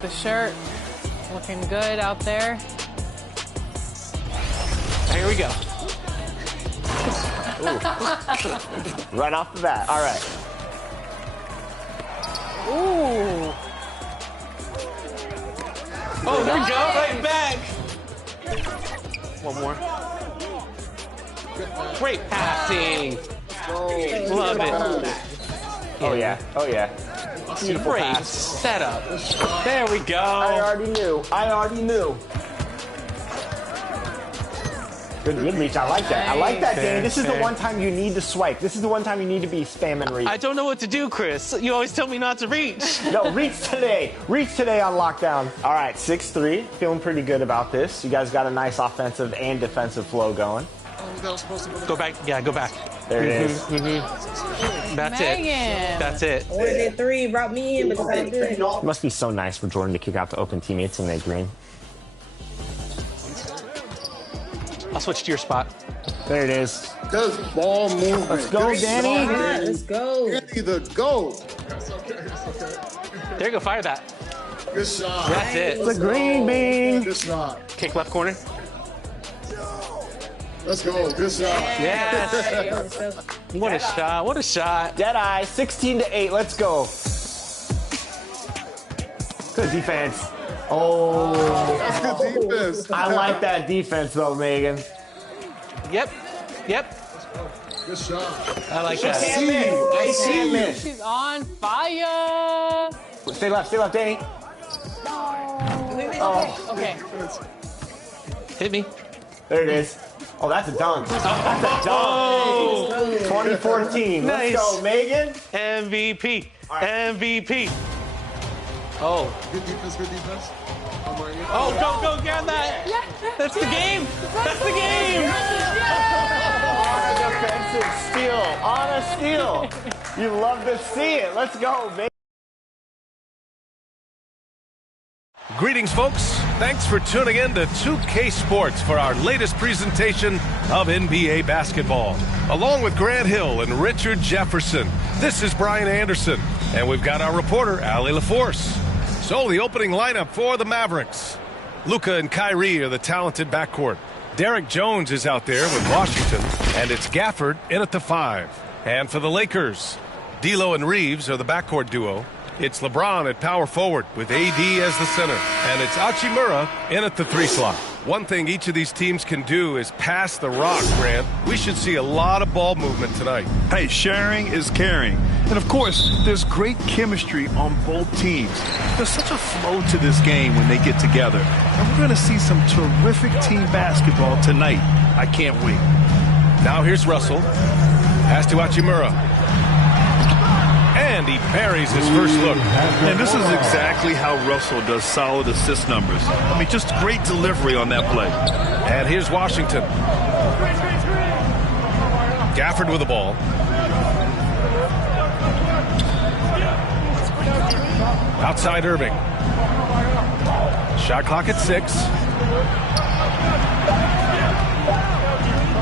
The shirt looking good out there. Here we go. Right off the bat. All right. Ooh. Oh, there we go. Right back. One more. Great passing. Love it. Oh, yeah. Oh, yeah. Beautiful Great pass. setup. There we go. I already knew. Good reach. I like that. I like that, Danny. This is the one time you need to swipe. This is the one time you need to be spamming reach. I don't know what to do, Chris. You always tell me not to reach. No, reach today. Reach today on lockdown. All right, 6-3. Feeling pretty good about this. You guys got a nice offensive and defensive flow going. Go back. Yeah, go back. There it is. That's Megan. it. That's it. I wanted that three, brought me in, but it's all good. It must be so nice for Jordan to kick out to open teammates and they green. I'll switch to your spot. There it is. Does ball movement. Let's go, Danny. All right, let's go. Danny the GOAT. There you go. Fire that. Good shot. That's it. It's a green bean. Good shot. Kick left corner. Let's go. Good shot. Yes. What a shot. What a shot. Deadeye, 16-8. Let's go. Good defense. Oh. That's good defense. I like that defense, though, Megan. Yep. Good shot. I like that. I see it. She's on fire. Stay left, Danny. Oh. Okay. Hit me. There it is. Oh, that's a dunk. That's a dunk. 2014. Nice. Let's go, Megan. MVP. MVP. Oh. Good defense. Oh, go, grab that. That's the game. That's the game. On a steal. You love to see it. Let's go, Megan. Greetings, folks. Thanks for tuning in to 2K Sports for our latest presentation of NBA basketball. Along with Grant Hill and Richard Jefferson, this is Brian Anderson, and we've got our reporter, Allie LaForce. So the opening lineup for the Mavericks. Luka and Kyrie are the talented backcourt. Derek Jones is out there with Washington, and it's Gafford in at the 5. And for the Lakers, D'Lo and Reeves are the backcourt duo. It's LeBron at power forward with AD as the center. And it's Hachimura in at the 3 slot. One thing each of these teams can do is pass the rock, Grant. We should see a lot of ball movement tonight. Hey, sharing is caring. And of course, there's great chemistry on both teams. There's such a flow to this game when they get together. And we're going to see some terrific team basketball tonight. I can't wait. Now here's Russell. Pass to Hachimura. And he buries his first look. And this is exactly how Russell does solid assist numbers. I mean, just great delivery on that play. And here's Washington. Gafford with the ball. Outside Irving. Shot clock at 6.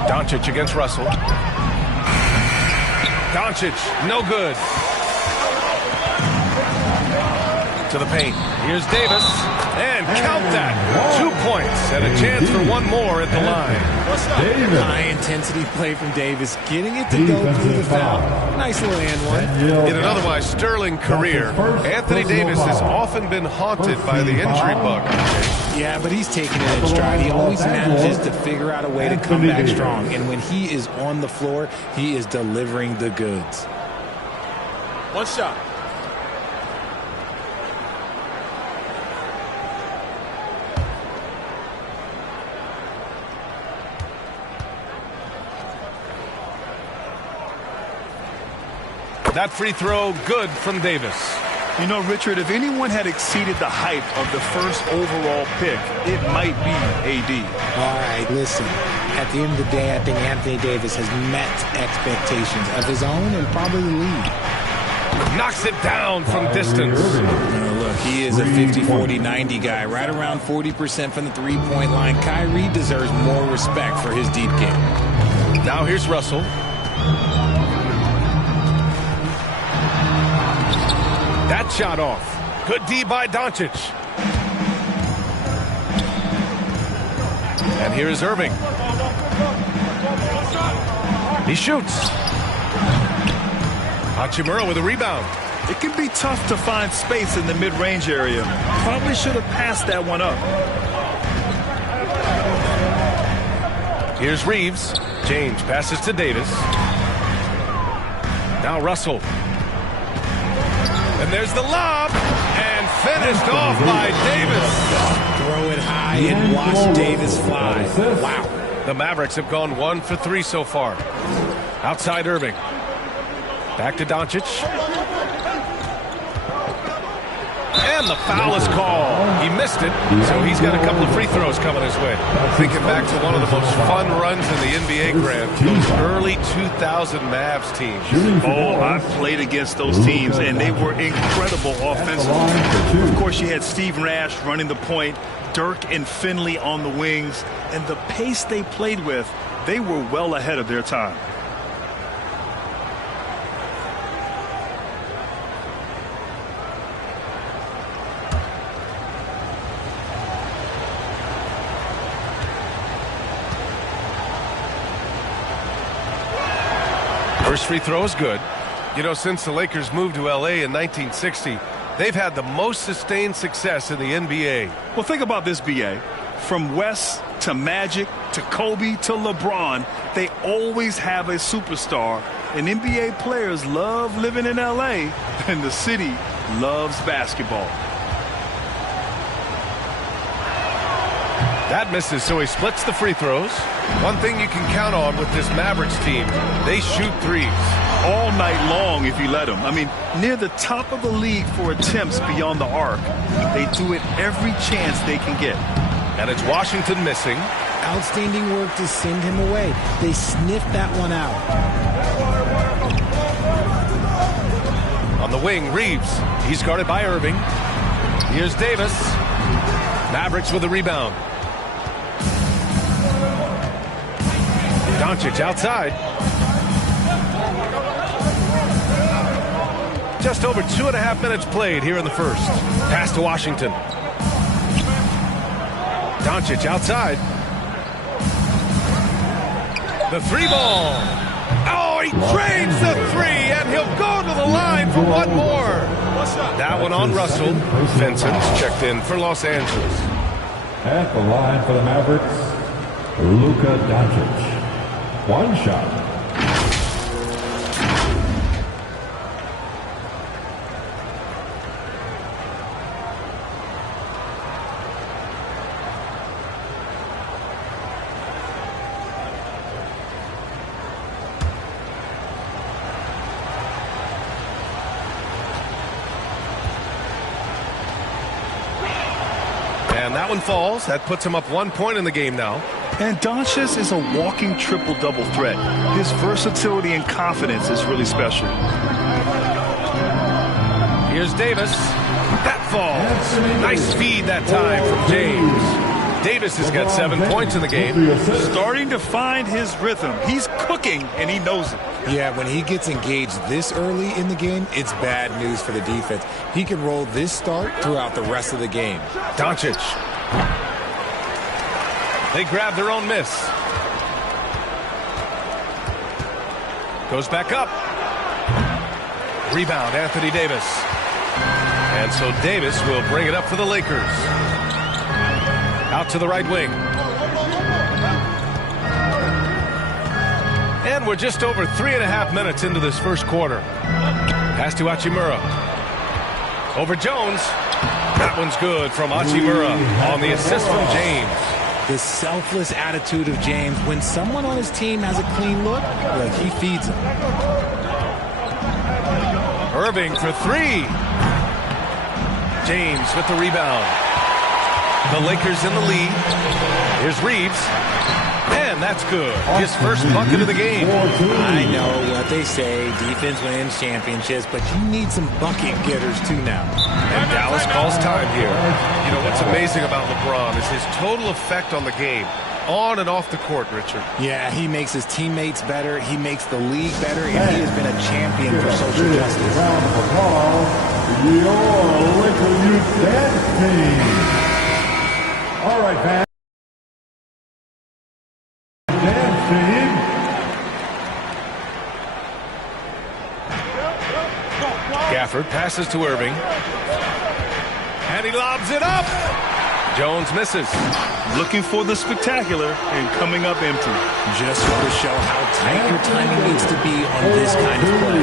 Doncic against Russell. Doncic, no good. To the paint. Here's Davis. And count that. 2 points and a chance for one more at the line. High-intensity play from Davis, getting it to go through the foul. Nice little and one. In an otherwise sterling career, Anthony Davis has often been haunted by the injury bug. Yeah, but he's taking it in stride. He always manages to figure out a way to come back strong. And when he is on the floor, he is delivering the goods. One shot. That free throw good from Davis. You know, Richard, if anyone had exceeded the hype of the first overall pick, it might be AD. All right, listen. At the end of the day, I think Anthony Davis has met expectations of his own and probably the league. Knocks it down from distance. Look, he is a 50-40-90 guy, right around 40% from the three-point line. Kyrie deserves more respect for his deep game. Now here's Russell. That shot off. Good D by Doncic. And here is Irving. He shoots. Hachimura with a rebound. It can be tough to find space in the mid-range area. Probably should have passed that one up. Here's Reeves. James passes to Davis. Now Russell. And there's the lob. And finished off by Davis. Throw it high and watch Davis fly. Wow. The Mavericks have gone 1 for 3 so far. Outside Irving. Back to Doncic. And the foul is called. He missed it, so he's got a couple of free throws coming his way. Thinking back to one of the most fun runs in the NBA, Grant, those early 2000 Mavs teams. Oh, I've played against those teams, and they were incredible offensively. Of course, you had Steve Nash running the point, Dirk and Finley on the wings, and the pace they played with, they were well ahead of their time. First free throw is good. You know, since the Lakers moved to L.A. in 1960, they've had the most sustained success in the NBA. Well, think about this, B.A. From West to Magic to Kobe to LeBron, they always have a superstar. And NBA players love living in L.A., and the city loves basketball. That misses, so he splits the free throws. One thing you can count on with this Mavericks team, they shoot threes. All night long if you let them. I mean, near the top of the league for attempts beyond the arc. They do it every chance they can get. And it's Washington missing. Outstanding work to send him away. They sniffed that one out. On the wing, Reeves. He's guarded by Irving. Here's Davis. Mavericks with a rebound. Doncic outside. Just over 2.5 minutes played here in the first. Pass to Washington. Doncic outside. The three ball. Oh, he trades the three, and he'll go to the line for one more. That one on Russell. Vincent's checked in for Los Angeles. At the line for the Mavericks, Luka Doncic. One shot. And that one falls. That puts him up 1 point in the game now. And Doncic is a walking triple-double threat. His versatility and confidence is really special. Here's Davis. That falls. Nice feed that time from James. Davis has got 7 points in the game. Starting to find his rhythm. He's cooking, and he knows it. Yeah, when he gets engaged this early in the game, it's bad news for the defense. He can roll this start throughout the rest of the game. Doncic. They grab their own miss. Goes back up. Rebound, Anthony Davis. And so Davis will bring it up for the Lakers. Out to the right wing. And we're just over 3.5 minutes into this first quarter. Pass to Hachimura. Over Jones. That one's good from Hachimura on the assist from James. The selfless attitude of James. When someone on his team has a clean look, like he feeds them. Irving for three. James with the rebound. The Lakers in the lead. Here's Reeves. And that's good. His first bucket of the game. I know what they say. Defense wins championships, but you need some bucket getters too now. And Dallas calls time here. You know, what's amazing about LeBron is his total effect on the game. On and off the court, Richard. Yeah, he makes his teammates better. He makes the league better, and he has been a champion for social justice. Round of applause, your Laker Youth Dance Team. All right, fans. Gafford passes to Irving. And he lobs it up. Jones misses. Looking for the spectacular and coming up empty. Just to show how tight your timing needs to be on this kind of play.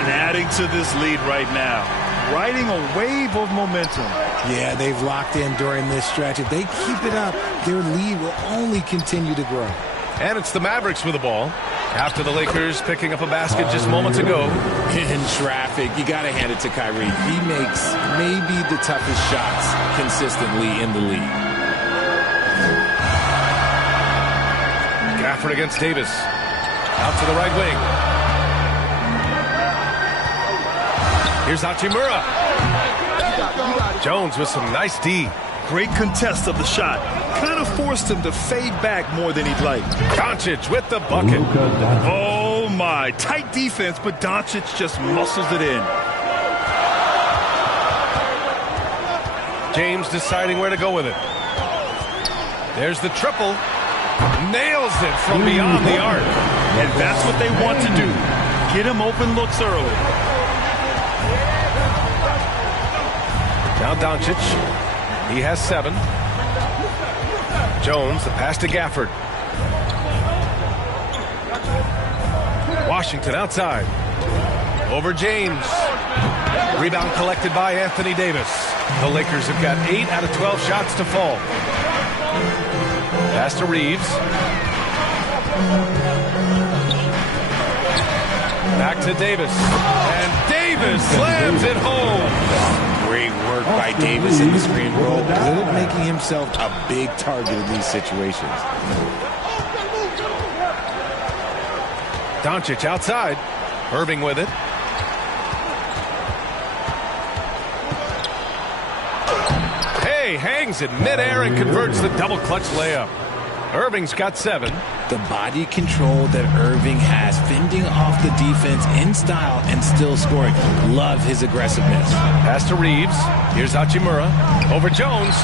And adding to this lead right now. Riding a wave of momentum. Yeah, they've locked in during this stretch. If they keep it up, their lead will only continue to grow. And it's the Mavericks with the ball. After the Lakers picking up a basket just moments ago. In traffic, you got to hand it to Kyrie. He makes maybe the toughest shots consistently in the league. Gafford against Davis. Out to the right wing. Here's Hachimura. Jones with some nice D. Great contest of the shot. Kind of forced him to fade back more than he'd like. Doncic with the bucket. Oh, my. Tight defense, but Doncic just muscles it in. James deciding where to go with it. There's the triple. Nails it from beyond the arc. And that's what they want to do. Get him open looks early. Now Doncic. He has 7. Jones, the pass to Gafford. Washington outside. Over James. Rebound collected by Anthony Davis. The Lakers have got 8 out of 12 shots to fall. Pass to Reeves. Back to Davis. And Davis slams it home. Great work by Davis in the screen roll. Good at making himself a big target in these situations. Doncic outside. Irving with it. Hey, hangs in midair and converts the double clutch layup. Irving's got 7. The body control that Irving has, fending off the defense in style and still scoring. Love his aggressiveness. Pass to Reeves. Here's Hachimura. Over Jones.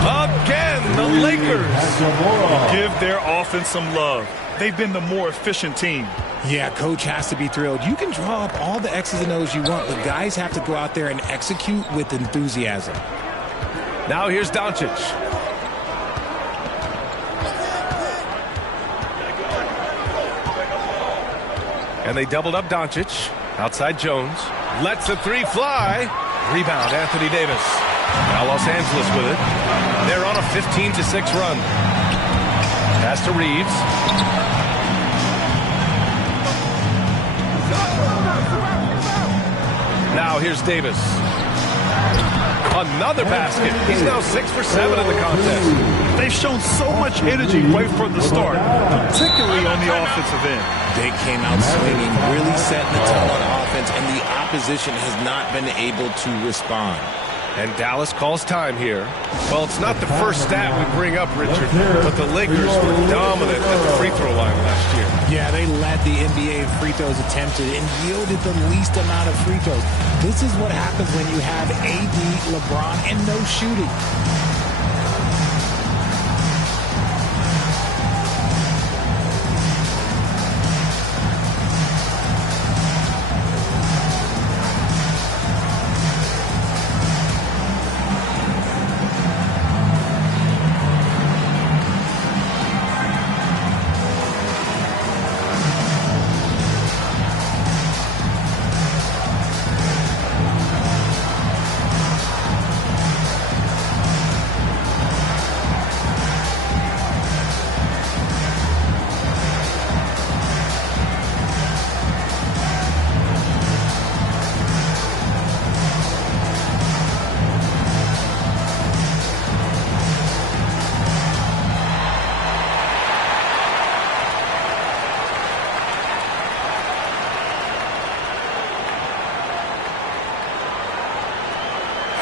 Again, the Lakers. Give their offense some love. They've been the more efficient team. Yeah, coach has to be thrilled. You can draw up all the X's and O's you want, but guys have to go out there and execute with enthusiasm. Now here's Doncic. And they doubled up Doncic. Outside Jones. Lets the 3 fly. Rebound, Anthony Davis. Now Los Angeles with it. They're on a 15-6 run. Pass to Reeves. Now here's Davis. Another basket. He's now 6 for 7 in the contest. They've shown so much energy right from the start, particularly on the offensive end. They came out swinging, really setting the tone on offense, and the opposition has not been able to respond. And Dallas calls time here. Well, it's not the first stat we bring up, Richard, but the Lakers were dominant at the free throw line last year. Yeah, they led the NBA in free throws attempted and yielded the least amount of free throws. This is what happens when you have AD, LeBron, and no shooting.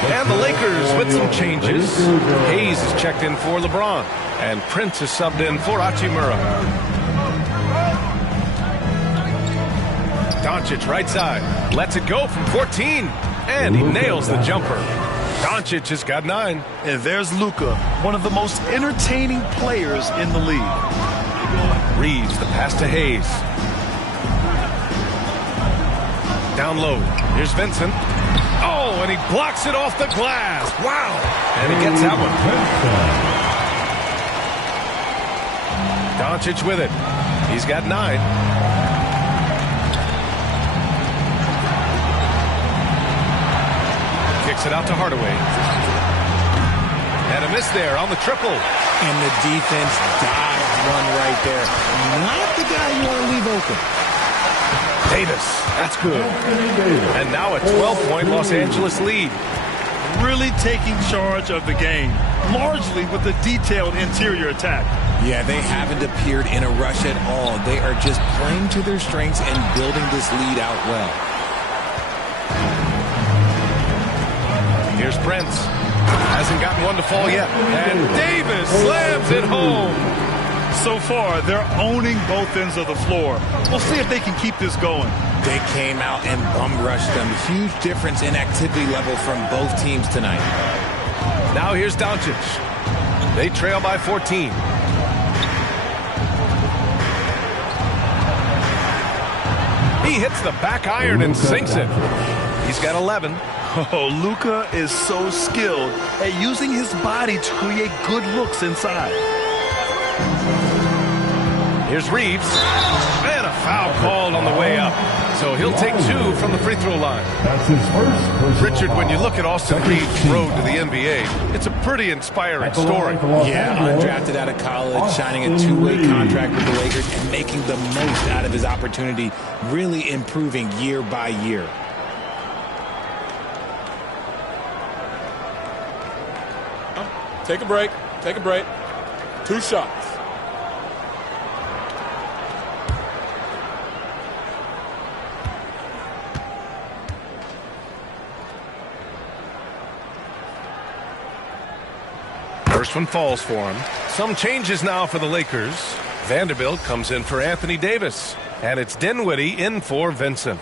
And the Lakers with some changes. Hayes is checked in for LeBron. And Prince is subbed in for Hachimura. Doncic right side. Lets it go from 14. And he nails the jumper. Doncic has got 9. And there's Luka, one of the most entertaining players in the league. Reeves, the pass to Hayes. Down low. Here's Vincent. and he blocks it off the glass. Wow. And he gets that one. Doncic with it. He's got 9. Kicks it out to Hardaway. And a miss there on the triple. And the defense dodged one right there. Not the guy you want to leave open. Davis. That's good. And now a 12-point Los Angeles lead. Really taking charge of the game, largely with a detailed interior attack. Yeah, they haven't appeared in a rush at all. They are just playing to their strengths and building this lead out well. Here's Prince. Hasn't gotten one to fall yet. And Davis slams it home. So far, they're owning both ends of the floor. We'll see if they can keep this going. They came out and bum-rushed them. Huge difference in activity level from both teams tonight. Now here's Doncic. They trail by 14. He hits the back iron and sinks it. He's got 11. Oh, Luka is so skilled at using his body to create good looks inside. Here's Reeves. And a foul called on the way up. So he'll take 2 from the free throw line. That's his first. Richard, when you look at Austin Reeves' road to the NBA, it's a pretty inspiring story. Yeah, undrafted out of college, signing a 2-way contract with the Lakers and making the most out of his opportunity, really improving year by year. Take a break. Take a break. 2 shots. First one falls for him. Some changes now for the Lakers. Vanderbilt comes in for Anthony Davis. And it's Dinwiddie in for Vincent.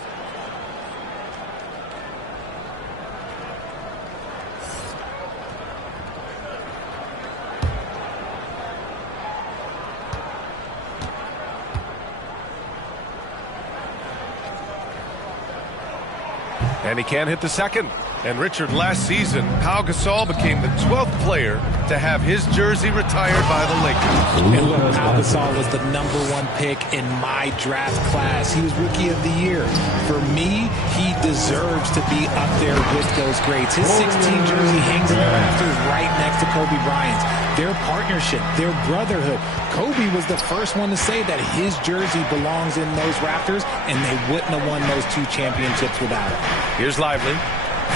And he can't hit the second. And Richard, last season, Pau Gasol became the 12th player to have his jersey retired by the Lakers. And look, Pau Gasol was the #1 pick in my draft class. He was Rookie of the Year. For me, he deserves to be up there with those greats. His 16 jersey hangs in the rafters right next to Kobe Bryant's. Their partnership, their brotherhood. Kobe was the first one to say that his jersey belongs in those rafters, and they wouldn't have won those 2 championships without it. Here's Lively.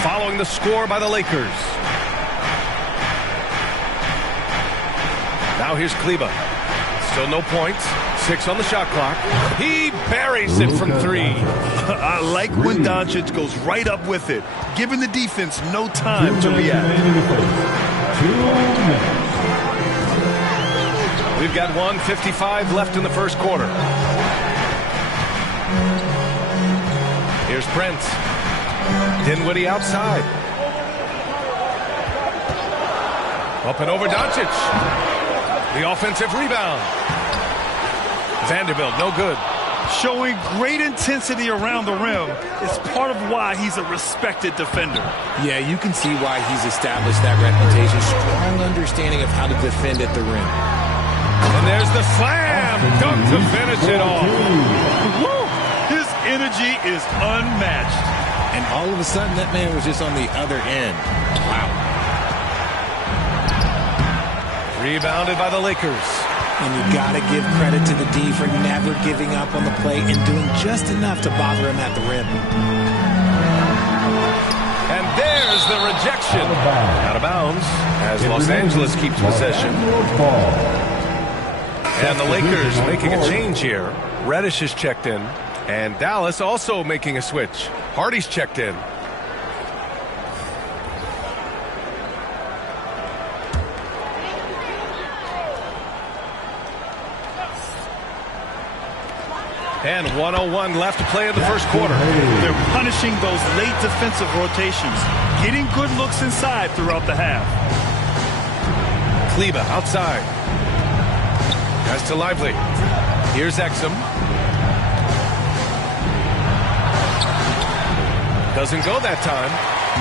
Following the score by the Lakers. Now here's Kleba. Still no points. 6 on the shot clock. He buries it from 3. I like when Doncic goes right up with it, giving the defense no time to react. We've got 1:55 left in the first quarter. Here's Prince. Dinwiddie outside. Up and over Doncic. The offensive rebound. Vanderbilt, no good. Showing great intensity around the rim is part of why he's a respected defender. Yeah, you can see why he's established that reputation. Strong understanding of how to defend at the rim. And there's the slam dunk to finish it off. Woo! His energy is unmatched. And all of a sudden, that man was just on the other end. Wow. Rebounded by the Lakers. And you got to give credit to the D for never giving up on the play and doing just enough to bother him at the rim. And there's the rejection. Out of bounds as Los Angeles keeps possession. And the Lakers making a change here. Reddish is checked in. And Dallas also making a switch. Hardy's checked in. And 1:01 left to play in the first quarter. They're punishing those late defensive rotations, getting good looks inside throughout the half. Kleba outside. Pass to Lively. Here's Exum. Doesn't go that time.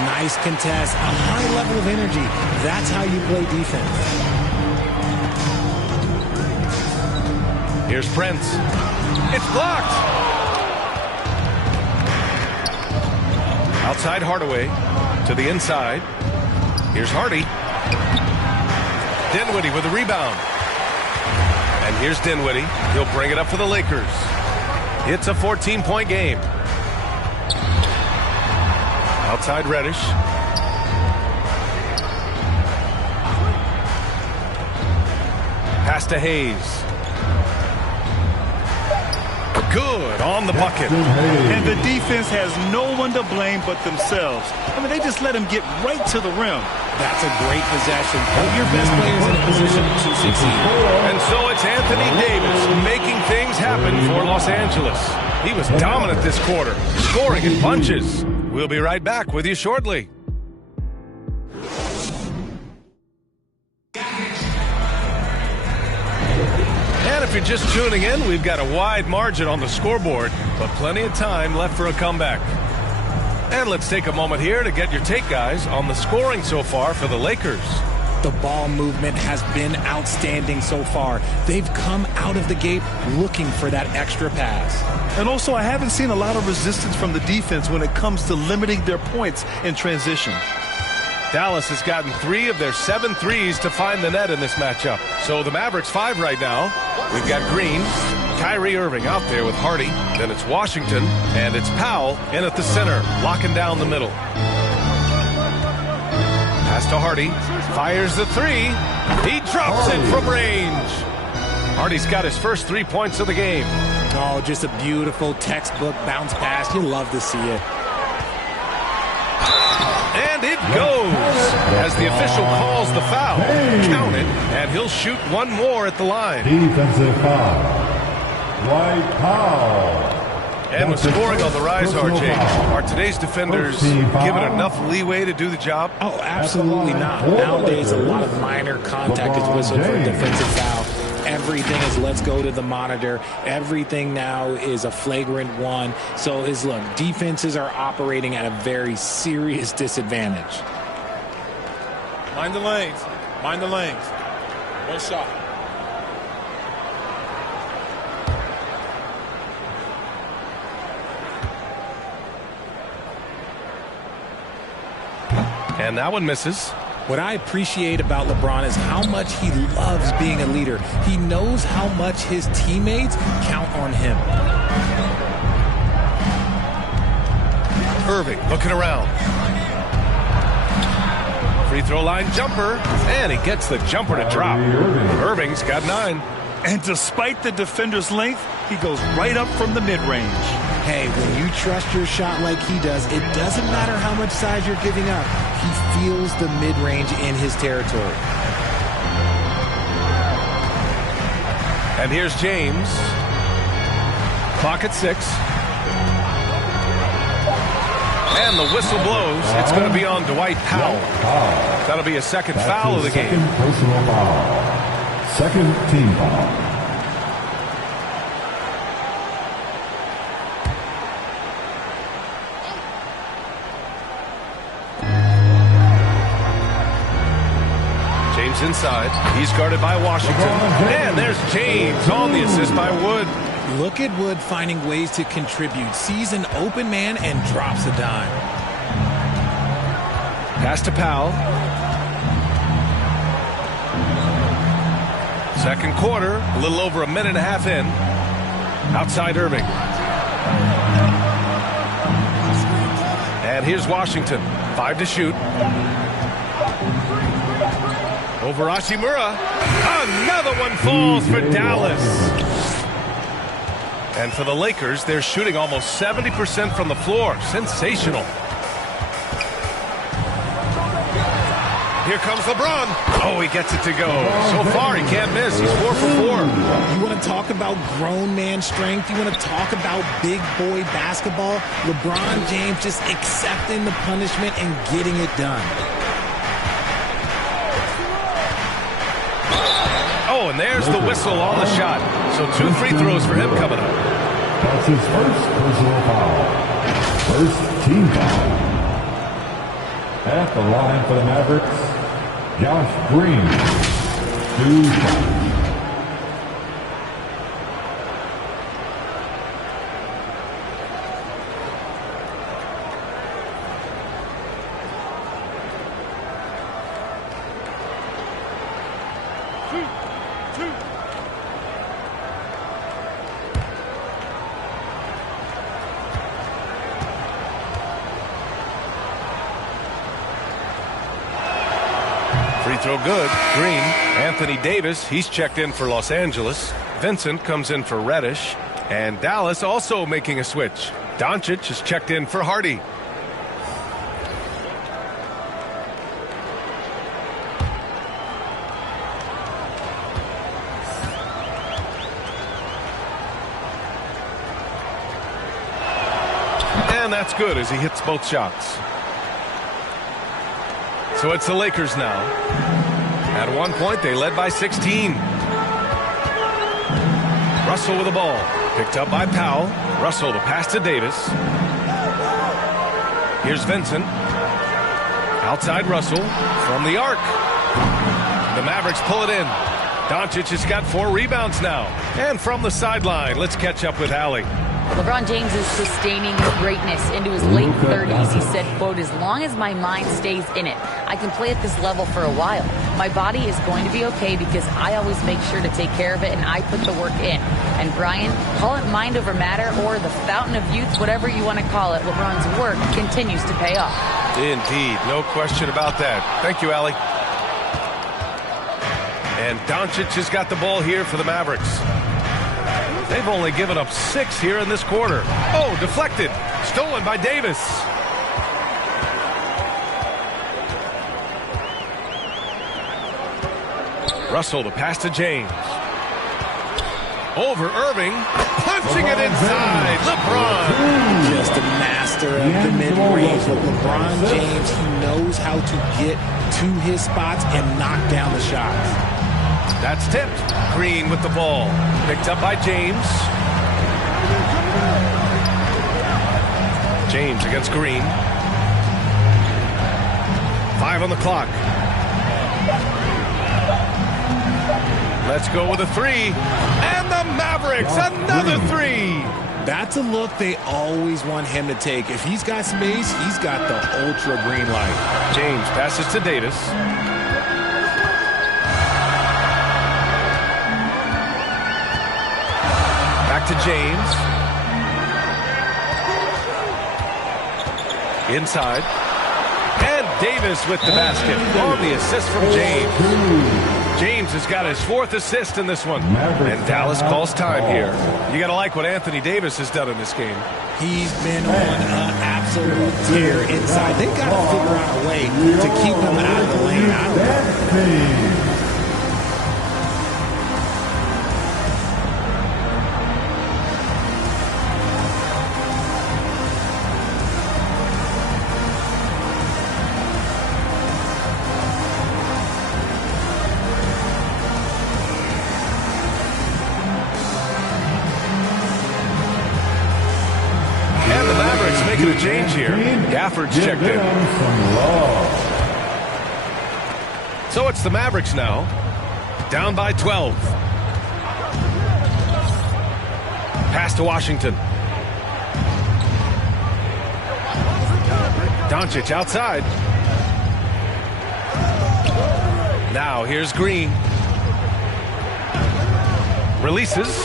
Nice contest, a high level of energy. That's how you play defense. Here's Prince. It's blocked. Outside Hardaway to the inside. Here's Hardy. Dinwiddie with a rebound. And here's Dinwiddie. He'll bring it up for the Lakers. It's a 14-point game. Outside Reddish. Pass to Hayes. Good on the bucket. And the defense has no one to blame but themselves. I mean, they just let him get right to the rim. That's a great possession. Put your best players in a position to succeed. And so it's Anthony Davis making things happen for Los Angeles. He was dominant this quarter, scoring in bunches. We'll be right back with you shortly. And if you're just tuning in, we've got a wide margin on the scoreboard, but plenty of time left for a comeback. And let's take a moment here to get your take, guys, on the scoring so far for the Lakers. The ball movement has been outstanding so far. They've come out of the gate looking for that extra pass. And also, I haven't seen a lot of resistance from the defense when it comes to limiting their points in transition. Dallas has gotten 3 of their 7 threes to find the net in this matchup. So the Mavericks 5 right now. We've got Green, Kyrie Irving out there with Hardy. Then it's Washington, and it's Powell in at the center, locking down the middle. Pass to Hardy, fires the 3. He drops it from range. Hardy's got his first 3 points of the game. Oh, just a beautiful textbook bounce pass. You love to see it. And it goes as the official calls the foul. Count it, and he'll shoot one more at the line. Defensive foul. Dwight Powell. And with scoring on the rise, RJ, are today's defenders given enough leeway to do the job? Oh, absolutely not. Nowadays, a lot of minor contact is whistled for a defensive foul. Everything is let's go to the monitor. Everything now is a flagrant 1. So look, defenses are operating at a very serious disadvantage. Mind the lanes. Mind the lanes. One shot. And that one misses. What I appreciate about LeBron is how much he loves being a leader. He knows how much his teammates count on him. Irving looking around. Free throw line jumper, and he gets the jumper to drop. Irving's got 9. And despite the defender's length, he goes right up from the mid-range. Hey, when you trust your shot like he does, it doesn't matter how much size you're giving up. He feels the mid-range in his territory. And here's James. Clock at 6. And the whistle blows. It's going to be on Dwight Powell. That'll be a second foul of the game. Second personal foul. Second team foul. James inside. He's guarded by Washington. And there's James on the assist by Wood. Look at Wood finding ways to contribute. Sees an open man and drops a dime. Pass to Powell. Second quarter, a little over a minute and a half in. Outside Irving. And here's Washington. 5 to shoot. Over Hachimura. Another one falls for Dallas. And for the Lakers, they're shooting almost 70% from the floor. Sensational. Here comes LeBron. Oh, he gets it to go. So far, he can't miss. He's 4 for 4. You want to talk about grown man strength? You want to talk about big boy basketball? LeBron James just accepting the punishment and getting it done. Oh, and there's the whistle on the shot. So 2 free throws for him coming up. That's his first personal foul. First team foul. At the line for the Mavericks, Josh Green. 2 shots. Free throw good. Green. Anthony Davis, he's checked in for Los Angeles. Vincent comes in for Reddish. And Dallas also making a switch. Doncic is checked in for Hardy. And that's good as he hits both shots. So it's the Lakers now. At one point, they led by 16. Russell with the ball. Picked up by Powell. Russell to pass to Davis. Here's Vincent. Outside Russell from the arc. The Mavericks pull it in. Doncic has got 4 rebounds now. And from the sideline, let's catch up with Allie. LeBron James is sustaining greatness into his late 30s. He said, quote, "As long as my mind stays in it, I can play at this level for a while. My body is going to be okay because I always make sure to take care of it and I put the work in." And Brian, call it mind over matter or the fountain of youth, whatever you want to call it, LeBron's work continues to pay off. Indeed, no question about that. Thank you, Allie. And Doncic has got the ball here for the Mavericks. They've only given up 6 here in this quarter. Oh, deflected. Stolen by Davis. Russell to pass to James. Over Irving. Punching it inside. LeBron. Just a master of the mid-range. With LeBron James, he knows how to get to his spots and knock down the shots. That's tipped. Green with the ball. Picked up by James. James against Green. 5 on the clock. Let's go with a 3. And the Mavericks, another 3. That's a look they always want him to take. If he's got space, he's got the ultra green light. James passes to Davis. Back to James. Inside. And Davis with the basket on the assist from James. James has got his 4th assist in this one. And Dallas calls time here. You got to like what Anthony Davis has done in this game. He's been on an absolute tear inside. They've got to figure out a way to keep him out of the lane. I don't know. Making a change here. Gafford's checked in. So it's the Mavericks now. Down by 12. Pass to Washington. Doncic outside. Now here's Green. Releases.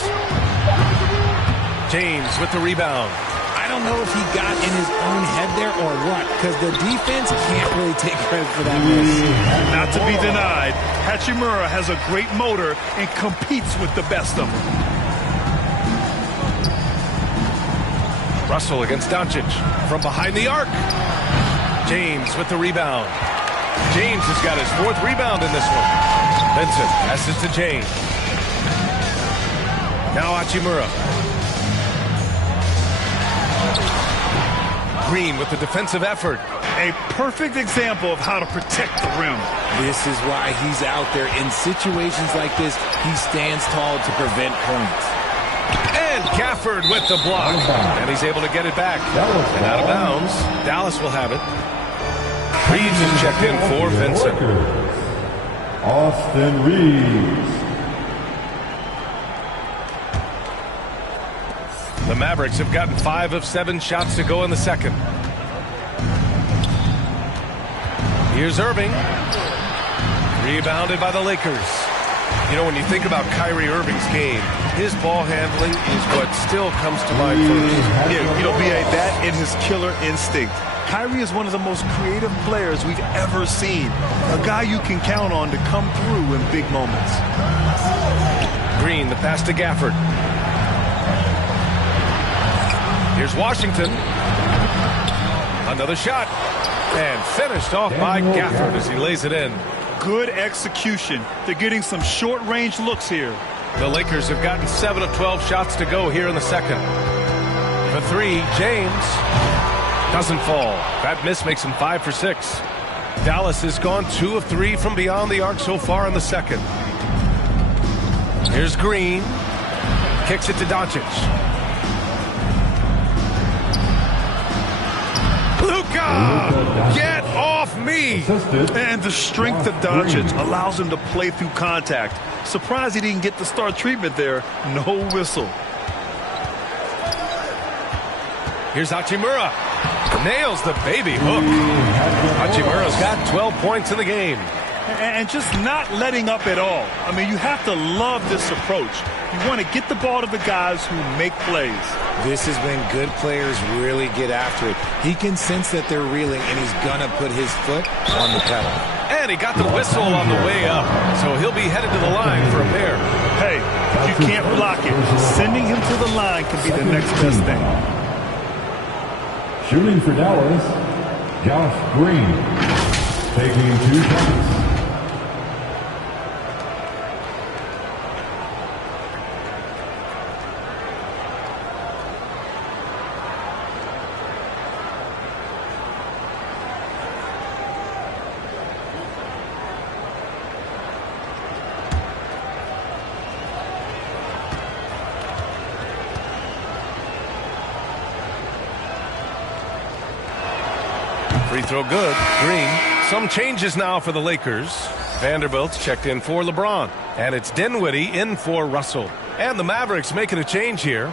James with the rebound. I don't know if he got in his own head there or what, because the defense can't really take credit for that miss. Not to be denied, Hachimura has a great motor and competes with the best of them. Russell against Doncic from behind the arc. James with the rebound. James has got his 4th rebound in this one. Vincent passes to James. Now Hachimura. Green with the defensive effort. A perfect example of how to protect the rim. This is why he's out there. In situations like this, he stands tall to prevent points. And Gafford with the block. And he's able to get it back. And out of bounds. Dallas will have it. Reeves is checked in for Vincent. Austin Reeves. The Mavericks have gotten 5 of 7 shots to go in the second. Here's Irving. Rebounded by the Lakers. You know, when you think about Kyrie Irving's game, his ball handling is what still comes to mind first. Yeah, you know, B.A., that and his killer instinct. Kyrie is one of the most creative players we've ever seen. A guy you can count on to come through in big moments. Green, the pass to Gafford. Here's Washington. Another shot. And finished off by Gafford as he lays it in. Good execution. They're getting some short-range looks here. The Lakers have gotten 7 of 12 shots to go here in the second. For 3, James doesn't fall. That miss makes him 5 for 6. Dallas has gone 2 of 3 from beyond the arc so far in the second. Here's Green. Kicks it to Doncic. Luka! Get off me! And the strength of Doncic allows him to play through contact. Surprised he didn't get the star treatment there. No whistle. Here's Hachimura. Nails the baby hook. Hachimura's got 12 points in the game. And just not letting up at all. I mean, you have to love this approach. You want to get the ball to the guys who make plays. This is when good players really get after it. He can sense that they're reeling, and he's going to put his foot on the pedal. And he got the whistle on the way up, so he'll be headed to the line for a pair. Hey, you can't block it. Sending him to the line can be the next best thing. Shooting for Dallas, Josh Green. Taking 2 shots. Free throw good. Green. Some changes now for the Lakers. Vanderbilt's checked in for LeBron. And it's Dinwiddie in for Russell. And the Mavericks making a change here.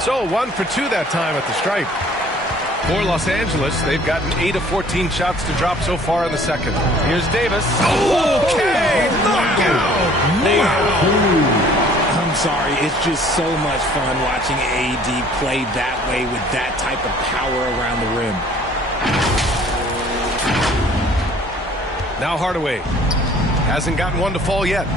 So 1 for 2 that time at the stripe. For Los Angeles, they've gotten 8 of 14 shots to drop so far in the second. Here's Davis. Okay, knockout. Wow. I'm sorry. It's just so much fun watching AD play that way with that type of power around the rim. Now Hardaway. Hasn't gotten one to fall yet.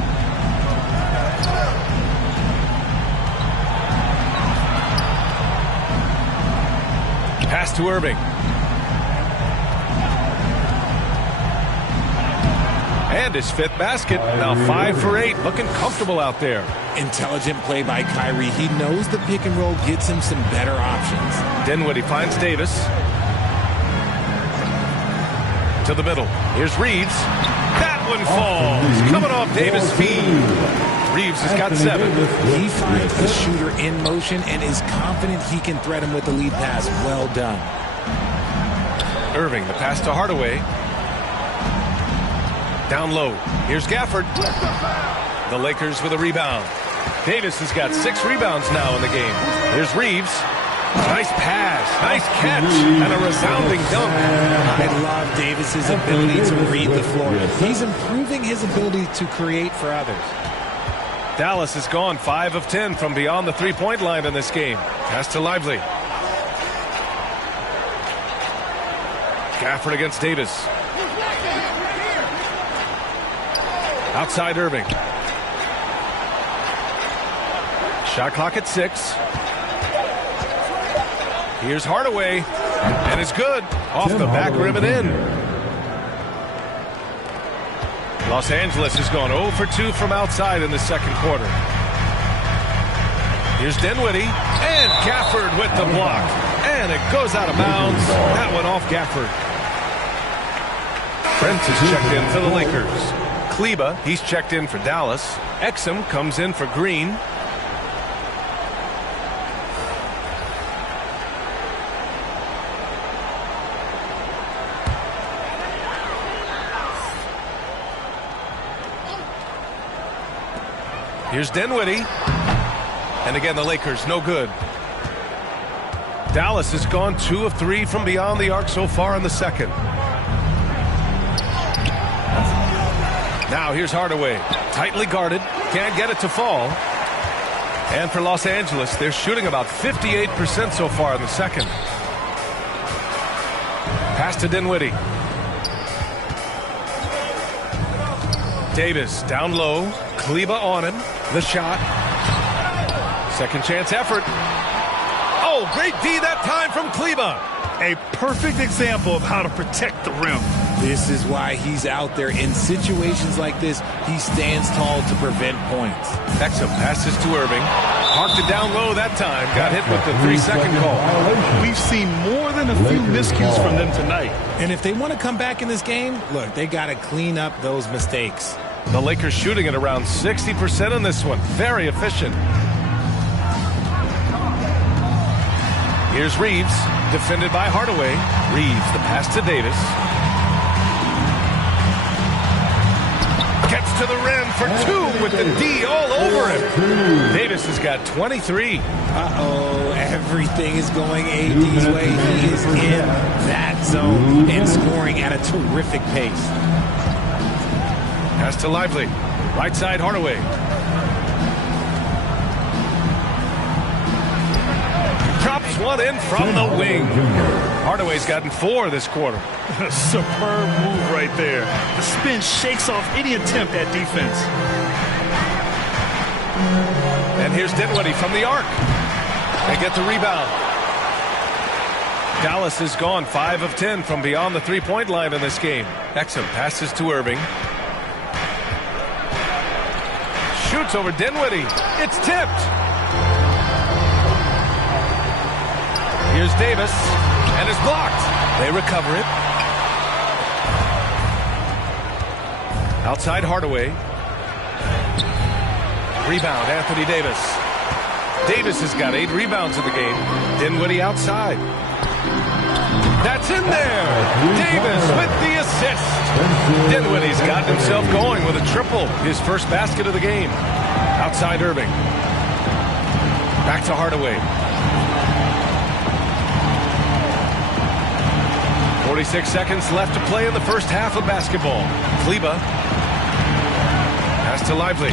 Pass to Irving. And his 5th basket. Now 5 for 8. Looking comfortable out there. Intelligent play by Kyrie. He knows the pick and roll gets him some better options. Dinwiddie finds Davis. To the middle. Here's Reeves. That one falls. Coming off Davis' feed. Reeves has got 7. He finds a shooter in motion and is confident he can threat him with the lead pass. Well done. Irving, the pass to Hardaway. Down low. Here's Gafford. The Lakers with a rebound. Davis has got 6 rebounds now in the game. Here's Reeves. Nice pass, nice catch, and a resounding dunk. I love Davis's ability to read the floor. He's improving his ability to create for others. Dallas has gone 5 of 10 from beyond the 3-point line in this game. Pass to Lively. Gafford against Davis. Outside Irving. Shot clock at 6. Here's Hardaway. And it's good. Off the back rim and in. Los Angeles has gone 0 for 2 from outside in the second quarter. Here's Dinwiddie, and Gafford with the block. And it goes out of bounds. That one off Gafford. Brent is checked in for the Lakers. Kleba, he's checked in for Dallas. Exum comes in for Green. Here's Dinwiddie. And again, the Lakers, no good. Dallas has gone 2 of 3 from beyond the arc so far in the second. Now here's Hardaway. Tightly guarded. Can't get it to fall. And for Los Angeles, they're shooting about 58% so far in the second. Pass to Dinwiddie. Davis down low. Kleba on him. The shot. Second chance effort. Oh, great D that time from Kleba. A perfect example of how to protect the rim. This is why he's out there. In situations like this, he stands tall to prevent points. Exum passes to Irving. Parked it down low that time. Got hit with the 3-second call. We've seen more than a few miscues from them tonight. And if they want to come back in this game, look, they got to clean up those mistakes. The Lakers shooting at around 60% on this one. Very efficient. Here's Reeves, defended by Hardaway. Reeves, the pass to Davis. Gets to the rim for 2 with the D all over him. Davis has got 23. Uh-oh, everything is going AD's way. He is in that zone and scoring at a terrific pace. Pass to Lively. Right side, Hardaway. Drops one in from the wing. Hardaway's gotten 4 this quarter. Superb move right there. The spin shakes off any attempt at defense. And here's Dinwiddie from the arc. They get the rebound. Dallas has gone 5 of 10 from beyond the three-point line in this game. Exum passes to Irving. Shoots over Dinwiddie. It's tipped. Here's Davis, and it's blocked. They recover it. Outside Hardaway. Rebound, Anthony Davis. Davis has got 8 rebounds in the game. Dinwiddie outside. That's in there. Davis with the assist. Dinwiddie's got himself going with a triple. His first basket of the game. Outside Irving. Back to Hardaway. 46 seconds left to play in the first half of basketball. Kleba. Pass to Lively.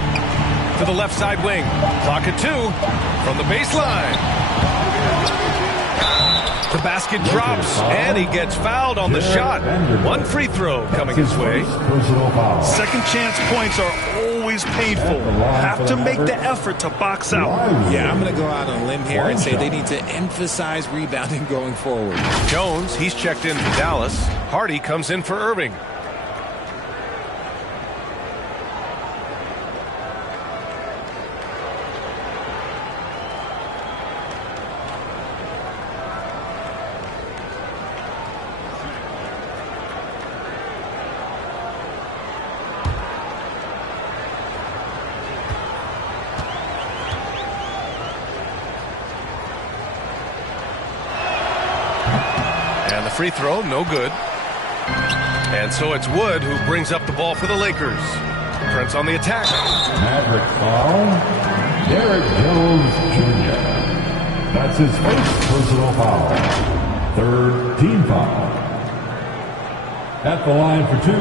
To the left side wing. Clock at 2 from the baseline. The basket drops, and he gets fouled on the shot. 1 free throw coming his way. Second chance points are always painful. Have to make the effort to box out. Yeah, I'm going to go out on a limb here and say they need to emphasize rebounding going forward. Jones, he's checked in for Dallas. Hardy comes in for Irving. Free throw, no good. And so it's Wood who brings up the ball for the Lakers. Prince on the attack. Maverick foul. Derek Jones Jr. That's his first personal foul. 3rd team foul. At the line for 2,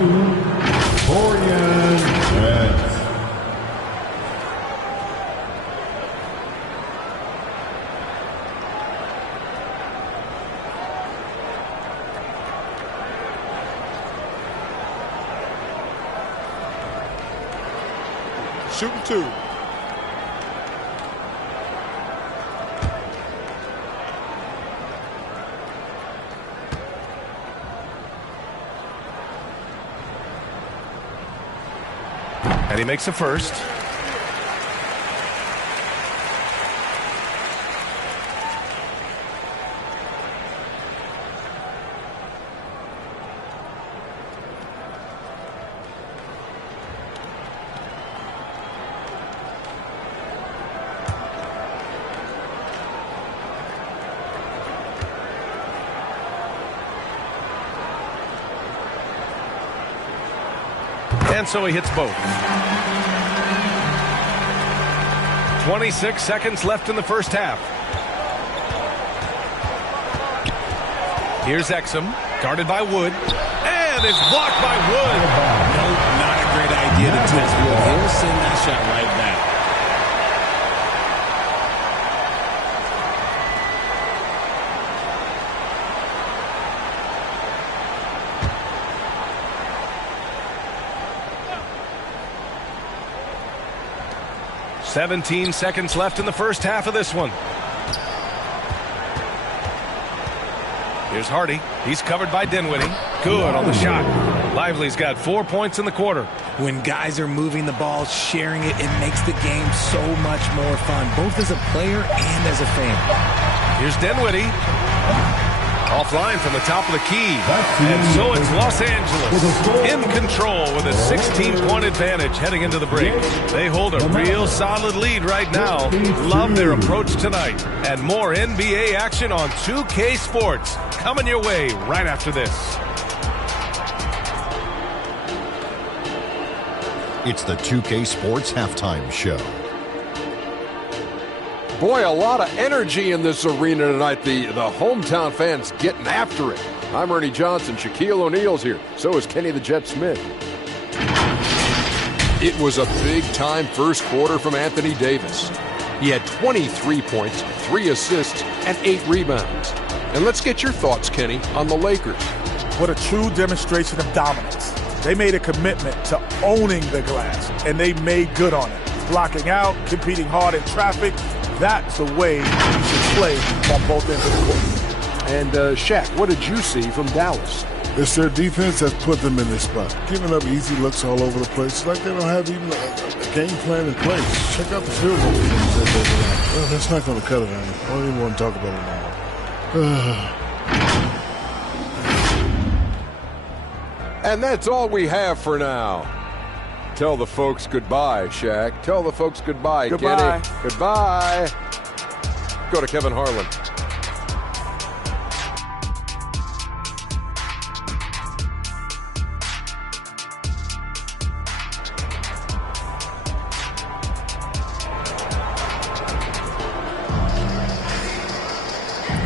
Dorian Prince. Shooting 2. And he makes a first. And so he hits both. 26 seconds left in the first half. Here's Exum, guarded by Wood, and it's blocked by Wood. Nope, not a great idea to test Wood. He'll send that shot right back. "17 seconds left in the first half of this one. Here's Hardy. He's covered by Dinwiddie. Good on the shot. Lively's got 4 points in the quarter. When guys are moving the ball, sharing it, it makes the game so much more fun, both as a player and as a fan. Here's Dinwiddie. Offline from the top of the key. And so it's Los Angeles in control with a 16-point advantage heading into the break. They hold a real solid lead right now. Love their approach tonight. And more NBA action on 2K Sports coming your way right after this. It's the 2K Sports Halftime Show. Boy, a lot of energy in this arena tonight. The hometown fans getting after it. I'm Ernie Johnson. Shaquille O'Neal's here. So is Kenny the Jet Smith. It was a big-time first quarter from Anthony Davis. He had 23 points, 3 assists, and 8 rebounds. And let's get your thoughts, Kenny, on the Lakers. What a true demonstration of dominance. They made a commitment to owning the glass, and they made good on it. Blocking out, competing hard in traffic. That's the way you should play on both ends of the court. And Shaq, what did you see from Dallas? It's their defense that's put them in this spot. Giving up easy looks all over the place. It's like they don't have even a game plan in place. Check out the field goal. Well, that's not going to cut it on you. I don't even want to talk about it anymore. And that's all we have for now. Tell the folks goodbye, Shaq. Tell the folks goodbye, Goodbye. Kenny. Goodbye. Go to Kevin Harlan.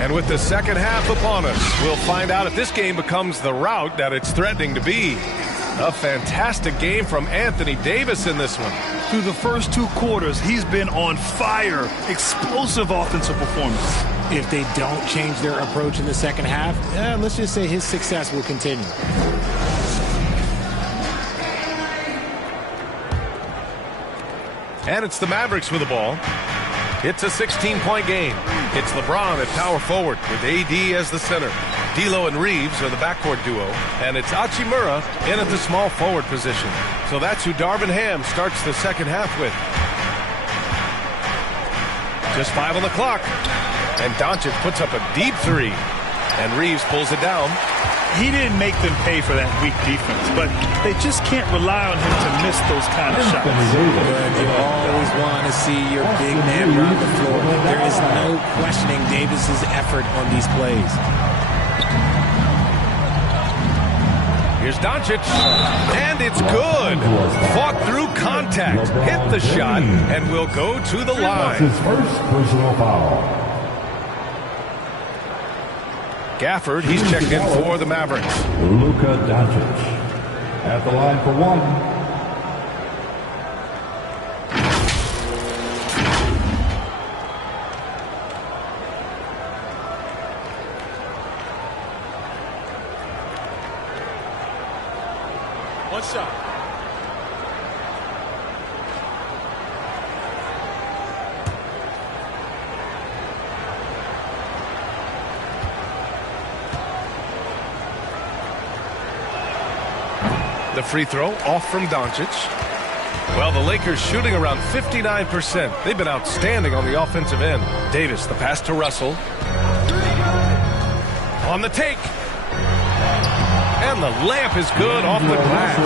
And with the second half upon us, we'll find out if this game becomes the rout that it's threatening to be. A fantastic game from Anthony Davis in this one. Through the first 2 quarters, he's been on fire. Explosive offensive performance. If they don't change their approach in the second half, let's just say his success will continue. And it's the Mavericks with the ball. It's a 16-point game. It's LeBron at power forward with AD as the center. D'Lo and Reeves are the backcourt duo. And it's Hachimura in at the small forward position. So that's who Darvin Ham starts the second half with. Just 5 on the clock. And Doncic puts up a deep 3. And Reeves pulls it down. He didn't make them pay for that weak defense, but they just can't rely on him to miss those kind of shots. You always want to see your big man run the floor. There is no questioning Davis's effort on these plays. Here's Doncic, and it's good. Fought through contact, hit the shot, and will go to the line. That's his first personal foul. Gafford, he's checked in for the Mavericks. Luka Doncic at the line for 1. One shot. The free throw off from Doncic. Well, the Lakers shooting around 59%. They've been outstanding on the offensive end. Davis, the pass to Russell. On the take. And the layup is good off the glass.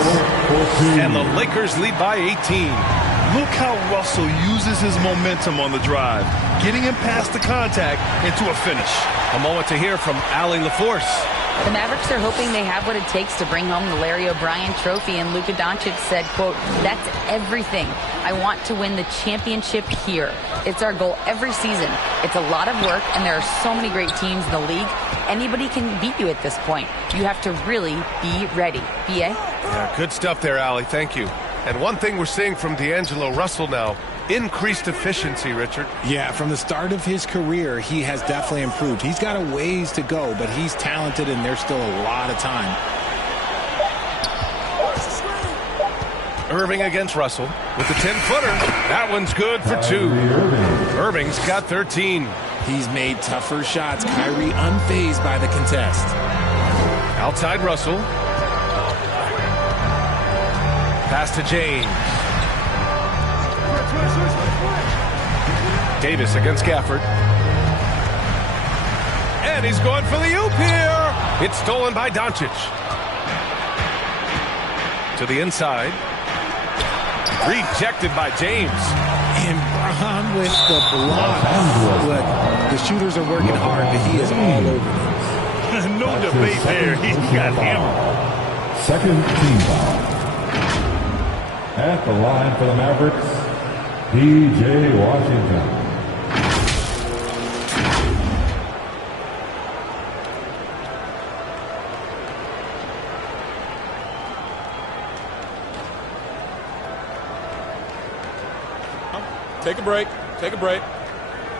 And the Lakers lead by 18. Look how Russell uses his momentum on the drive, getting him past the contact into a finish. A moment to hear from Allie LaForce. The Mavericks are hoping they have what it takes to bring home the Larry O'Brien trophy, and Luka Doncic said, quote, "That's everything. I want to win the championship here. It's our goal every season. It's a lot of work, and there are so many great teams in the league. Anybody can beat you at this point. You have to really be ready." B.A.? Yeah, good stuff there, Allie. Thank you. And one thing we're seeing from D'Angelo Russell now, increased efficiency, Richard. Yeah, from the start of his career, he has definitely improved. He's got a ways to go, but he's talented, and there's still a lot of time. Irving against Russell with the 10-footer. That one's good for 2. Irving's got 13. He's made tougher shots. Kyrie unfazed by the contest. Outside Russell. Pass to James. Davis against Gafford. And he's going for the oop here. It's stolen by Doncic. To the inside. Rejected by James. And Braun with the block. Look, the shooters are working hard, but he is all over them. No debate there. He got hammered. Second team foul. At the line for the Mavericks, P.J. Washington. Take a break. Take a break.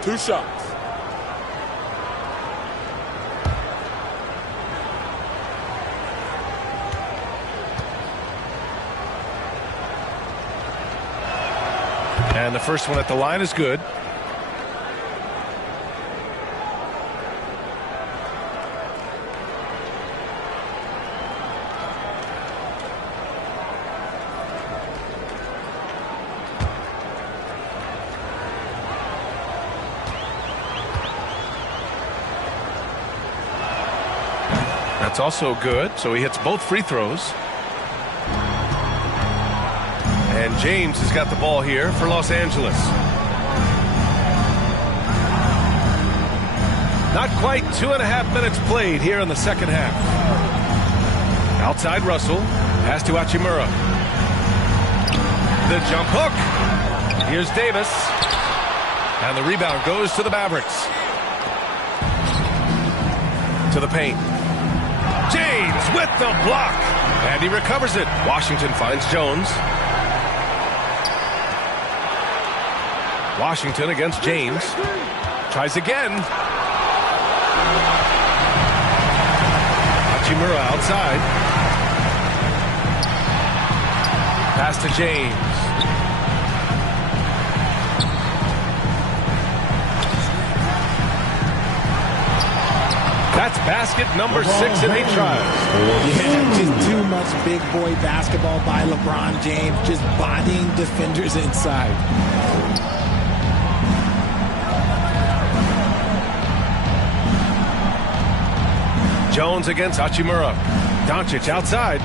2 shots. And the first one at the line is good. That's also good, so he hits both free throws. And James has got the ball here for Los Angeles. Not quite 2.5 minutes played here in the second half. Outside Russell. Pass to Hachimura. The jump hook. Here's Davis. And the rebound goes to the Mavericks. To the paint. James with the block. And he recovers it. Washington finds Jones. Washington against James. Tries again. Hachimura outside. Pass to James. That's basket number 6 in 8 tries. Yeah, just too much big boy basketball by LeBron James, just bodying defenders inside. Jones against Hachimura. Doncic outside.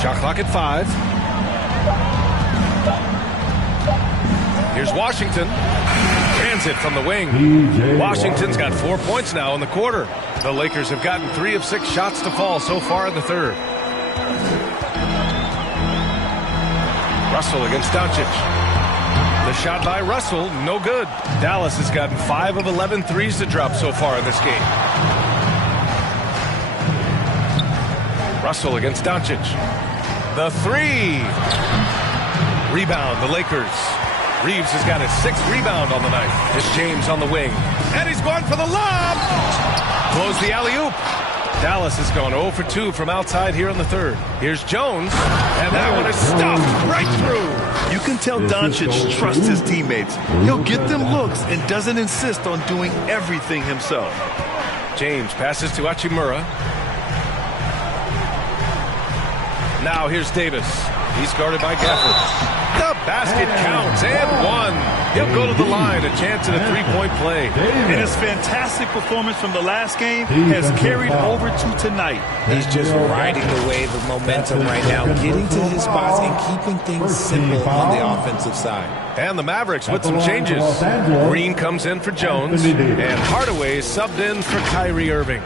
Shot clock at 5. Here's Washington. Transit from the wing. Washington's got 4 points now in the quarter. The Lakers have gotten 3 of 6 shots to fall so far in the third. Russell against Doncic. The shot by Russell, no good. Dallas has gotten 5 of 11 threes to drop so far in this game. Russell against Doncic. The 3. Rebound, the Lakers. Reeves has got his 6th rebound on the night. It's James on the wing. And he's going for the lob! Close the alley-oop. Dallas has gone 0 for 2 from outside here in the third. Here's Jones, and that one is stuffed right through. You can tell Doncic trusts his teammates. He'll get them looks and doesn't insist on doing everything himself. James passes to Hachimura. Now here's Davis. He's guarded by Gafford. The basket counts and one. He'll go to the line, a chance at a three-point play. And his fantastic performance from the last game has carried over to tonight. He's just riding the wave of momentum right now, getting to his spots and keeping things simple on the offensive side. And the Mavericks with some changes. Green comes in for Jones, and Hardaway is subbed in for Kyrie Irving.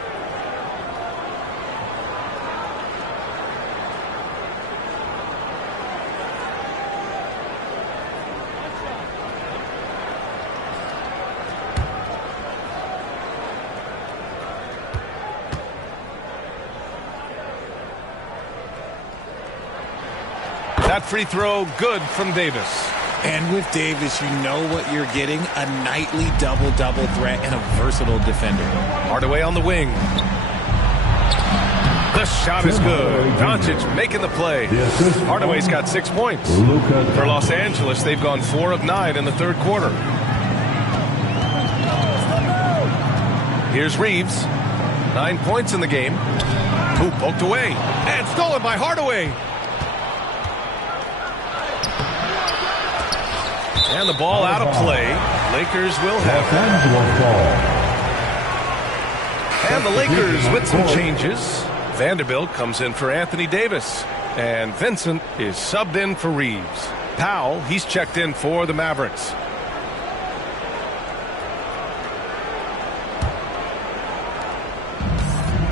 That free throw good from Davis. And with Davis, you know what you're getting, a nightly double-double threat and a versatile defender. Hardaway on the wing. The shot is good. Doncic making the play. Hardaway's got 6 points. For Los Angeles, they've gone 4 of 9 in the third quarter. Here's Reeves. 9 points in the game. Who poked away. And stolen by Hardaway. And the ball out of play. Lakers will have it. And the Lakers with some changes. Vanderbilt comes in for Anthony Davis. And Vincent is subbed in for Reeves. Powell, he's checked in for the Mavericks.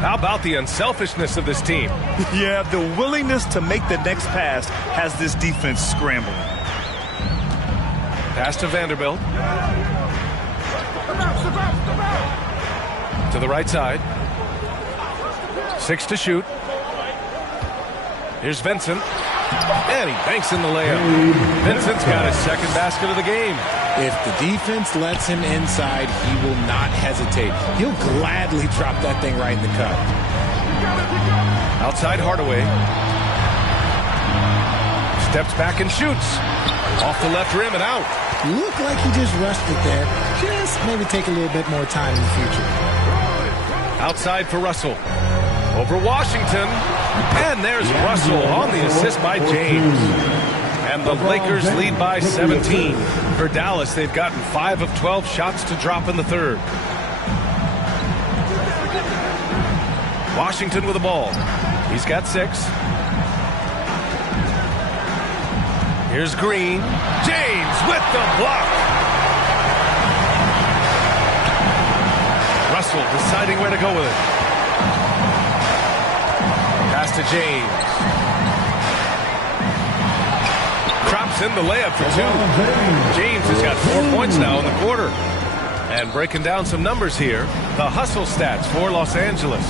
How about the unselfishness of this team? Yeah, the willingness to make the next pass has this defense scrambling. Pass to Vanderbilt. To the right side. 6 to shoot. Here's Vincent. And he banks in the layup. Vincent's got his second basket of the game. If the defense lets him inside, he will not hesitate. He'll gladly drop that thing right in the cup. Outside Hardaway. Steps back and shoots. Off the left rim and out. Looked like he just rushed it there. Just maybe take a little bit more time in the future. Outside for Russell. Over Washington. And there's Russell on the assist by James. And the Lakers lead by 17. For Dallas, they've gotten 5 of 12 shots to drop in the third. Washington with the ball. He's got 6. Here's Green. James with the block. Russell deciding where to go with it. Pass to James. Drops in the layup for 2. James has got 4 points now in the quarter. And breaking down some numbers here, the hustle stats for Los Angeles.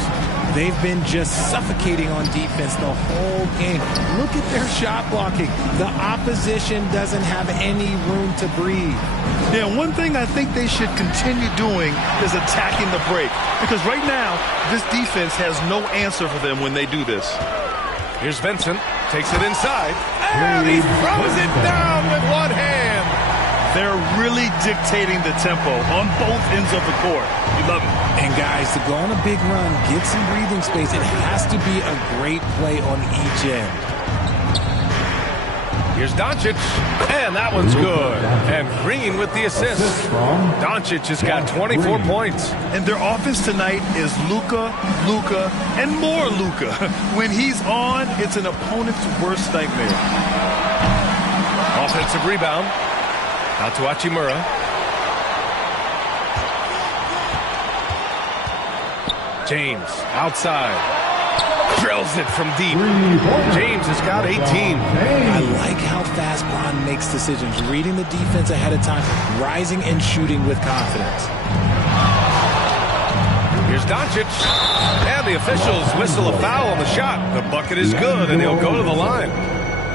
They've been just suffocating on defense the whole game. Look at their shot blocking. The opposition doesn't have any room to breathe. Yeah, one thing I think they should continue doing is attacking the break. Because right now, this defense has no answer for them when they do this. Here's Vincent. Takes it inside. And he throws it down with one hand. They're really dictating the tempo on both ends of the court. You love it. And guys, to go on a big run, get some breathing space, it has to be a great play on each end. Here's Doncic, and that one's good. And Green with the assist. Doncic has got 24 points. And their offense tonight is Luka, and more Luka. When he's on, it's an opponent's worst nightmare. Offensive rebound. Out to Hachimura. James outside. Drills it from deep. James has got 18. I like how fast Bron makes decisions, reading the defense ahead of time, rising and shooting with confidence. Here's Doncic. And the officials whistle a foul on the shot. The bucket is good, and he'll go to the line.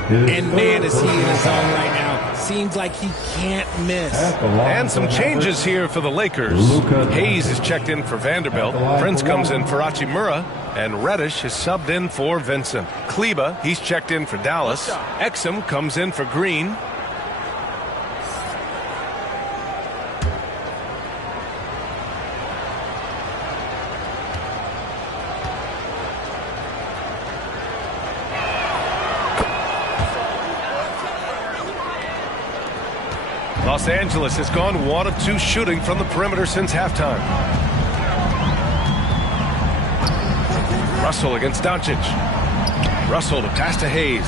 And man, is he in his zone right now. Seems like he can't miss. And some changes here for the Lakers. Hayes is checked in for Vanderbilt. Prince comes in for Hachimura. And Reddish is subbed in for Vincent. Kleba, he's checked in for Dallas. Exum comes in for Green. Los Angeles has gone 1 of 2 shooting from the perimeter since halftime. Russell against Doncic. Russell to pass to Hayes.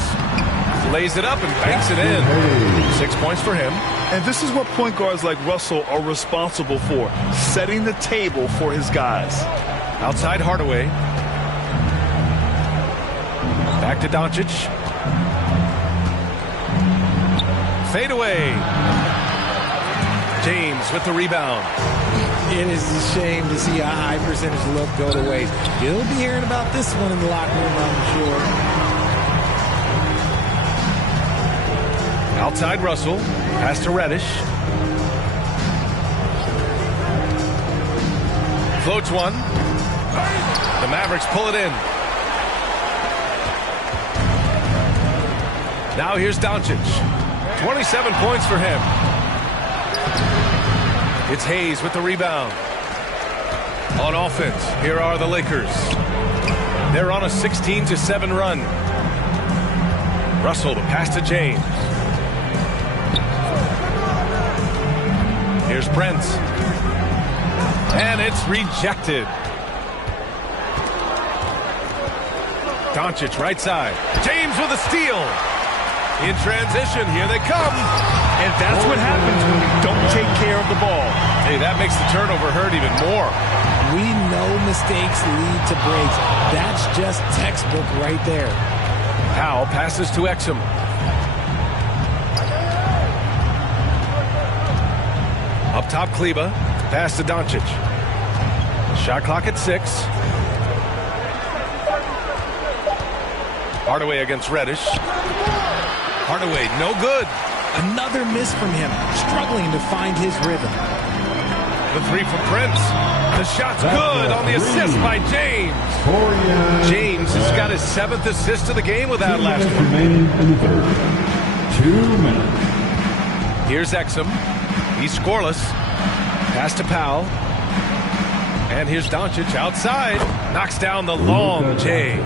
Lays it up and banks it in. 6 points for him. And this is what point guards like Russell are responsible for, setting the table for his guys. Outside Hardaway. Back to Doncic. Fade away. James with the rebound. It is a shame to see a high percentage look go to waste. You'll be hearing about this one in the locker room, I'm sure. Outside Russell. Pass to Reddish. Floats one. The Mavericks pull it in. Now here's Doncic. 27 points for him. It's Hayes with the rebound. On offense, here are the Lakers. They're on a 16-7 run. Russell to pass to James. Here's Brent. And it's rejected. Doncic right side. James with a steal. In transition, here they come. And that's what happens when we don't take care of the ball. Hey, that makes the turnover hurt even more. We know mistakes lead to breaks. That's just textbook right there. Powell passes to Exum. Up top, Kleba. Pass to Doncic. Shot clock at 6. Hardaway against Reddish. Hardaway, no good. Another miss from him, struggling to find his rhythm. The 3 from Prince. The shot's good on the assist by James. James has got his 7th assist of the game with that last one. Remaining in the third. 2 minutes. Here's Exum. He's scoreless. Pass to Powell. And here's Doncic outside. Knocks down the long J.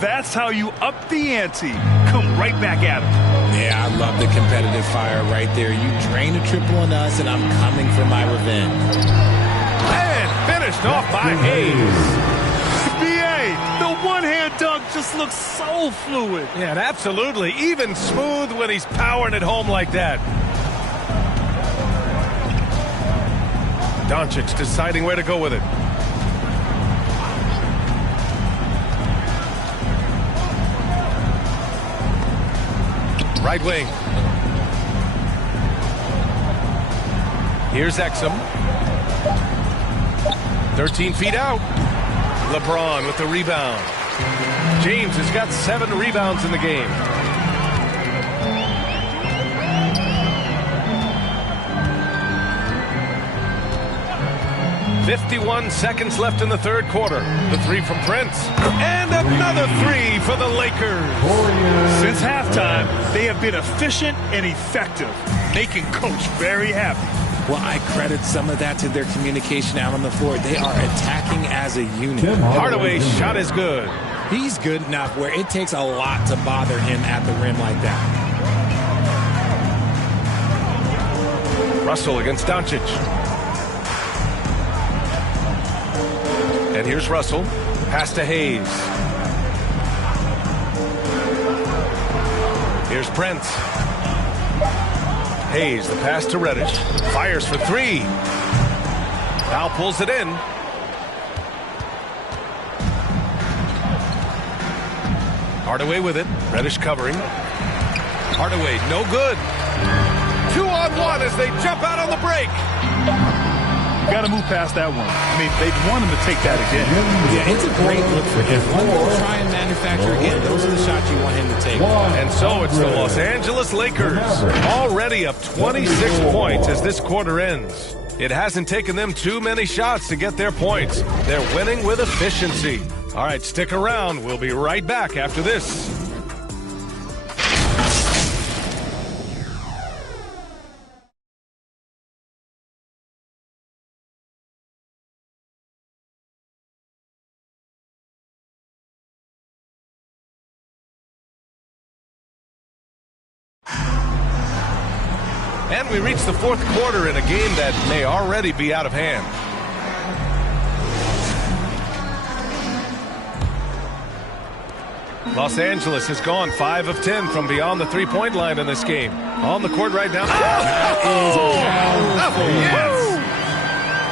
That's how you up the ante. Come right back at him. Yeah, I love the competitive fire right there. You drain a triple on us, and I'm coming for my revenge. And finished off by Hayes. B.A., the one-hand dunk just looks so fluid. Yeah, and absolutely. Even smooth when he's powering it home like that. Doncic deciding where to go with it. Right wing. Here's Exum. 13 feet out. LeBron with the rebound. James has got 7 rebounds in the game. .51 seconds left in the third quarter. The 3 from Prince. And another 3 for the Lakers. Since halftime, they have been efficient and effective, making Coach very happy. Well, I credit some of that to their communication out on the floor. They are attacking as a unit. Hardaway's shot is good. He's good enough where it takes a lot to bother him at the rim like that. Russell against Doncic. And here's Russell. Pass to Hayes. Here's Prince. Hayes, the pass to Reddish. Fires for 3. Now pulls it in. Hardaway with it. Reddish covering. Hardaway, no good. 2-on-1 as they jump out on the break. Got to move past that one. I mean, they want him to take that again. Yeah, it's a great look for him. One more try and manufacture again. Those are the shots you want him to take. And so it's the Los Angeles Lakers, already up 26 points as this quarter ends. It hasn't taken them too many shots to get their points. They're winning with efficiency. All right, stick around. We'll be right back after this. And we reach the fourth quarter in a game that may already be out of hand. Los Angeles has gone 5 of 10 from beyond the three-point line in this game. On the court right now. Yes!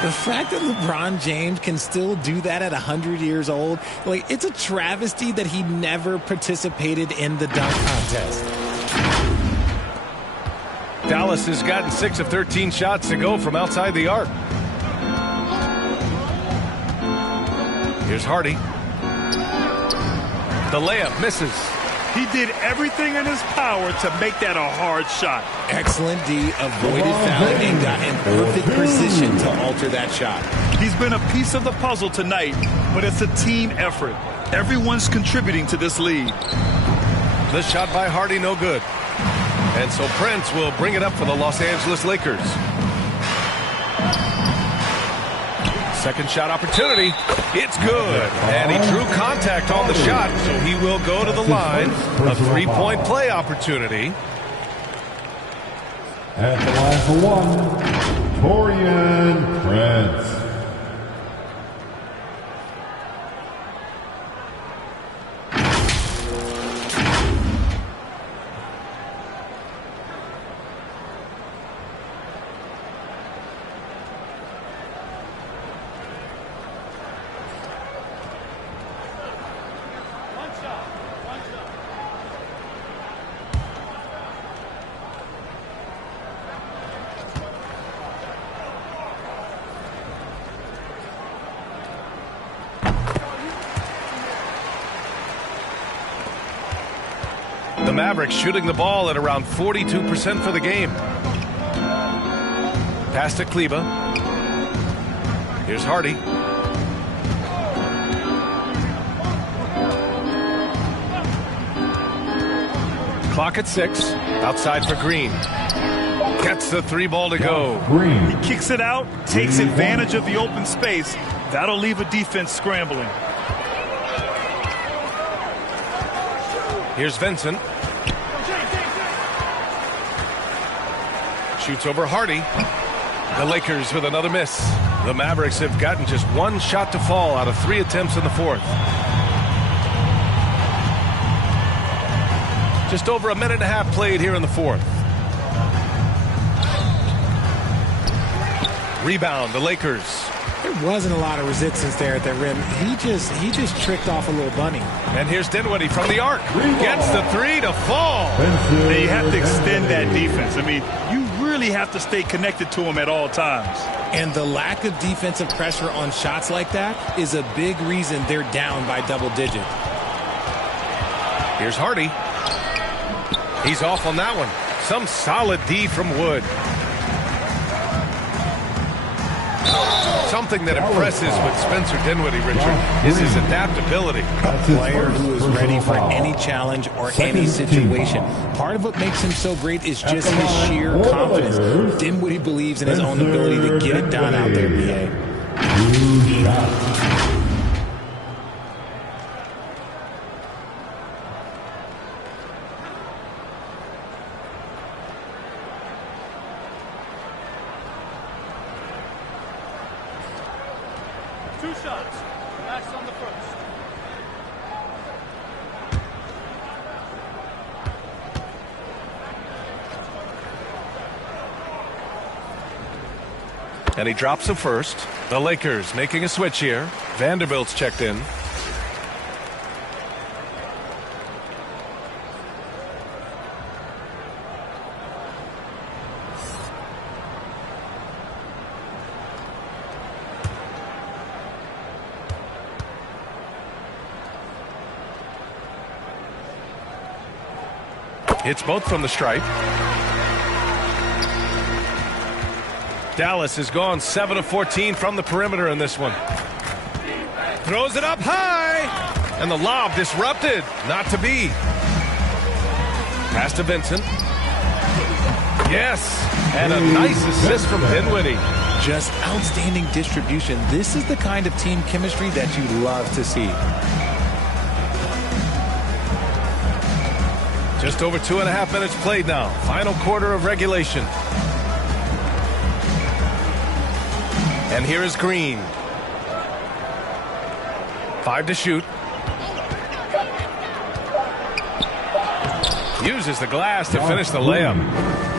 The fact that LeBron James can still do that at 100 years old, like, it's a travesty that he never participated in the dunk contest. Dallas has gotten 6 of 13 shots to go from outside the arc. Here's Hardy. The layup misses. He did everything in his power to make that a hard shot. Excellent D, avoided fouling and got in perfect position to alter that shot. He's been a piece of the puzzle tonight, but it's a team effort. Everyone's contributing to this lead. The shot by Hardy, no good. And so Prince will bring it up for the Los Angeles Lakers. Second shot opportunity. It's good. And he drew contact on the shot, so he will go to the line. A three-point play opportunity. At the line for one, Taurean Prince. The Mavericks shooting the ball at around 42% for the game. Pass to Kleba. Here's Hardy. Clock at 6. Outside for Green. Gets the three ball to go. He kicks it out, takes advantage of the open space. That'll leave a defense scrambling. Here's Vincent. Shoots over Hardy. The Lakers with another miss. The Mavericks have gotten just one shot to fall out of 3 attempts in the fourth. Just over a minute and a half played here in the fourth. Rebound, the Lakers. There wasn't a lot of resistance there at the rim. He just tricked off a little bunny. And here's Dinwiddie from the arc. Gets the three to fall. They have to extend that defense. I mean, you really have to stay connected to him at all times. And the lack of defensive pressure on shots like that is a big reason they're down by double digit. Here's Hardy. He's off on that one. Some solid D from Wood. Something that impresses with Spencer Dinwiddie, Richard, is his adaptability. A player who is ready for any challenge or any situation. Part of what makes him so great is just his sheer confidence. Dinwiddie believes in his own ability to get it done out there, BA. And he drops the first. The Lakers making a switch here. Vanderbilt's checked in. Hits both from the stripe. Dallas has gone 7 of 14 from the perimeter in this one. Throws it up high. And the lob disrupted. Not to be. Pass to Vincent. Yes. And a nice assist from Dinwiddie. Just outstanding distribution. This is the kind of team chemistry that you love to see. Just over 2.5 minutes played now. Final quarter of regulation. And here is Green. 5 to shoot. Uses the glass to finish the layup.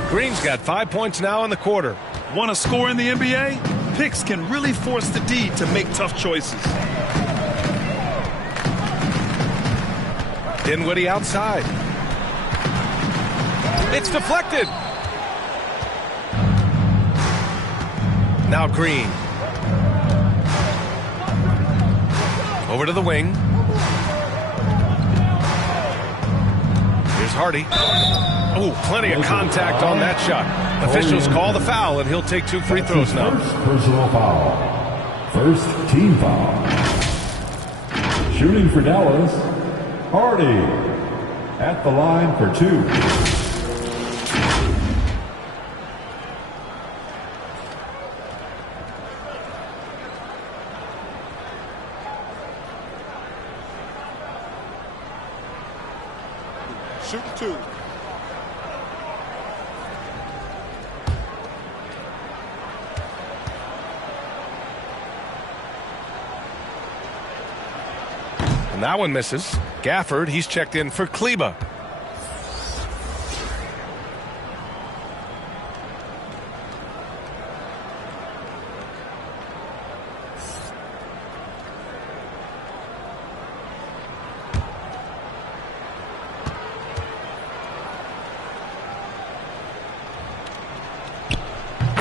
Green's got 5 points now in the quarter. Want to score in the NBA? Picks can really force the D to make tough choices. Dinwiddie outside. It's deflected. Now Green. Over to the wing. Here's Hardy. Oh, plenty of contact on that shot. Officials call the foul, and he'll take 2 free throws now. First personal foul. First team foul. Shooting for Dallas, Hardy. At the line for 2. Shooting 2. And that one misses. Gafford, he's checked in for Kleba.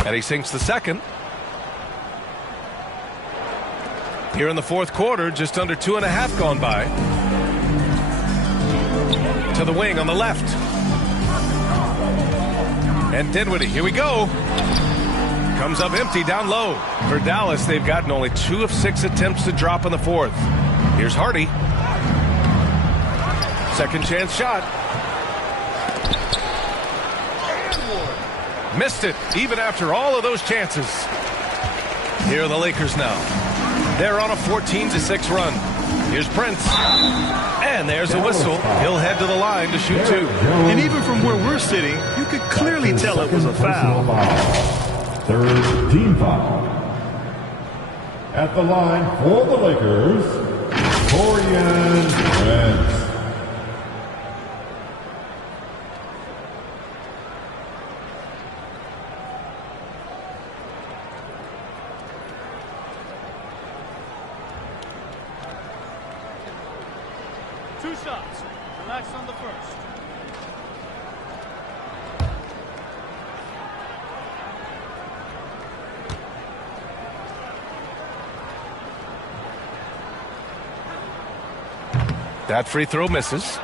And he sinks the second. Here in the fourth quarter, just under 2.5 gone by. To the wing on the left. And Dinwiddie, here we go. Comes up empty down low. For Dallas, they've gotten only 2 of 6 attempts to drop in the fourth. Here's Hardy. Second chance shot. Missed it, even after all of those chances. Here are the Lakers now. They're on a 14-6 run. Here's Prince. And there's a whistle. He'll head to the line to shoot 2. And even from where we're sitting, you could clearly tell it was a foul. Third team foul. At the line for the Lakers, Taurean Prince. Two shots. Relax on the first. That free throw misses.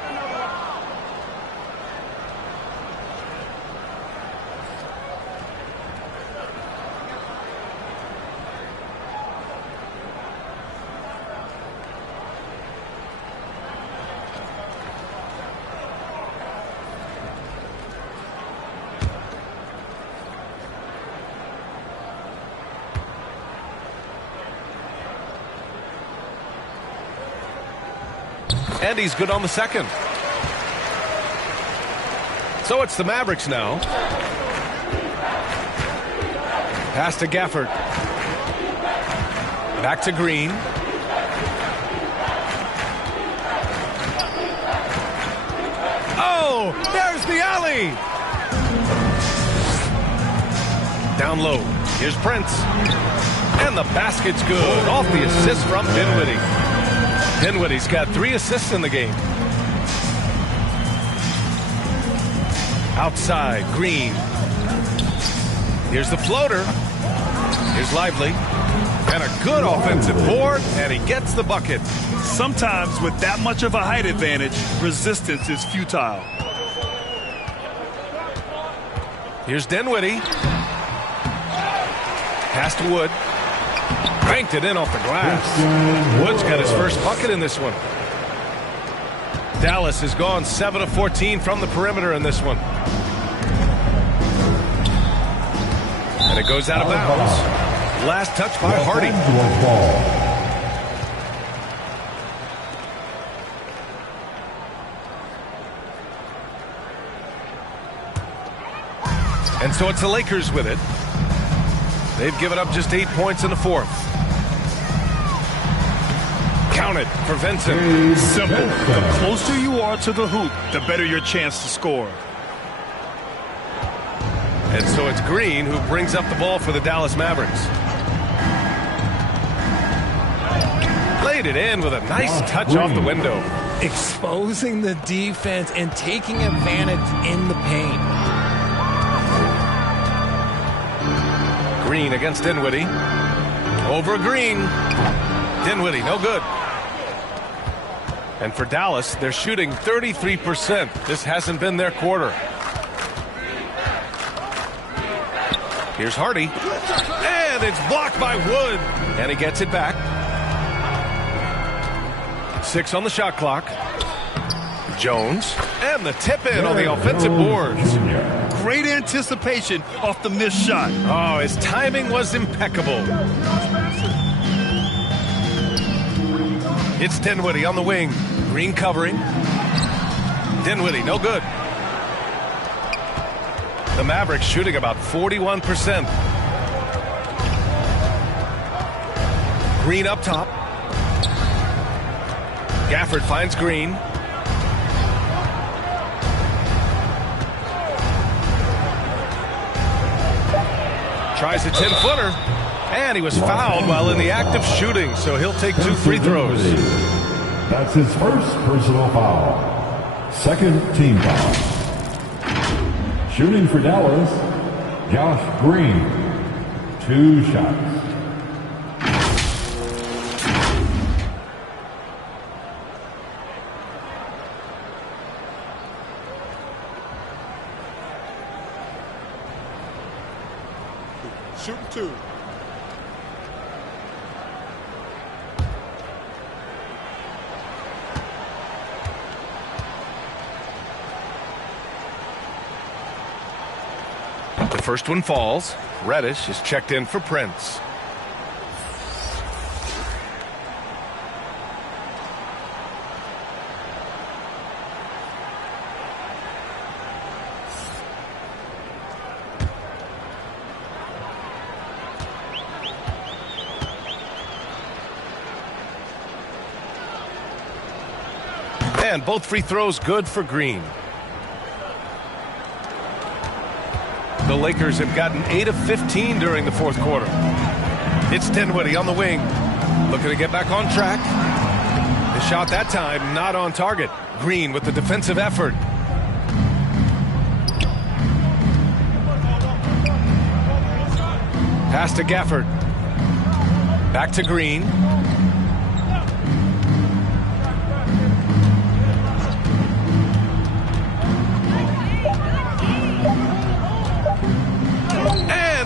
And he's good on the second. So it's the Mavericks now. Pass to Gafford. Back to Green. Oh, there's the alley. Down low. Here's Prince. And the basket's good. Off the assist from Dinwiddie. Dinwiddie's got 3 assists in the game. Outside, Green. Here's the floater. Here's Lively. And a good offensive board, and he gets the bucket. Sometimes with that much of a height advantage, resistance is futile. Here's Dinwiddie. Pass to Wood. Banked it in off the glass. Wood's got his first bucket in this one. Dallas has gone 7 of 14 from the perimeter in this one. And it goes out of bounds. Last touch by Hardy. And so it's the Lakers with it. They've given up just 8 points in the fourth. Counted for Vincent. Simple. The closer you are to the hoop, the better your chance to score. And so it's Green who brings up the ball for the Dallas Mavericks. Laid it in with a nice touch off the window. Exposing the defense and taking advantage in the paint. Green against Dinwiddie. Over Green. Dinwiddie, no good. And for Dallas, they're shooting 33%. This hasn't been their quarter. Here's Hardy. And it's blocked by Wood. And he gets it back. 6 on the shot clock. Jones. And the tip-in on the offensive boards. Great anticipation off the missed shot. Oh, his timing was impeccable. It's Dinwiddie on the wing. Green covering. Dinwiddie, no good. The Mavericks shooting about 41%. Green up top. Gafford finds Green. Tries a 10-footer. And he was fouled while in the act of shooting, so he'll take 2 free throws. That's his first personal foul. Second team foul. Shooting for Dallas, Josh Green. 2 shots. Shoot 2. The first one falls. Reddish is checked in for Prince. And both free throws good for Green. The Lakers have gotten 8 of 15 during the fourth quarter. It's Dinwiddie on the wing. Looking to get back on track. The shot that time not on target. Green with the defensive effort. Pass to Gafford. Back to Green.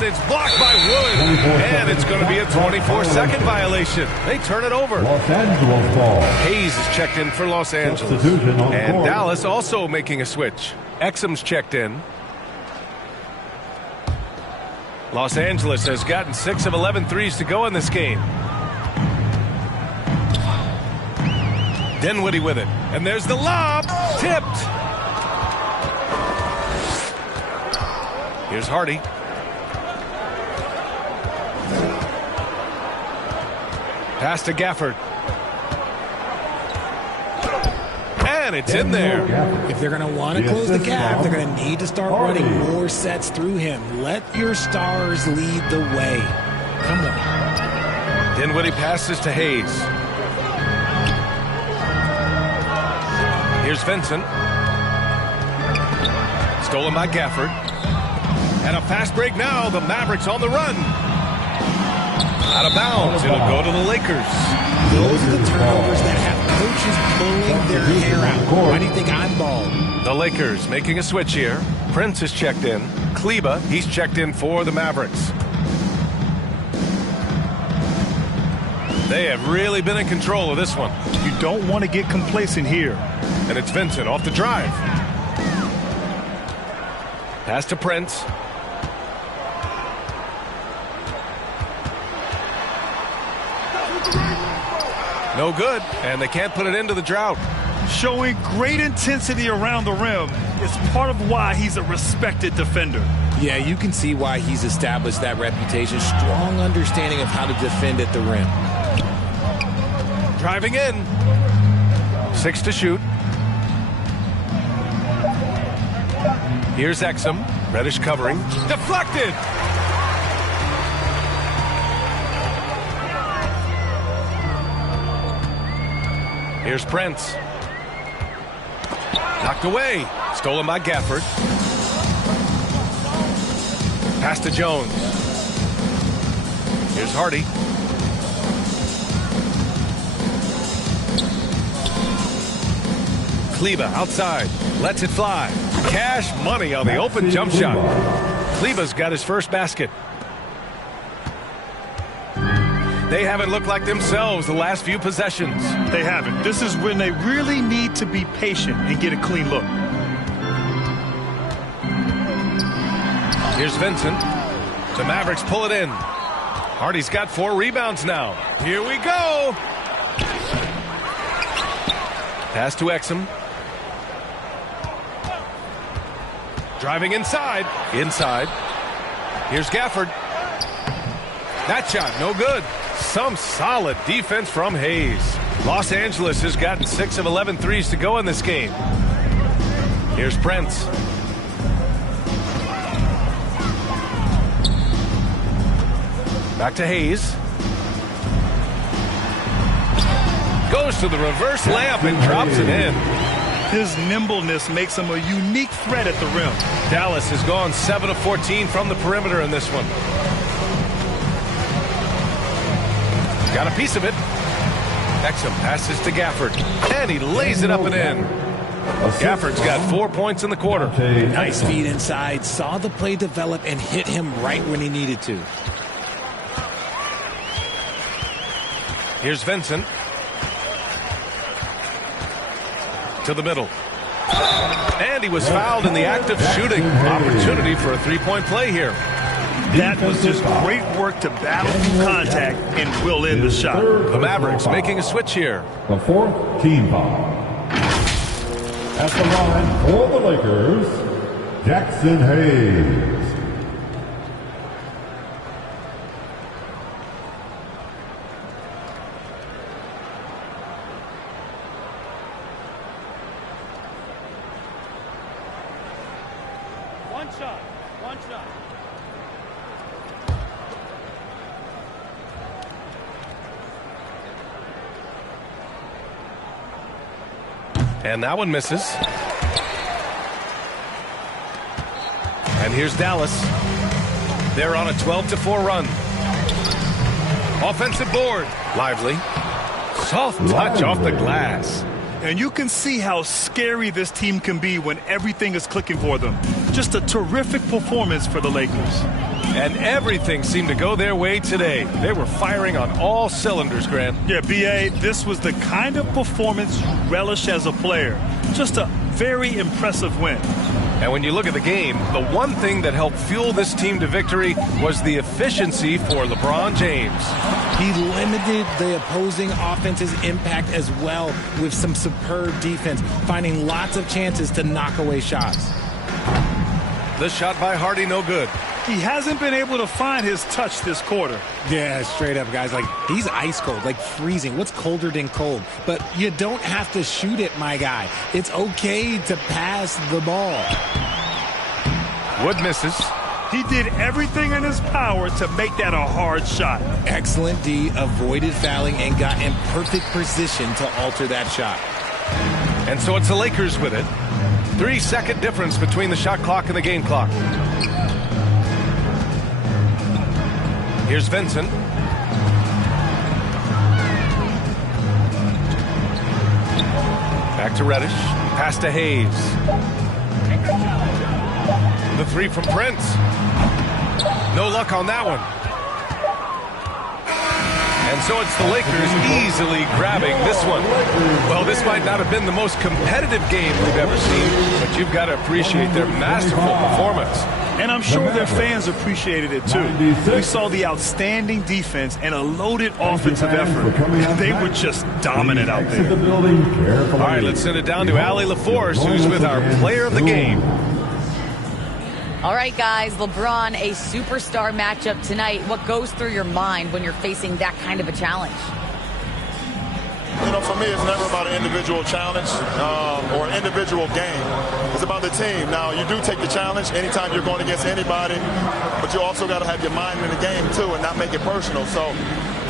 It's blocked by Wood, and it's going to be a 24-second violation. They turn it over. Los Angeles ball. Hayes is checked in for Los Angeles. And Dallas also making a switch. Exum's checked in. Los Angeles has gotten 6 of 11 threes to go in this game. Dinwiddie with it. And there's the lob. Tipped. Here's Hardy. Pass to Gafford. And it's in there. If they're going to want to close the gap, they're going to need to start running more sets through him. Let your stars lead the way. Come on. Dinwiddie passes to Hayes. Here's Vincent. Stolen by Gafford. And a fast break now. The Mavericks on the run. Out of bounds. It'll go to the Lakers. Those are the turnovers that have coaches pulling their hair out. Why do you think I'm bald? The Lakers making a switch here. Prince is checked in. Kleba, he's checked in for the Mavericks. They have really been in control of this one. You don't want to get complacent here. And it's Vincent off the drive. Pass to Prince. No good, and they can't put it into the drought. Showing great intensity around the rim is part of why he's a respected defender. Yeah, you can see why he's established that reputation. Strong understanding of how to defend at the rim. Driving in. 6 to shoot. Here's Exum. Reddish covering. Deflected! Here's Prince. Knocked away. Stolen by Gafford. Pass to Jones. Here's Hardy. Kleba outside. Lets it fly. Cash money on the open jump shot. Kleba's got his first basket. They haven't looked like themselves the last few possessions. They haven't. This is when they really need to be patient and get a clean look. Here's Vincent. The Mavericks pull it in. Hardy's got 4 rebounds now. Here we go. Pass to Exum. Driving inside. Inside. Here's Gafford. That shot, no good. Some solid defense from Hayes. Los Angeles has gotten 6 of 11 threes to go in this game. Here's Prince. Back to Hayes. Goes to the reverse layup and drops it in. His nimbleness makes him a unique threat at the rim. Dallas has gone 7 of 14 from the perimeter in this one. Got a piece of it. Exum passes to Gafford. And he lays it up and in. Gafford's got 4 points in the quarter. Nice feed inside. Saw the play develop and hit him right when he needed to. Here's Vincent. To the middle. And he was fouled in the act of shooting. Opportunity for a three-point play here. That was just great work to battle through contact and will in the shot. The Mavericks making a switch here. The 4th team foul. At the line for the Lakers, Jackson Hayes. One shot. And that one misses. And here's Dallas. They're on a 12-4 run. Offensive board. Lively. Soft touch off the glass. And you can see how scary this team can be when everything is clicking for them. Just a terrific performance for the Lakers. And everything seemed to go their way today. They were firing on all cylinders, Grant. Yeah, B.A., this was the kind of performance you relish as a player. Just a very impressive win. And when you look at the game, the one thing that helped fuel this team to victory was the efficiency for LeBron James. He limited the opposing offense's impact as well with some superb defense, finding lots of chances to knock away shots. The shot by Hardy, no good. He hasn't been able to find his touch this quarter. Yeah, straight up, guys. Like, he's ice cold, like freezing. What's colder than cold? But you don't have to shoot it, my guy. It's okay to pass the ball. Wood misses. He did everything in his power to make that a hard shot. Excellent D, avoided fouling, and got in perfect position to alter that shot. And so it's the Lakers with it. 3-second difference between the shot clock and the game clock. Here's Vincent. Back to Reddish. Pass to Hayes. The three from Prince. No luck on that one. And so it's the Lakers easily grabbing this one. Well, this might not have been the most competitive game we've ever seen, but you've got to appreciate their masterful performance. And I'm sure their fans appreciated it too. We saw the outstanding defense and a loaded offensive effort. They were just dominant out there. All right, let's send it down to Allie LaForce, who's with our player of the game. All right, guys, LeBron, a superstar matchup tonight. What goes through your mind when you're facing that kind of a challenge? You know, for me, it's never about an individual challenge or an individual game. It's about the team. Now, you do take the challenge anytime you're going against anybody, but you also got to have your mind in the game, too, and not make it personal. So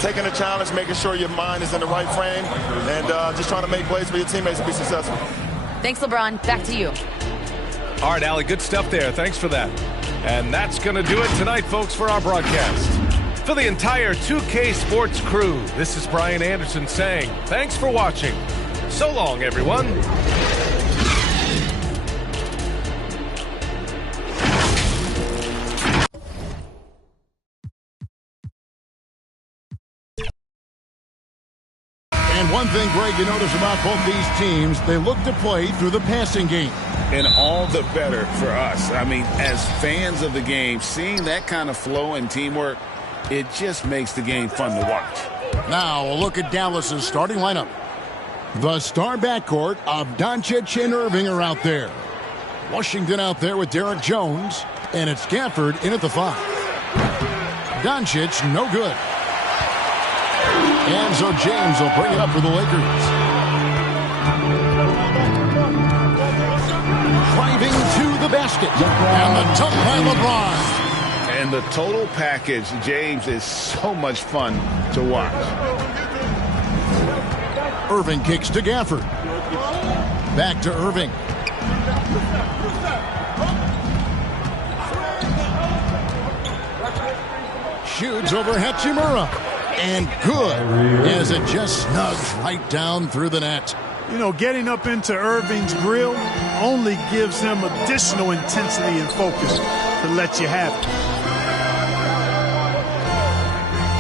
taking the challenge, making sure your mind is in the right frame, and just trying to make plays for your teammates to be successful. Thanks, LeBron. Back to you. All right, Allie, good stuff there. Thanks for that. And that's going to do it tonight, folks, for our broadcast. For the entire 2K Sports crew, this is Brian Anderson saying thanks for watching. So long, everyone. And one thing, Greg, you notice about both these teams, they look to play through the passing game. And all the better for us. I mean, as fans of the game, seeing that kind of flow and teamwork, it just makes the game fun to watch. Now, a look at Dallas's starting lineup. The star backcourt of Doncic and Irving are out there. Washington out there with Derek Jones, and it's Gafford in at the 5. Doncic, no good. And so James will bring it up for the Lakers. Driving to the basket. And the dunk by LeBron. And the total package, James, is so much fun to watch. Irving kicks to Gafford. Back to Irving. Shoots over Hachimura. And good, as it just snugs right down through the net. You know, getting up into Irving's grill only gives him additional intensity and focus to let you have it.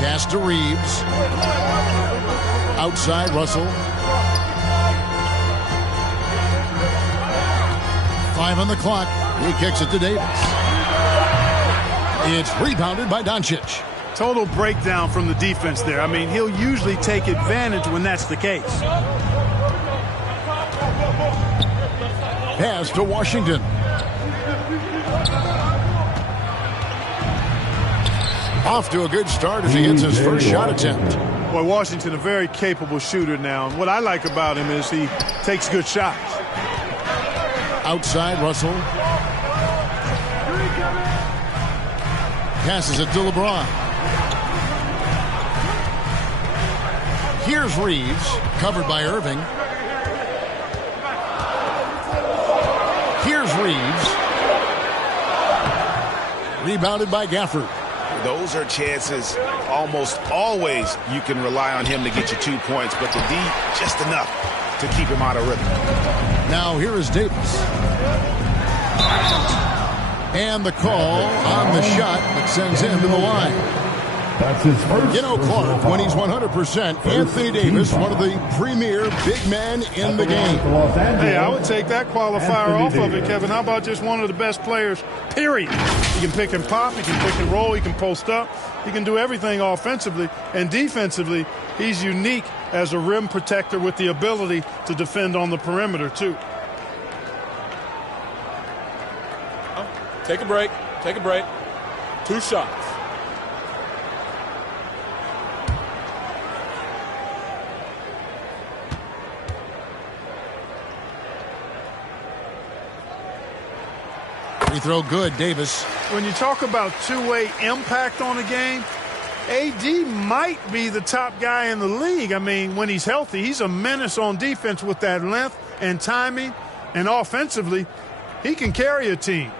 Pass to Reeves. Outside, Russell. 5 on the clock. He kicks it to Davis. It's rebounded by Doncic. Total breakdown from the defense there. I mean, he'll usually take advantage when that's the case. Pass to Washington. Off to a good start as he gets his first shot attempt. Boy, Washington, a very capable shooter now. And what I like about him is he takes good shots. Outside, Russell. Passes it to LeBron. Here's Reeves, covered by Irving. Here's Reeves. Rebounded by Gafford. Those are chances almost always you can rely on him to get you 2 points, but the D just enough to keep him out of rhythm. Now here is Davis. And the call on the shot that sends him to the line. That's his first. You know, Clark, when he's 100%, Anthony Davis, one of the premier big men in the game. Hey, I would take that qualifier off of it, Kevin. How about just one of the best players, period? He can pick and pop, he can pick and roll, he can post up, he can do everything offensively. And defensively, he's unique as a rim protector with the ability to defend on the perimeter, too. Take a break. Take a break. 2 shots. Free throw good, Davis. When you talk about two-way impact on a game, AD might be the top guy in the league. I mean, when he's healthy, he's a menace on defense with that length and timing. And offensively, he can carry a team.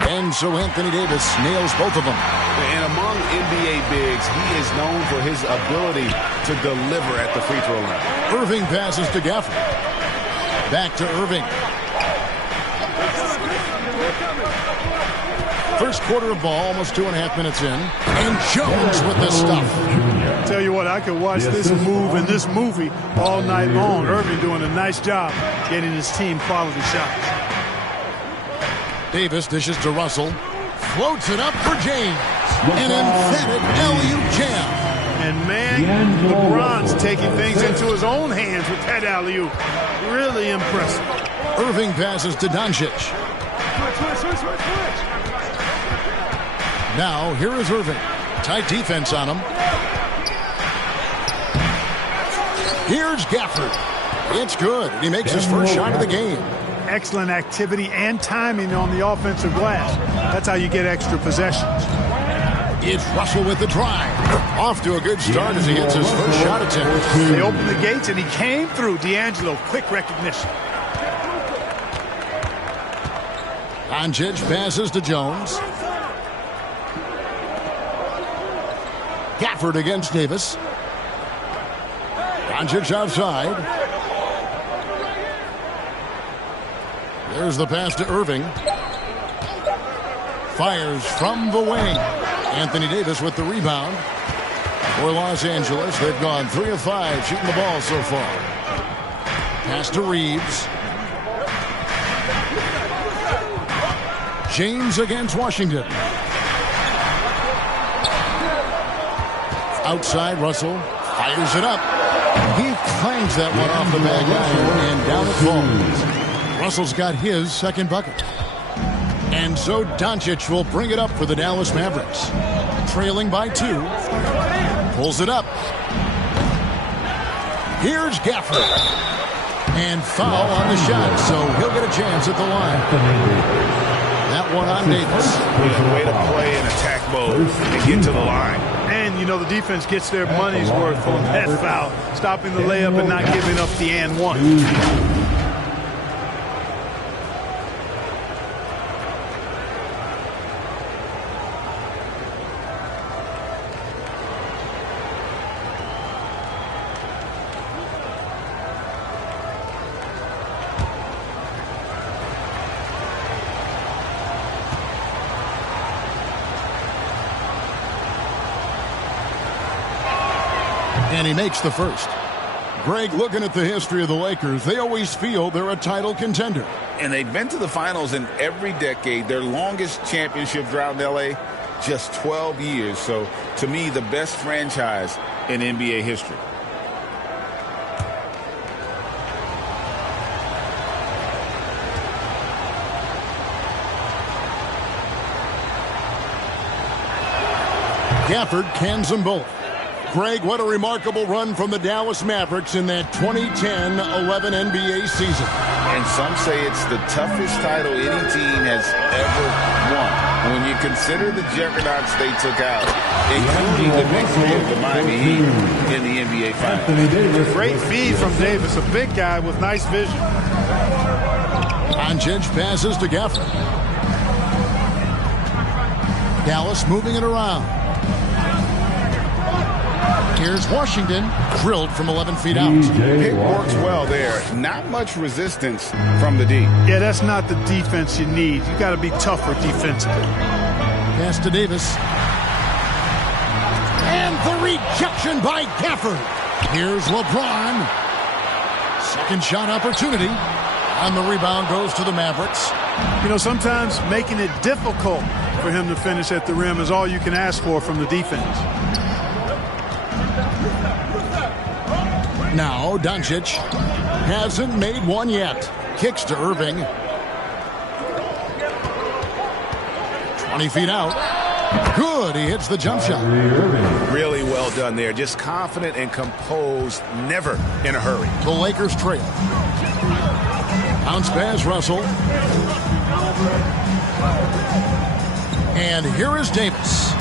And so Anthony Davis nails both of them. And among NBA bigs, he is known for his ability to deliver at the free throw line. Irving passes to Gafford. Back to Irving. First quarter of ball, almost 2.5 minutes in. And Jones with the stuff. Tell you what, I could watch this move and this movie all night long. Irving doing a nice job getting his team quality shots. Davis dishes to Russell. Floats it up for James. An emphatic alley-oop jam. And man, LeBron's taking things into his own hands with that alley-oop. Really impressive. Irving passes to Doncic. Now, here is Irving. Tight defense on him. Here's Gafford. It's good. He makes his first shot of the game. Excellent activity and timing on the offensive glass. That's how you get extra possessions. It's Russell with the drive. Off to a good start as he hits his first shot attempt. They opened the gates and he came through. D'Angelo, quick recognition. Doncic passes to Jones. Gafford against Davis. Doncic outside. There's the pass to Irving. Fires from the wing. Anthony Davis with the rebound. For Los Angeles, they've gone 3 of 5 shooting the ball so far. Pass to Reeves. James against Washington. Outside, Russell fires it up. He clangs that one off the bag iron and down it falls. Russell's got his second bucket. And so Doncic will bring it up for the Dallas Mavericks. Trailing by 2. Pulls it up. Here's Gafford. And foul on the shot, so he'll get a chance at the line. That one on Davis. Way to play in attack mode and get to the line. And, you know, the defense gets their money's worth on that foul. Stopping the layup and not giving up the and one. And he makes the first. Greg, looking at the history of the Lakers, they always feel they're a title contender. And they've been to the finals in every decade. Their longest championship drought in L.A., just 12 years. So, to me, the best franchise in NBA history. Gafford cans them both. Greg, what a remarkable run from the Dallas Mavericks in that 2010-11 NBA season. And some say it's the toughest title any team has ever won. When you consider the juggernauts they took out, including the victory of the Miami Heat in the NBA Finals. Great feed from Davis, a big guy with nice vision. Doncic passes to Gafford. Dallas moving it around. Here's Washington, drilled from 11 feet out. Pick works well there. Not much resistance from the D. Yeah, that's not the defense you need. You got to be tougher defensively. Pass to Davis. And the rejection by Gafford. Here's LeBron. Second shot opportunity. And the rebound goes to the Mavericks. You know, sometimes making it difficult for him to finish at the rim is all you can ask for from the defense. Now, Doncic hasn't made one yet. Kicks to Irving. 20 feet out. Good. He hits the jump shot. Really well done there. Just confident and composed. Never in a hurry. The Lakers trail. Bounce pass, Russell. And here is Davis.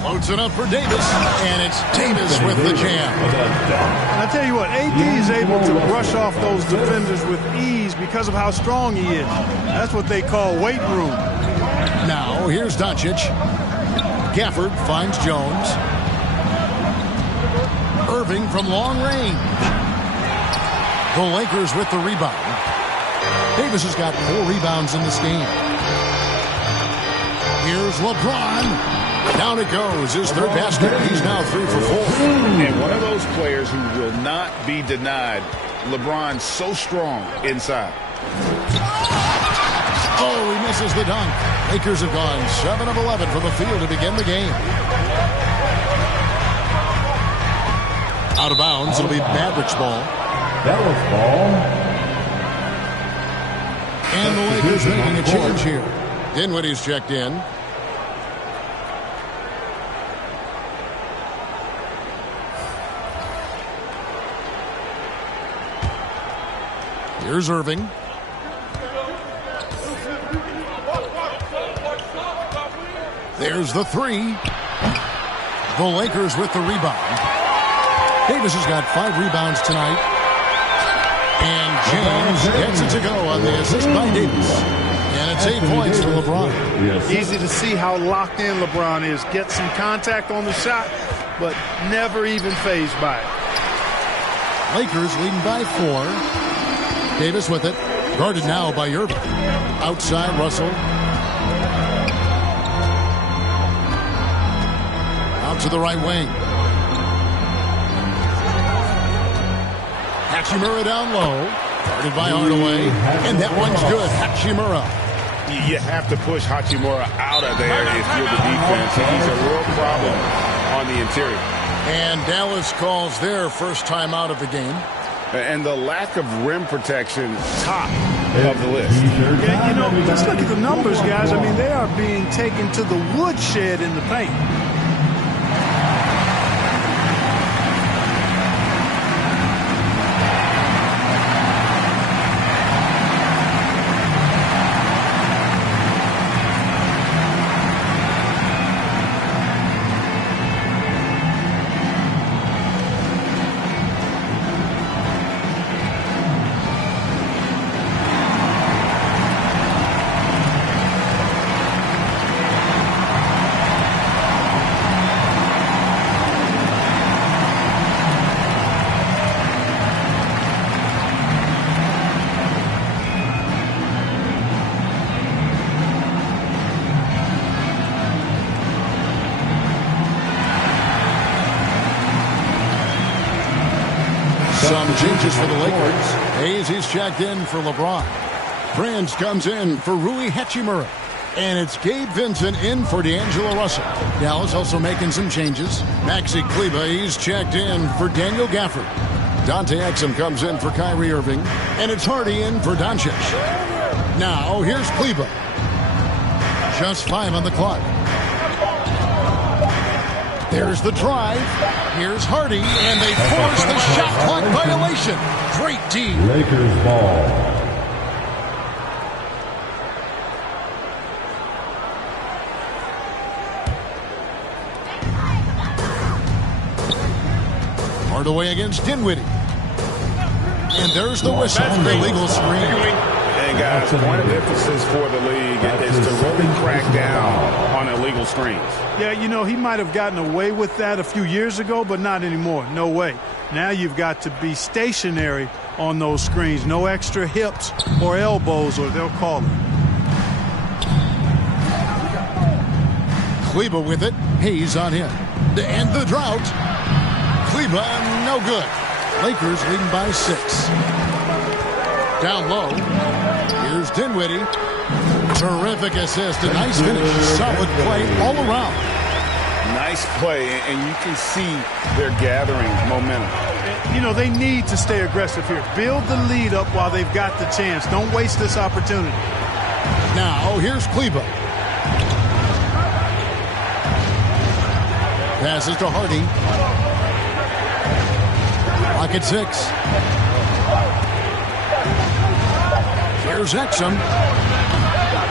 Floats it up for Davis, and it's Davis with the jam. And I tell you what, AD is able to brush off those defenders with ease because of how strong he is. That's what they call weight room. Now, here's Doncic. Gafford finds Jones. Irving from long range. The Lakers with the rebound. Davis has got 4 rebounds in this game. Here's LeBron. Down it goes. His third basket. He's now 3 for 4. And one of those players who will not be denied. LeBron so strong inside. Oh, he misses the dunk. Lakers have gone 7 of 11 from the field to begin the game. Out of bounds, it'll be Mavericks ball. Dallas ball. And the Lakers making a change here. Dinwiddie's checked in. Here's Irving. There's the three. The Lakers with the rebound. Davis has got 5 rebounds tonight. And James gets it to go on the assist by Davis. And it's 8 points to LeBron. Easy to see how locked in LeBron is. Get some contact on the shot, but never even fazed by it. Lakers leading by 4. Davis with it. Guarded now by Irving. Outside Russell. Out to the right wing. Hachimura down low. Guarded by Hardaway. And that one's good. Hachimura. You have to push Hachimura out of there if you're the defense. He's a real problem on the interior. And Dallas calls their first time out of the game. And the lack of rim protection, top of the list. Yeah, you know, just look at the numbers, guys. I mean, they are being taken to the woodshed in the paint. Some changes for the Lakers. Hayes is checked in for LeBron. Prince comes in for Rui Hachimura. And it's Gabe Vincent in for D'Angelo Russell. Dallas also making some changes. Maxi Kleber, he's checked in for Daniel Gafford. Dante Exum comes in for Kyrie Irving. And it's Hardy in for Doncic. Now, here's Kleber. Just 5 on the clock. There's the drive. Here's Hardy, and they force the shot clock violation. Great D. Lakers ball. Hardaway against Dinwiddie. And there's the whistle. Illegal screen. And guys, point of emphasis for the league is to really crack down on illegal screens. Yeah, you know, he might have gotten away with that a few years ago, but not anymore. No way. Now you've got to be stationary on those screens. No extra hips or elbows, or they'll call it. Kleber with it. Hayes on him. To end the drought. Kleber, no good. Lakers leading by 6. Down low. Here's Dinwiddie. Terrific assist. A nice finish. Solid play all around. Nice play, and you can see they're gathering momentum. You know, they need to stay aggressive here. Build the lead up while they've got the chance. Don't waste this opportunity. Now, here's Kleber. Passes to Hardy. Clock at 6. Here's Exum.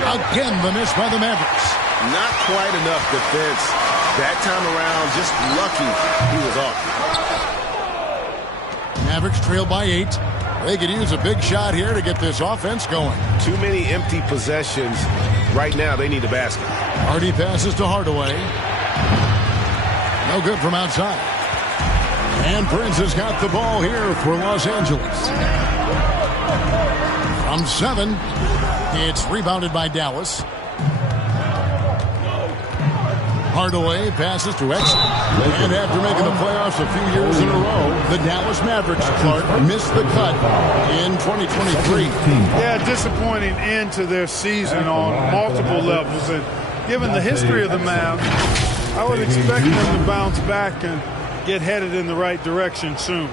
Again, the miss by the Mavericks. Not quite enough defense. That time around, just lucky he was off. Mavericks trail by 8. They could use a big shot here to get this offense going. Too many empty possessions. Right now, they need a basket. Hardy passes to Hardaway. No good from outside. And Prince has got the ball here for Los Angeles. From 7, it's rebounded by Dallas. Hardaway passes to Exum. And after making the playoffs a few years in a row, the Dallas Mavericks, Clark, missed the cut in 2023. Yeah, disappointing end to their season on multiple levels. And given the history of the Mavs, I would expect them to bounce back and get headed in the right direction soon.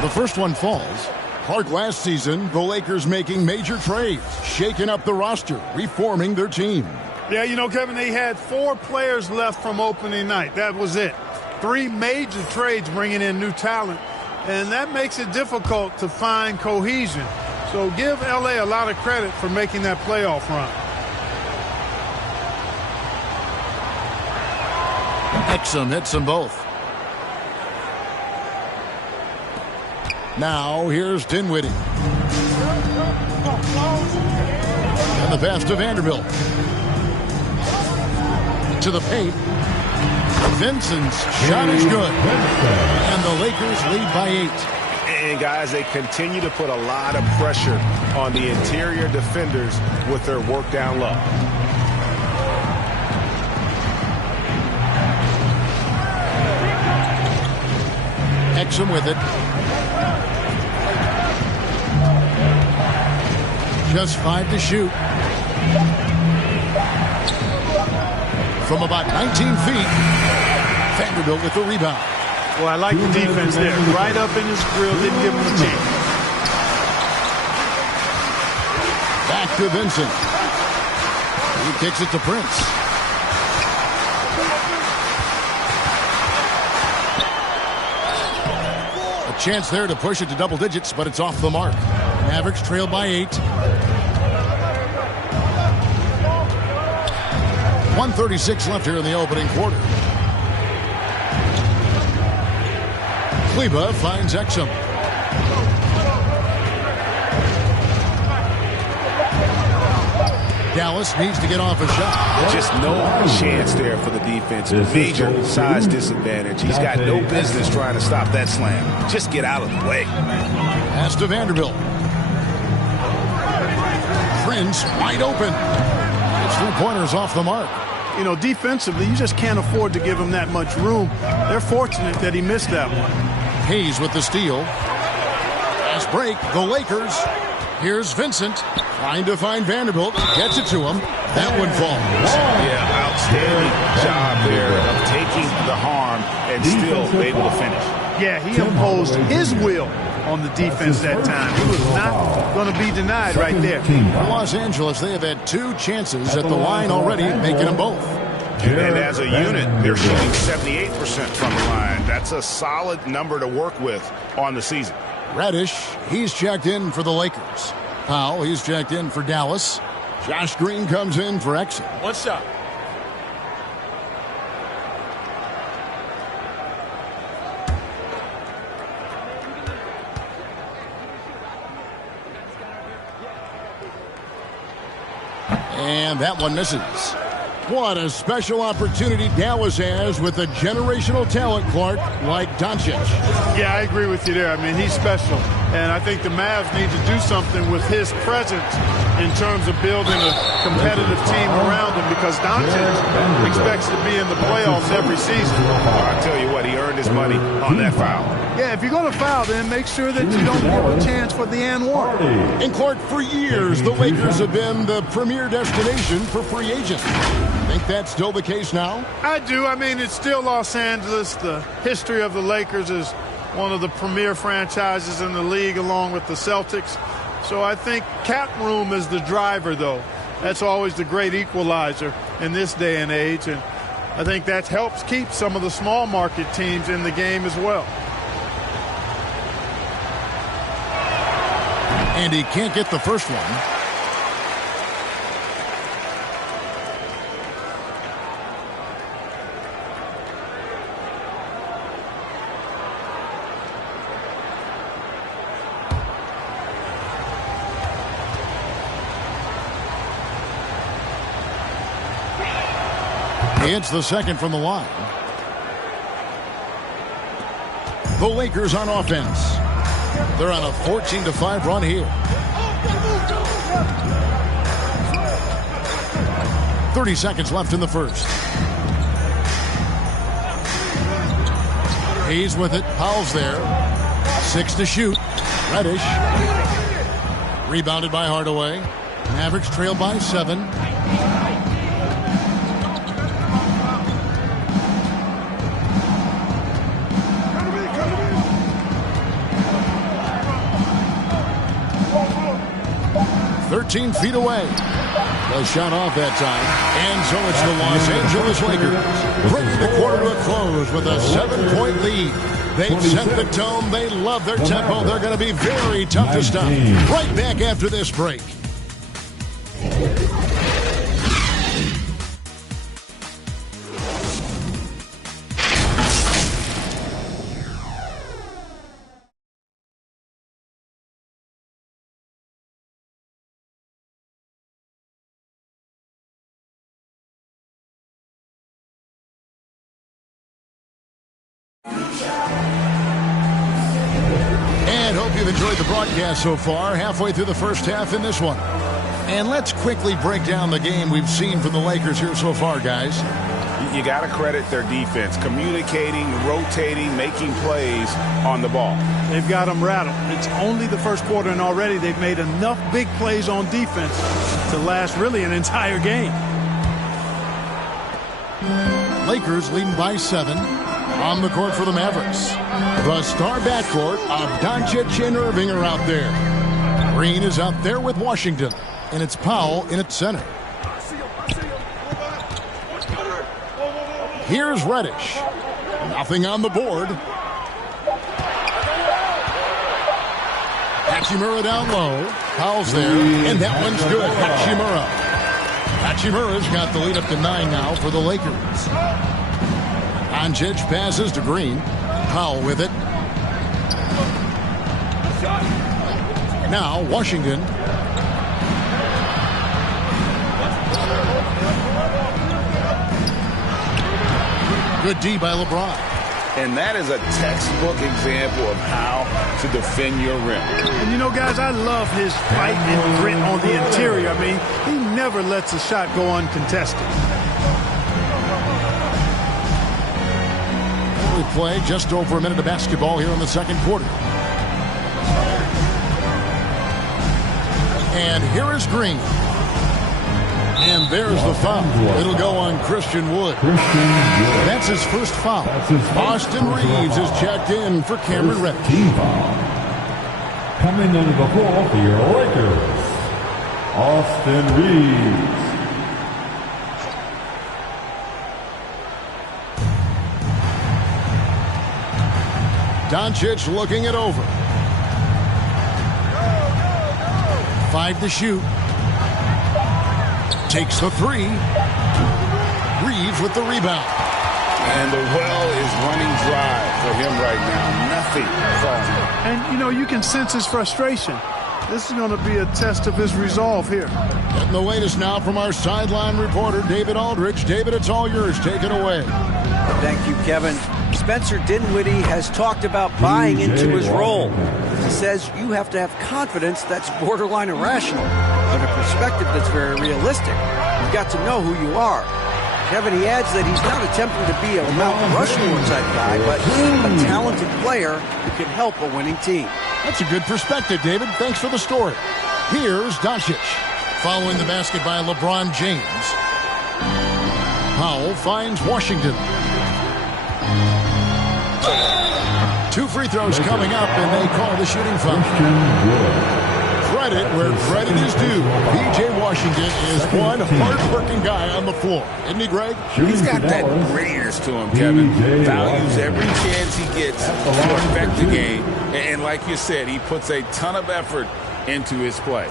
The first one falls. Clark, last season, the Lakers making major trades, shaking up the roster, reforming their team. Yeah, you know, Kevin, they had 4 players left from opening night. That was it. 3 major trades bringing in new talent, and that makes it difficult to find cohesion. So give L.A. a lot of credit for making that playoff run. Exum hits them both. Now, here's Dinwiddie. And the pass to Vanderbilt. To the paint. Vincent's shot is good. And the Lakers lead by 8. And, guys, they continue to put a lot of pressure on the interior defenders with their work down low. Exum with it. Just 5 to shoot. From about 19 feet, Vanderbilt with the rebound. Well, I like the defense there. Right up in his grill, didn't give him a chance. Back to Vincent. He kicks it to Prince. A chance there to push it to double digits, but it's off the mark. Mavericks trail by 8. 1:36 left here in the opening quarter. Kleba finds Exum. Dallas needs to get off a shot. Just no chance there for the defense. Major size disadvantage. He's got no business trying to stop that slam. Just get out of the way. Pass to Vanderbilt. Prince wide open. It's 3-pointers off the mark. You know, defensively, you just can't afford to give him that much room. They're fortunate that he missed that one. Hayes with the steal. Fast break, the Lakers. Here's Vincent trying to find Vanderbilt. Gets it to him. That one falls. Yeah, outstanding job there of taking the harm and still able to finish. Yeah, he imposed his will on the defense that time. He was not going to be denied right there. For Los Angeles, they have had 2 chances at the line already, making them both. And as a unit, they're shooting 78% from the line. That's a solid number to work with on the season. Reddish, he's checked in for the Lakers. Powell, he's checked in for Dallas. Josh Green comes in for Exum. One shot. And that one misses. What a special opportunity Dallas has with a generational talent, Clark, like Doncic. Yeah, I agree with you there. I mean, he's special. And I think the Mavs need to do something with his presence in terms of building a competitive team around him, because Doncic expects to be in the playoffs every season. I tell you what, he earned his money on that foul. Yeah, if you're going to foul, then make sure that you don't give a chance for the and one. And Clark, for years, the Lakers have been the premier destination for free agents. Think that's still the case now? I do. I mean, it's still Los Angeles. The history of the Lakers is one of the premier franchises in the league, along with the Celtics. So I think cap room is the driver, though. That's always the great equalizer in this day and age. And I think that helps keep some of the small market teams in the game as well. And he can't get the first one. He hits the second from the line. The Lakers on offense. They're on a 14-5 run here. 30 seconds left in the first. He's with it. Powell's there. 6 to shoot. Reddish. Rebounded by Hardaway. Mavericks trail by 7. "13 feet away." The shot off that time. And so it's the Los Angeles Lakers bringing the quarter to a close with a 7-point lead. They've set the tone. They love their tempo. They're going to be very tough to stop. Right back after this break. And hope you've enjoyed the broadcast so far. Halfway through the first half in this one. And let's quickly break down the game we've seen from the Lakers here so far, guys. You got to credit their defense, communicating, rotating, making plays on the ball. They've got them rattled. It's only the first quarter, and already they've made enough big plays on defense to last really an entire game. Lakers leading by 7. On the court for the Mavericks. The star backcourt of Doncic and Irving are out there. Green is out there with Washington. And it's Powell in its center. Here's Reddish. Nothing on the board. Hachimura down low. Powell's there. And that one's good. Hachimura. Hachimura's got the lead up to 9 now for the Lakers. Doncic passes to Green. Powell with it. Now Washington. Good D by LeBron. And that is a textbook example of how to defend your rim. And you know, guys, I love his fight and grit on the interior. I mean, he never lets a shot go uncontested. Play just over a minute of basketball here in the second quarter. And here is Green. And there's the foul. It'll go on Christian Wood. That's his first foul. Austin Reeves is checked in for Cameron Reddish. Coming into the floor for your Lakers, Austin Reeves. Doncic looking it over. 5 to shoot. Takes the 3. Reeves with the rebound. And the well is running dry for him right now. Nothing falling. And, you know, you can sense his frustration. This is going to be a test of his resolve here. Getting the latest now from our sideline reporter, David Aldridge. David, it's all yours. Take it away. Thank you, Kevin. Spencer Dinwiddie has talked about buying into his role. He says you have to have confidence that's borderline irrational, but a perspective that's very realistic. You've got to know who you are. Kevin, he adds that he's not attempting to be a Mount Rushmore type guy, but a talented player who can help a winning team. That's a good perspective, David. Thanks for the story. Here's Doncic. Following the basket by LeBron James. Powell finds Washington. 2 free throws coming up, and they call the shooting foul. Credit where credit is due. P.J. Washington is one hard-working guy on the floor. Isn't he, Greg? He's got that grittiness to him, Kevin. Values every chance he gets to affect the game. And like you said, he puts a ton of effort into his play.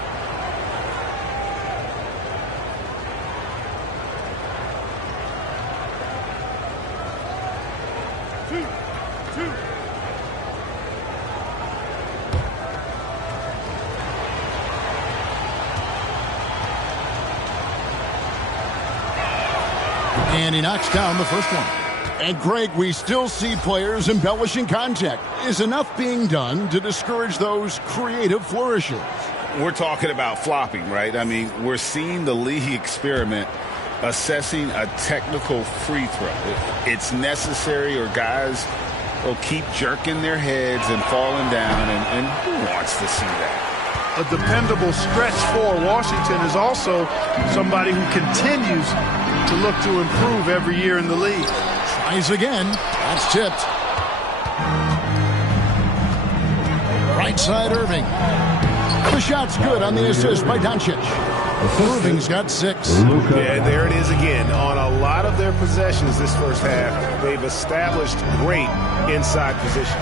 And he knocks down the first one. And Greg, we still see players embellishing contact. Is enough being done to discourage those creative flourishes? We're talking about flopping, right? I mean, we're seeing the league experiment assessing a technical free throw. It's necessary, or guys will keep jerking their heads and falling down, and who wants to see that? A dependable stretch for Washington is also somebody who continues to look to improve every year in the league. Tries again. That's tipped. Right side, Irving. The shot's good on the assist by Doncic. Irving's got 6. Yeah, there it is again. On a lot of their possessions this first half, they've established great inside position.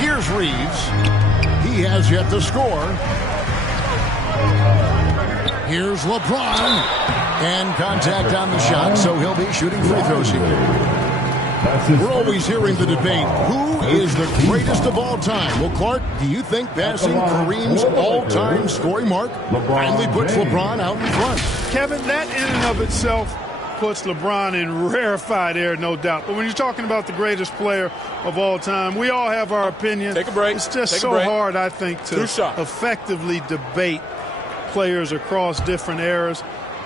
Here's Reeves. He has yet to score. Here's LeBron. And contact on the shot, so he'll be shooting free throws here. We're always hearing the debate, who is the greatest of all time? Well, Clark, do you think passing Kareem's all-time scoring mark finally puts LeBron out in front? Kevin, that in and of itself puts LeBron in rarefied air, no doubt. But when you're talking about the greatest player of all time, we all have our opinion. Take a break. It's just so hard, I think, to effectively debate players across different eras.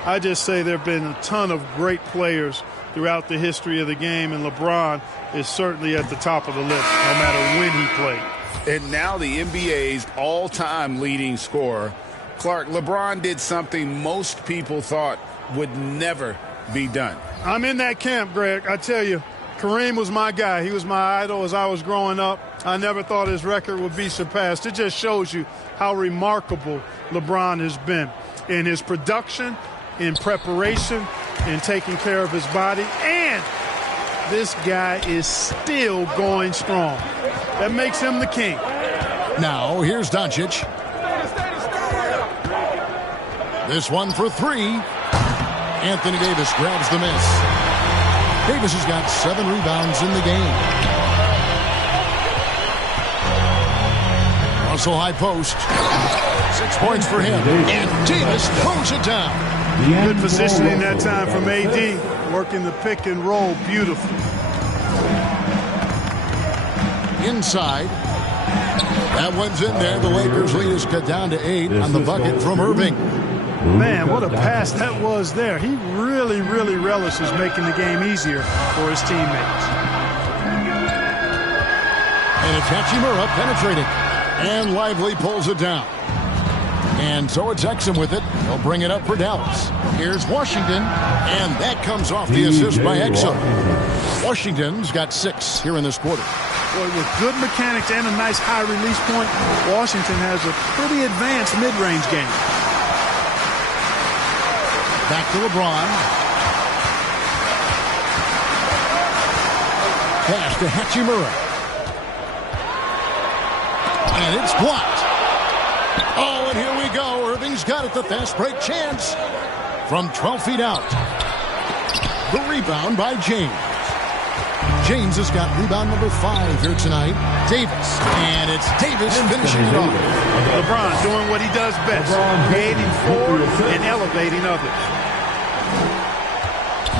I just say there have been a ton of great players throughout the history of the game, and LeBron is certainly at the top of the list, no matter when he played. And now the NBA's all-time leading scorer. Clark, LeBron did something most people thought would never be done. I'm in that camp, Greg. I tell you, Kareem was my guy. He was my idol as I was growing up. I never thought his record would be surpassed. It just shows you how remarkable LeBron has been in his production, in preparation, in taking care of his body, and this guy is still going strong. That makes him the king. Now, here's Doncic. This one for 3. Anthony Davis grabs the miss. Davis has got 7 rebounds in the game. Russell high post. 6 points for him. And Davis throws it down. Good positioning that time from AD. Working the pick and roll beautifully. Inside. That one's in there. The Lakers lead is cut down to 8 on the bucket from Irving. Man, what a pass that was there. He really, really relishes making the game easier for his teammates. And it's Hachimura penetrating. And Lively pulls it down. And so it's Exum with it. He'll bring it up for Dallas. Here's Washington. And that comes off the assist by Exum. Washington's got 6 here in this quarter. Boy, with good mechanics and a nice high release point, Washington has a pretty advanced mid-range game. Back to LeBron. Pass to Hachimura. And it's blocked. Oh, and here we go. Irving's got it. The fast break chance from 12 feet out. The rebound by James. James has got rebound number 5 here tonight. Davis. And it's Davis finishing it off. LeBron doing what he does best. Creating for and elevating others.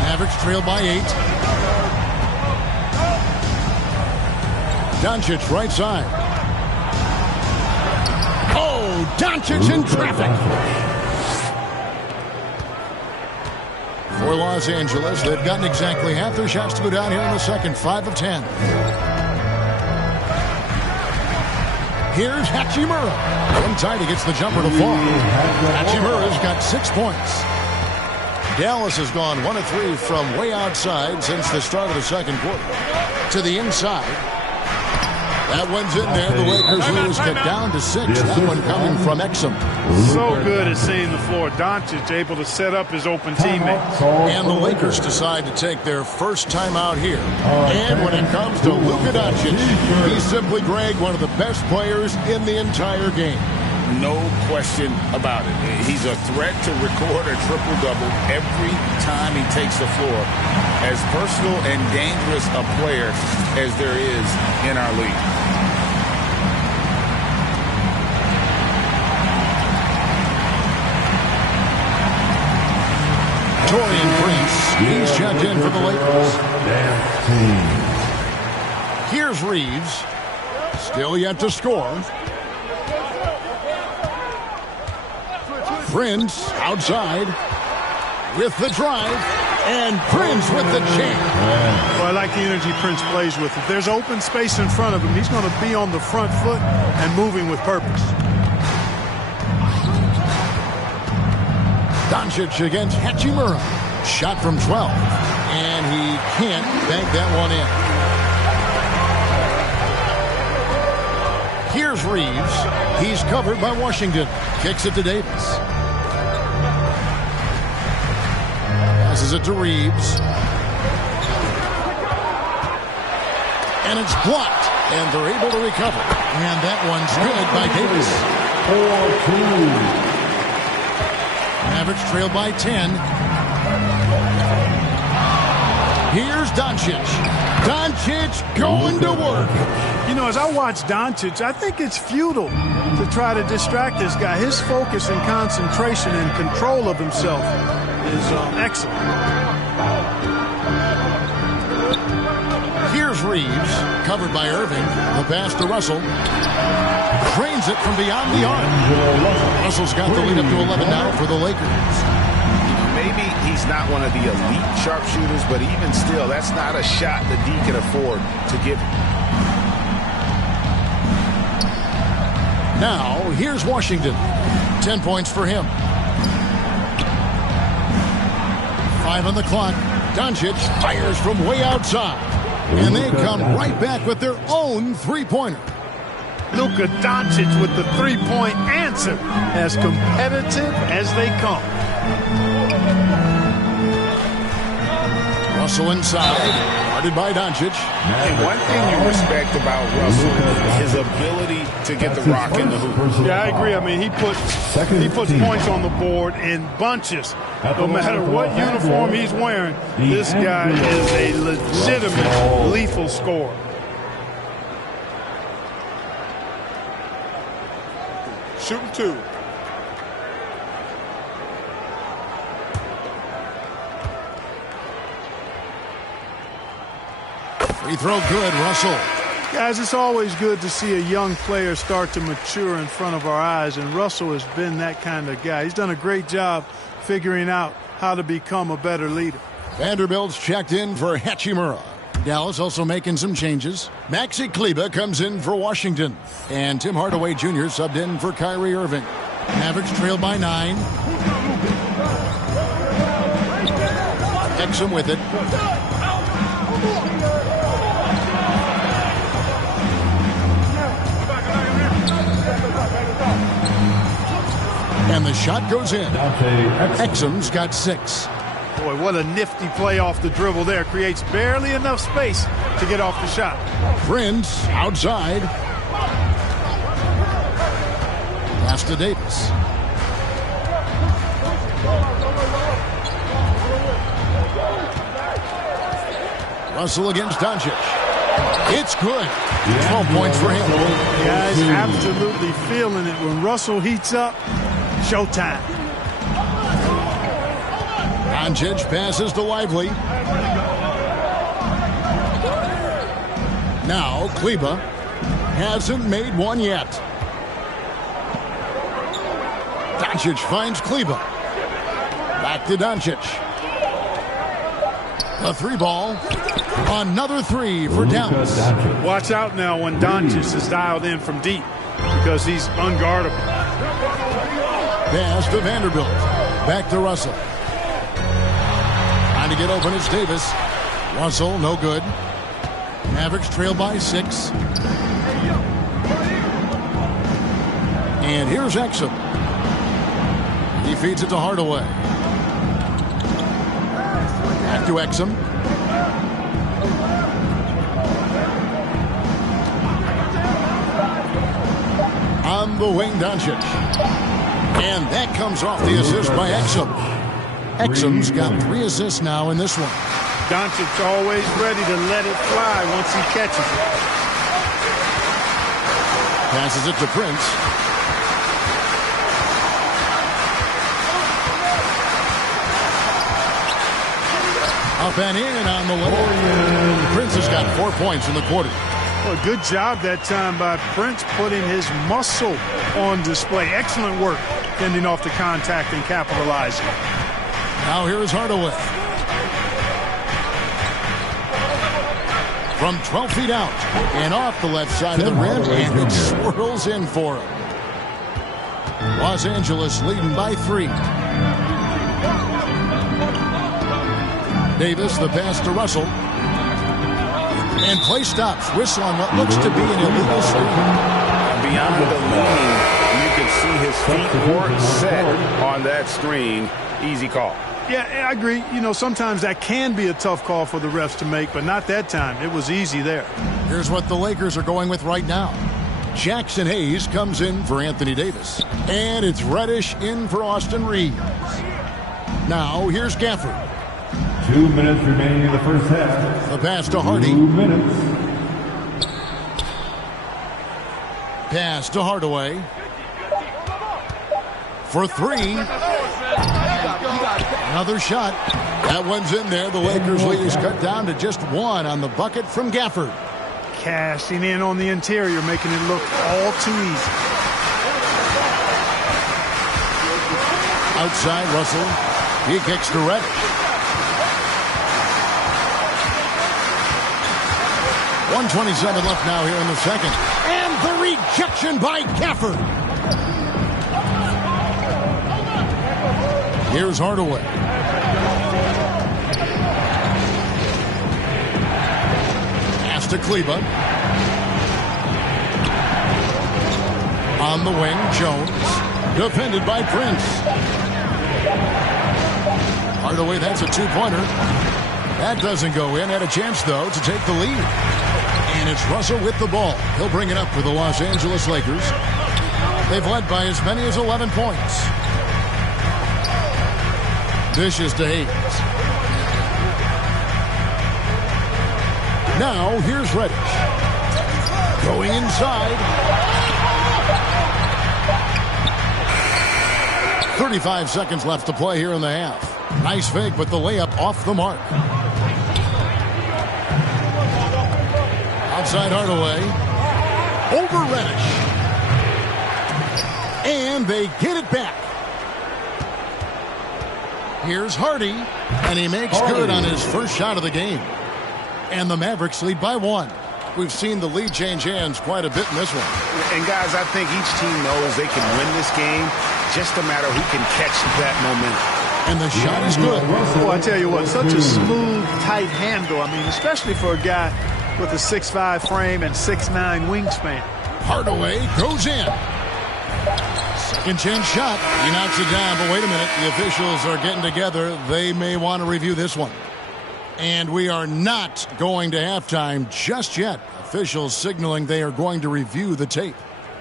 Mavericks trail by 8. Doncic right side. Oh, Doncic in traffic. For Los Angeles, they've gotten exactly half their shots to go down here in the second. 5 of 10. Here's Hachimura. One tight, he gets the jumper to fall. Hachimura's got 6 points. Dallas has gone 1 of 3 from way outside since the start of the second quarter. To the inside. That one's in there. The Lakers lose cut down to 6. That one coming from Exum. So good at seeing the floor. Doncic able to set up his open teammates. And the Lakers decide to take their first time out here. And when it comes to Luka Doncic, he's simply, Greg, one of the best players in the entire game. No question about it. He's a threat to record a triple-double every time he takes the floor. As personal and dangerous a player as there is in our league. He's checked in for the Lakers. Here's Reeves. Still yet to score. Prince outside with the drive. And Prince with the jam. Well, I like the energy Prince plays with. If there's open space in front of him, he's going to be on the front foot and moving with purpose. Doncic against Hachimura. Shot from 12. And he can't bank that one in. Here's Reeves. He's covered by Washington. Kicks it to Davis. Passes it to Reeves. And it's blocked. And they're able to recover. And that one's good by Davis. 4-2. Mavericks trail by 10. Here's Doncic. Doncic going to work. You know, as I watch Doncic, I think it's futile to try to distract this guy. His focus and concentration and control of himself is excellent. Here's Reeves, covered by Irving. The pass to Russell. Drains it from beyond the arc. Russell's got the lead up to 11 now for the Lakers. Maybe he's not one of the elite sharpshooters, but even still, that's not a shot that D can afford to give. Now, here's Washington. 10 points for him. 5 on the clock. Doncic fires from way outside. And they come right back with their own three-pointer. Luka Doncic with the three-point answer. As competitive as they come. Russell inside. Guarded by Doncic. And one thing you respect about Russell, his ability to get the rock in the hoop. Yeah, I agree. I mean, he puts points on the board in bunches. No matter what uniform he's wearing, this guy is a legitimate lethal scorer. Shooting 2. Free throw good, Russell. Guys, it's always good to see a young player start to mature in front of our eyes, and Russell has been that kind of guy. He's done a great job figuring out how to become a better leader. Vanderbilt's checked in for Hachimura. Dallas also making some changes. Maxi Kleber comes in for Washington. And Tim Hardaway Jr. subbed in for Kyrie Irving. Mavericks trail by 9. Exum with it. And the shot goes in. Exum's got 6. Boy, what a nifty play off the dribble there. Creates barely enough space to get off the shot. Prince outside. Pass to Davis. Russell against Doncic. It's good. 12 points for him. Guys, absolutely feeling it. When Russell heats up, showtime. Doncic passes to Lively. Now Kleber hasn't made one yet. Doncic finds Kleber. Back to Doncic. A 3-ball. Another 3 for Dallas. Watch out now when Doncic is dialed in from deep because he's unguardable. Pass to Vanderbilt. Back to Russell. Trying to get open is Davis. Russell, no good. Mavericks trail by 6. And here's Exum. He feeds it to Hardaway. Back to Exum. On the wing, Doncic. And that comes off the assist by Exum. Exum's got 3 assists now in this one. Doncic always ready to let it fly once he catches it. Passes it to Prince. Up and in on the layup. Prince has got 4 points in the quarter. Well, good job that time by Prince putting his muscle on display. Excellent work fending off the contact and capitalizing. Now here is Hardaway. From 12 feet out and off the left side of the rim, and it swirls in for him. Los Angeles leading by 3. Davis, the pass to Russell. And play stops. Whistle on what looks to be an illegal screen. Beyond the lean, you can see his feet weren't set on that screen. Easy call. Yeah, I agree. You know, sometimes that can be a tough call for the refs to make, but not that time. It was easy there. Here's what the Lakers are going with right now. Jackson Hayes comes in for Anthony Davis. And it's Reddish in for Austin Reeves. Now, here's Gafford. 2 minutes remaining in the first half. The pass to Hardy. 2 minutes. Pass to Hardaway. For 3. Another shot. That one's in there. The Lakers lead is cut down to just 1 on the bucket from Gafford. Cashing in on the interior, making it look all too easy. Outside, Russell. He kicks to Reddish. 1:27 left now here in the second. And the rejection by Gafford. Here's Hardaway. Pass to Kleba. On the wing, Jones. Defended by Prince. Hardaway, that's a 2-pointer. That doesn't go in. Had a chance, though, to take the lead. And it's Russell with the ball. He'll bring it up for the Los Angeles Lakers. They've led by as many as 11 points. Dishes to Hayes. Now, here's Reddish. Going inside. 35 seconds left to play here in the half. Nice fake, but the layup off the mark. Outside Hardaway. Over Reddish. And they get it back. Here's Hardy. And he makes good on his first shot of the game. And the Mavericks lead by 1. We've seen the lead change hands quite a bit in this one. And guys, I think each team knows they can win this game. Just a matter who can catch that momentum. And the shot is good. Well, I tell you what, such a smooth, tight handle. I mean, especially for a guy with a 6'5" frame and 6'9" wingspan. Hardaway goes in. Second chance shot. He knocks it down, but wait a minute. The officials are getting together. They may want to review this one. And we are not going to halftime just yet. Officials signaling they are going to review the tape.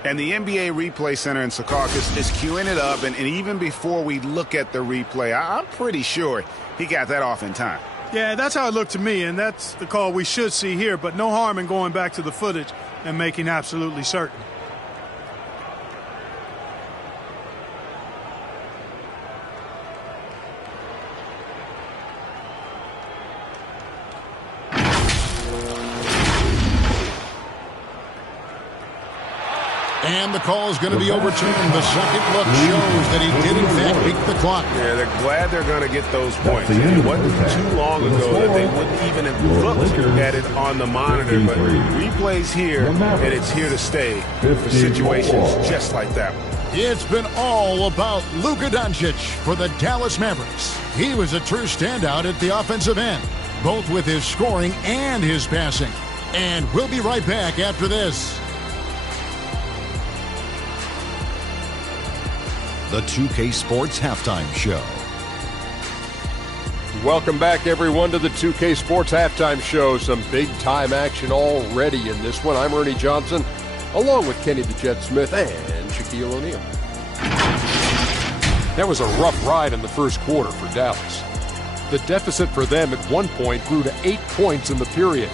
And the NBA Replay Center in Secaucus is queuing it up. And even before we look at the replay, I'm pretty sure he got that off in time. Yeah, that's how it looked to me, and that's the call we should see here. But no harm in going back to the footage and making absolutely certain. And the call is going to be overturned. The second look shows that he did, in fact, beat the clock. Yeah, they're glad they're going to get those points. It wasn't too long ago that they wouldn't even have looked at it on the monitor. But replay's here, and it's here to stay for situations just like that one. It's been all about Luka Doncic for the Dallas Mavericks. He was a true standout at the offensive end, both with his scoring and his passing. And we'll be right back after this. The 2K Sports Halftime Show. Welcome back, everyone, to the 2K Sports Halftime Show. Some big-time action already in this one. I'm Ernie Johnson, along with Kenny the Jet Smith and Shaquille O'Neal. That was a rough ride in the first quarter for Dallas. The deficit for them at one point grew to 8 points in the period.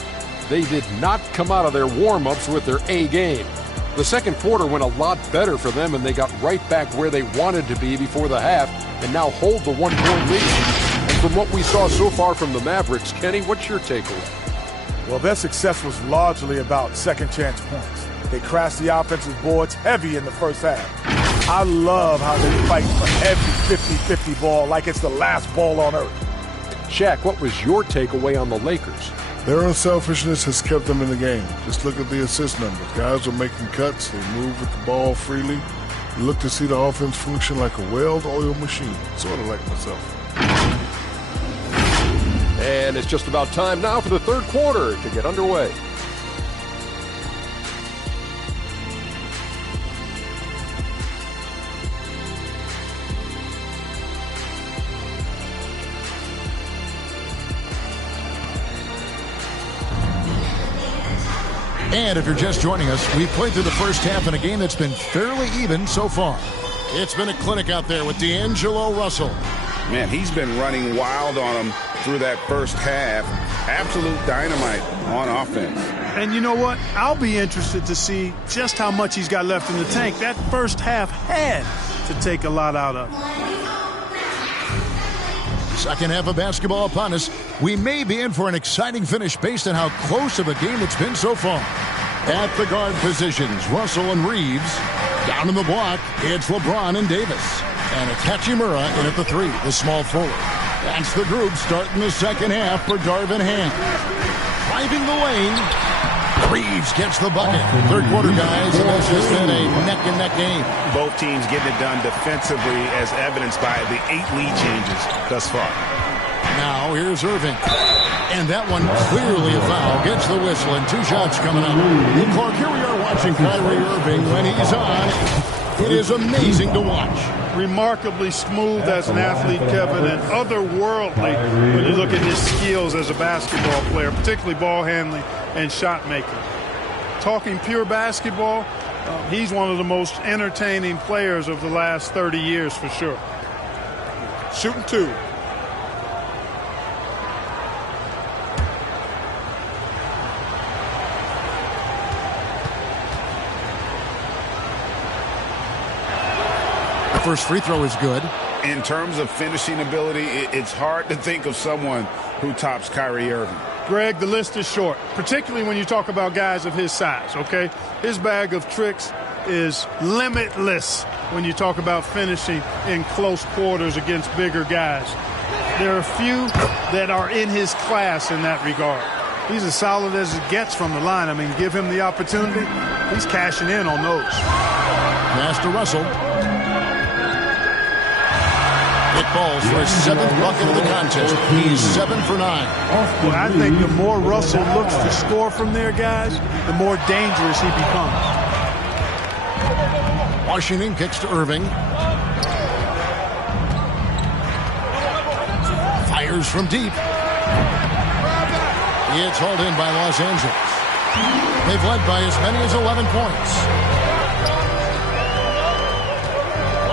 They did not come out of their warm-ups with their A game. The second quarter went a lot better for them, and they got right back where they wanted to be before the half and now hold the 1-point lead. And from what we saw so far from the Mavericks, Kenny, what's your takeaway? Well, their success was largely about second chance points. They crashed the offensive boards heavy in the first half. I love how they fight for every 50-50 ball like it's the last ball on earth. Shaq, what was your takeaway on the Lakers? Their unselfishness has kept them in the game. Just look at the assist numbers. Guys are making cuts. They move with the ball freely. You look to see the offense function like a well-oiled machine, sort of like myself. And it's just about time now for the third quarter to get underway. And if you're just joining us, we've played through the first half in a game that's been fairly even so far. It's been a clinic out there with D'Angelo Russell. Man, he's been running wild on him through that first half. Absolute dynamite on offense. And you know what? I'll be interested to see just how much he's got left in the tank. That first half had to take a lot out of him. Second half of basketball upon us. We may be in for an exciting finish based on how close of a game it's been so far. At the guard positions, Russell and Reeves. Down in the block, it's LeBron and Davis. And it's Hachimura in at the three, the small forward. That's the group starting the second half for Darvin Ham. Driving the lane. Reeves gets the bucket. Third quarter, guys, and this has been a neck-and-neck game. Both teams getting it done defensively as evidenced by the 8 lead changes thus far. Now here's Irving. And that one clearly a foul. Gets the whistle and 2 shots coming up. Clark, here we are watching Kyrie Irving when he's on. It is amazing to watch. Remarkably smooth as an athlete, Kevin, and otherworldly when you look at his skills as a basketball player, particularly ball handling and shot making. Talking pure basketball, he's one of the most entertaining players of the last 30 years for sure. Shooting 2. First free throw is good. In terms of finishing ability, it's hard to think of someone who tops Kyrie Irving. Greg, the list is short, particularly when you talk about guys of his size, okay? His bag of tricks is limitless when you talk about finishing in close quarters against bigger guys. There are few that are in his class in that regard. He's as solid as it gets from the line. I mean, give him the opportunity, he's cashing in on those. Pass to Russell. It falls for his 7th bucket of the contest. He's 7 for 9. Well, I think the more Russell looks to score from there, guys, the more dangerous he becomes. Washington kicks to Irving. Fires from deep. It's hauled in by Los Angeles. They've led by as many as 11 points.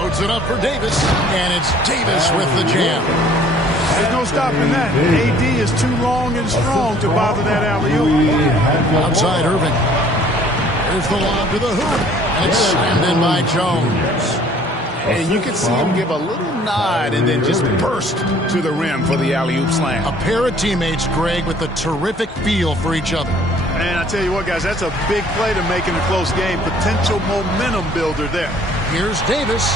Loads it up for Davis, and it's Davis with the jam. There's no stopping that. AD is too long and strong to bother that alley-oop. Outside Irving. Here's the lob to the hoop, and it's slammed in by Jones. And you can see him give a little nod and then just burst to the rim for the alley-oop slam. A pair of teammates, Greg, with a terrific feel for each other. And I tell you what, guys, that's a big play to make in a close game. Potential momentum builder there. Here's Davis.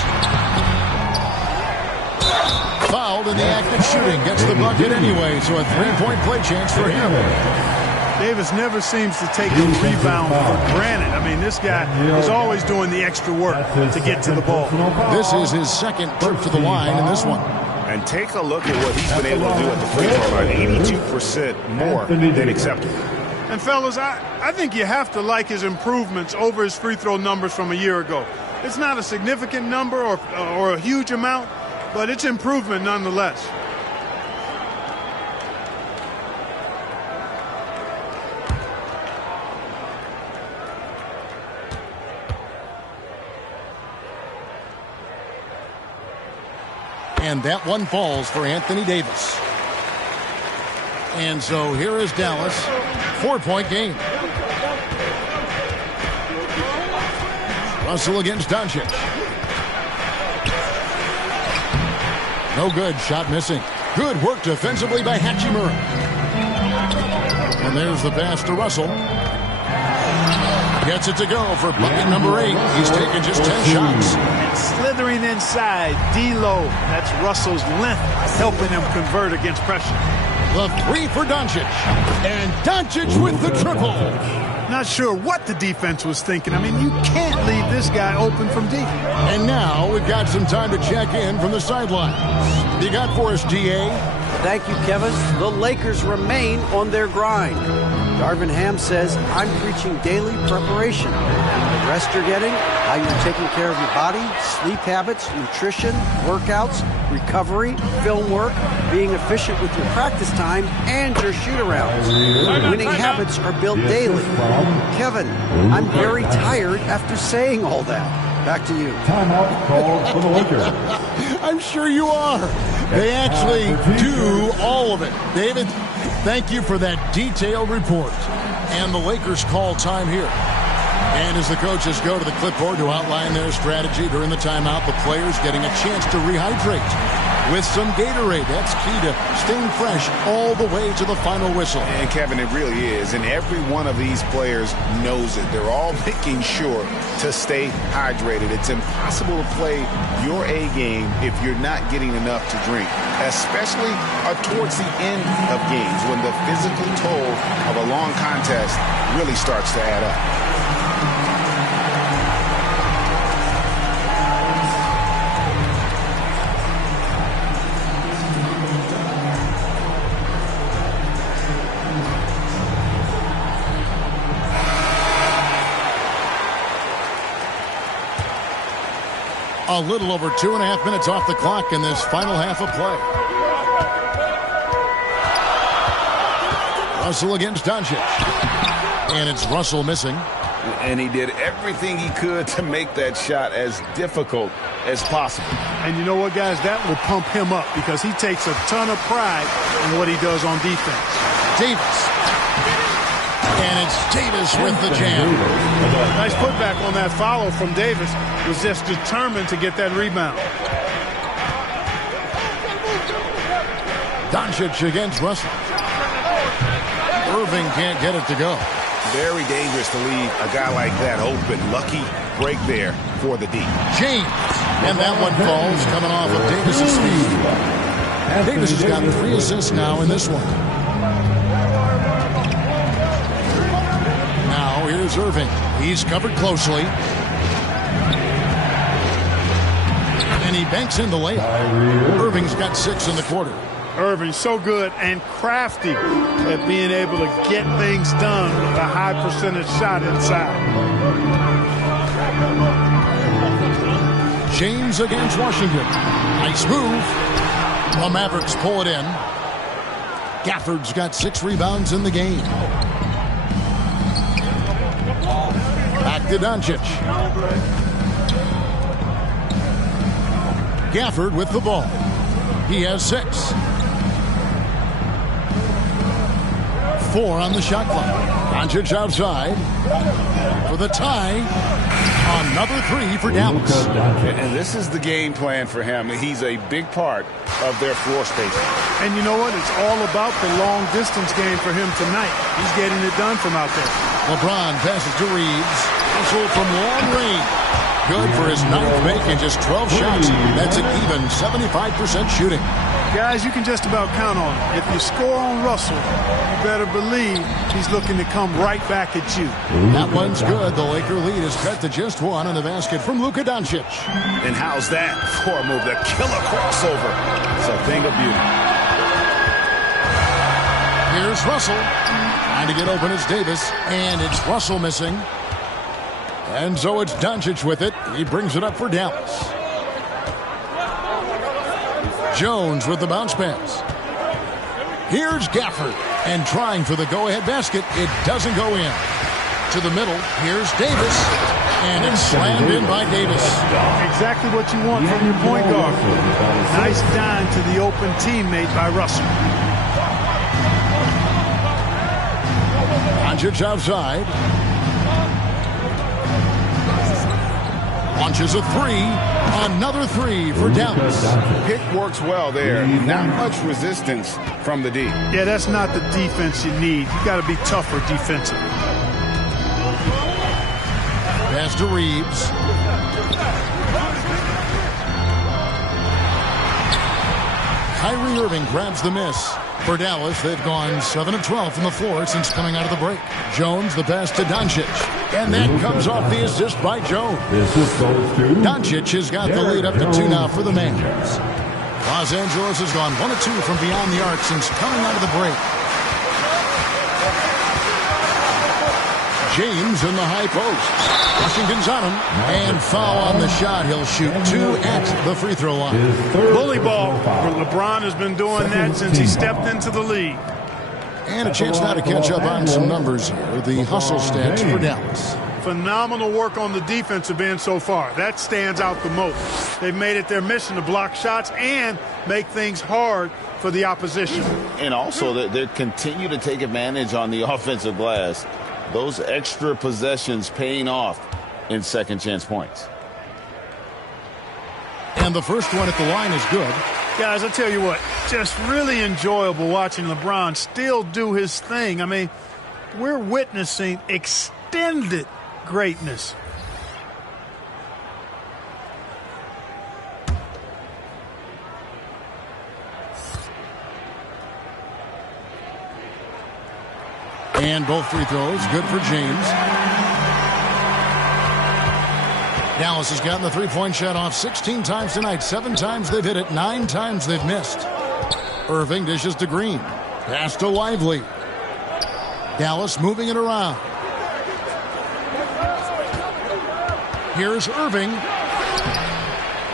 Fouled in the act of shooting. Gets the bucket anyway, so a 3-point play chance for him. Davis never seems to take the rebound for granted. I mean, this guy is always doing the extra work to get to the ball. This is his 2nd trip to the line in this one. And take a look at what he's been able to do at the free throw line. 82% more than acceptable. And, fellas, I think you have to like his improvements over his free throw numbers from a year ago. It's not a significant number or a huge amount, but it's improvement nonetheless. And that one falls for Anthony Davis. And so here is Dallas. 4-point game. Russell against Doncic. No good. Shot missing. Good work defensively by Hachimura. And there's the pass to Russell. Gets it to go for bucket number 8. He's taken just 10 shots. And slithering inside, D-Lo. That's Russell's length helping him convert against pressure. The 3 for Doncic. And Doncic with the triple. Not sure what the defense was thinking. I mean, you can't leave this guy open from deep. And now we've got some time to check in from the sidelines. You got for us, DA? Thank you, Kevin. The Lakers remain on their grind. Darvin Ham says, I'm preaching daily preparation. And the rest you're getting, how you're taking care of your body, sleep habits, nutrition, workouts, recovery, film work, being efficient with your practice time, and your shoot-arounds. Winning habits are built daily. Kevin, I'm very tired after saying all that. Back to you. Timeout called for the Lakers. I'm sure you are. They actually do all of it. David, thank you for that detailed report. And the Lakers call time here. And as the coaches go to the clipboard to outline their strategy during the timeout, the players getting a chance to rehydrate with some Gatorade. That's key to staying fresh all the way to the final whistle. And Kevin, it really is. And every one of these players knows it. They're all making sure to stay hydrated. It's impossible to play your A game if you're not getting enough to drink, especially towards the end of games when the physical toll of a long contest really starts to add up. A little over 2.5 minutes off the clock in this final half of play. Russell against Doncic. And it's Russell missing. And he did everything he could to make that shot as difficult as possible. And you know what, guys? That will pump him up because he takes a ton of pride in what he does on defense. Davis. And it's Davis with the jam. Nice putback on that follow from Davis. Was just determined to get that rebound. Doncic against Russell. Irving can't get it to go. Very dangerous to leave a guy like that open. Lucky break there for the D. James. And that one falls coming off of Davis's speed. Davis has got 3 assists now in this one. Now here's Irving. He's covered closely. And he banks in the layup. Irving's got 6 in the quarter. Irving so good and crafty at being able to get things done with a high percentage shot inside. James against Washington. Nice move. The Mavericks pull it in. Gafford's got 6 rebounds in the game. Back to Doncic. Gafford with the ball. He has 6. 4 on the shot clock. Doncic outside for the tie. Another 3 for Dallas. And this is the game plan for him. He's a big part of their floor spacing. And you know what? It's all about the long distance game for him tonight. He's getting it done from out there. LeBron passes to Reeves. Russell from long range. Good for his 9th make and just 12 shots. That's an even 75% shooting. Guys, you can just about count on it. If you score on Russell, you better believe he's looking to come right back at you. That one's good. The Laker lead is cut to just 1 on the basket from Luka Doncic. And how's that for a move? The killer crossover. It's a thing of beauty. Here's Russell. Trying to get open is Davis. And it's Russell missing. And so it's Doncic with it. He brings it up for Dallas. Jones with the bounce pass. Here's Gafford. And trying for the go-ahead basket. It doesn't go in. To the middle. Here's Davis. And it's slammed in by Davis. Exactly what you want from your point guard. Nice dime to the open teammate by Russell. Doncic outside. Launches a three. Another three for Dallas. Pick works well there. Not much resistance from the D. Yeah, that's not the defense you need. You got to be tougher defensively. Pass to Reeves. Kyrie Irving grabs the miss. For Dallas, they've gone 7 of 12 from the floor since coming out of the break. Jones, the pass to Doncic. And that comes off the assist by Jones. Doncic has got the lead up to 2 now for the Mavs. Los Angeles has gone 1 of 2 from beyond the arc since coming out of the break. James in the high post. Washington's on him. And foul on the shot. He'll shoot 2 at the free throw line. Bully ball. LeBron has been doing that since he stepped into the league. And a chance now to catch up on some numbers here. The hustle stats for Dallas. Phenomenal work on the defensive end so far. That stands out the most. They've made it their mission to block shots and make things hard for the opposition. And also, they continue to take advantage on the offensive glass. Those extra possessions paying off in second chance points. And the first one at the line is good. Guys, I tell you what, just really enjoyable watching LeBron still do his thing. I mean, we're witnessing extended greatness. And both free throws good for James. Dallas has gotten the three-point shot off 16 times tonight. 7 times they've hit it. 9 times they've missed. Irving dishes to Green. Pass to Lively. Dallas moving it around. Here's Irving.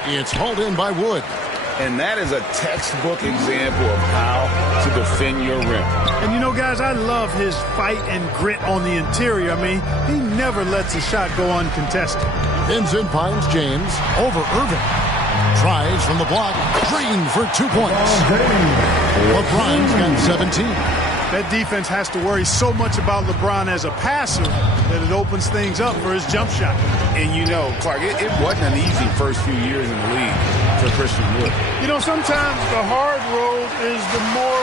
It's hauled in by Wood. And that is a textbook example of how to defend your rim. And you know, guys, I love his fight and grit on the interior. I mean, he never lets a shot go uncontested. Vincent finds James over Irving. Tries from the block. Green for 2 points. LeBron's got 17. That defense has to worry so much about LeBron as a passer that it opens things up for his jump shot. And you know, Clark, it wasn't an easy first few years in the league for Christian Wood. You know, sometimes the hard road is the more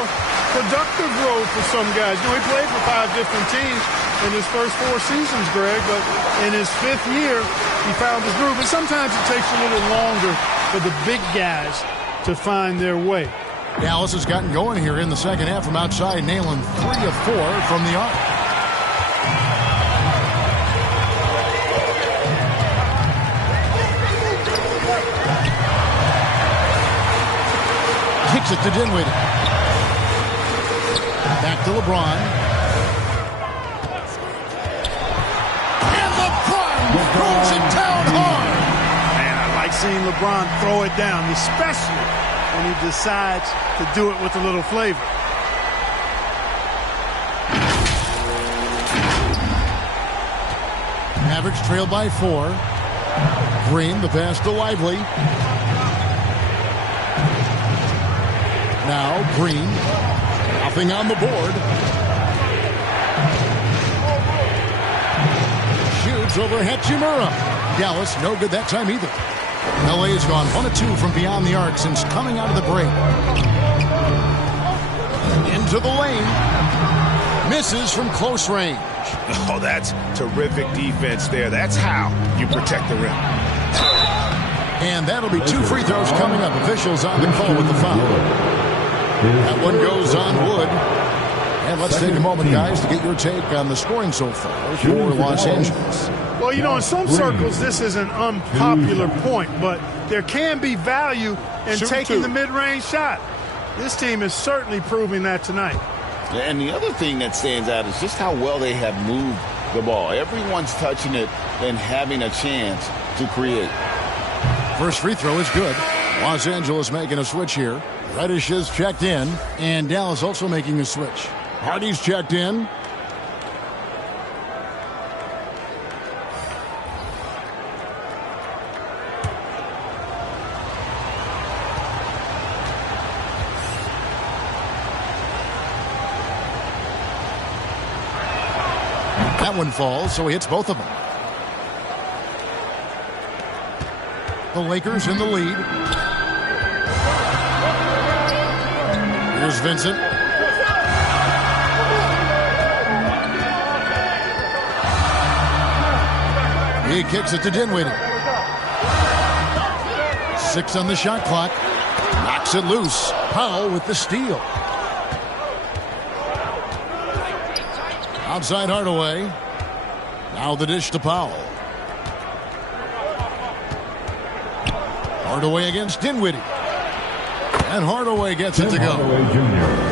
productive road for some guys. You know, he played for 5 different teams in his first 4 seasons, Greg, but in his 5th year, he found his groove. And sometimes it takes a little longer for the big guys to find their way. Dallas has gotten going here in the second half from outside, nailing 3 of 4 from the arc. Kicks it to Dinwiddie. Back to LeBron. And LeBron throws it down hard. Man, I like seeing LeBron throw it down, especially when he decides to do it with a little flavor. Mavericks trail by 4. Green, the pass to Lively. Now Green, nothing on the board. Shoots over Hachimura. Dallas, no good that time either. LA has gone 1 of 2 from beyond the arc since coming out of the break. Into the lane. Misses from close range. Oh, that's terrific defense there. That's how you protect the rim. And that'll be 2 free throws coming up. Officials on the call with the foul. That one goes on Wood. And let's take a moment, guys, to get your take on the scoring so far for Los Angeles. Well, you know, in some circles, this is an unpopular point, but there can be value in taking the mid-range shot. This team is certainly proving that tonight. And the other thing that stands out is just how well they have moved the ball. Everyone's touching it and having a chance to create. First free throw is good. Los Angeles making a switch here. Reddish is checked in, and Dallas also making a switch. Hardy's checked in. That one falls, so he hits both of them. The Lakers in the lead. Here's Vincent. He kicks it to Dinwiddie. 6 on the shot clock. Knocks it loose. Powell with the steal. Outside Hardaway. Now the dish to Powell. Hardaway against Dinwiddie. And Hardaway gets it to go.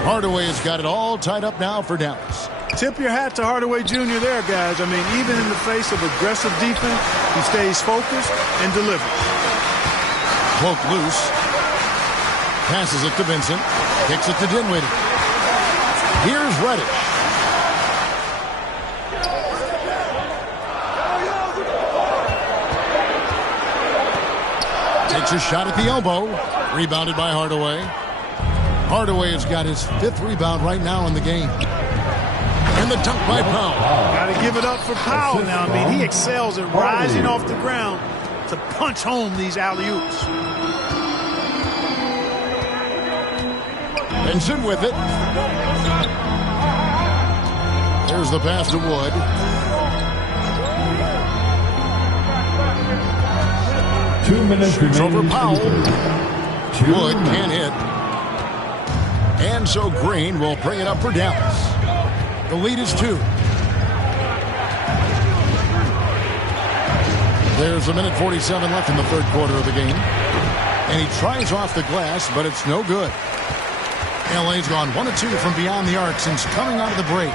Hardaway has got it all tied up now for Dallas. Tip your hat to Hardaway Jr. there, guys. I mean, even in the face of aggressive defense, he stays focused and delivers. Cloak loose. Passes it to Vincent. Kicks it to Dinwiddie. Here's Reddish. Takes a shot at the elbow. Rebounded by Hardaway. Hardaway has got his 5th rebound right now in the game. And the dunk by Powell. Got to give it up for Powell now. I mean, he excels at rising off the ground to punch home these alley-oops. Vincent with it. There's the pass to Wood. Shoots over Powell. Wood can't hit. And so Green will bring it up for Dallas. The lead is 2. There's 1:47 left in the 3rd quarter of the game. And he tries off the glass, but it's no good. LA's gone 1 of 2 from beyond the arc since coming out of the break.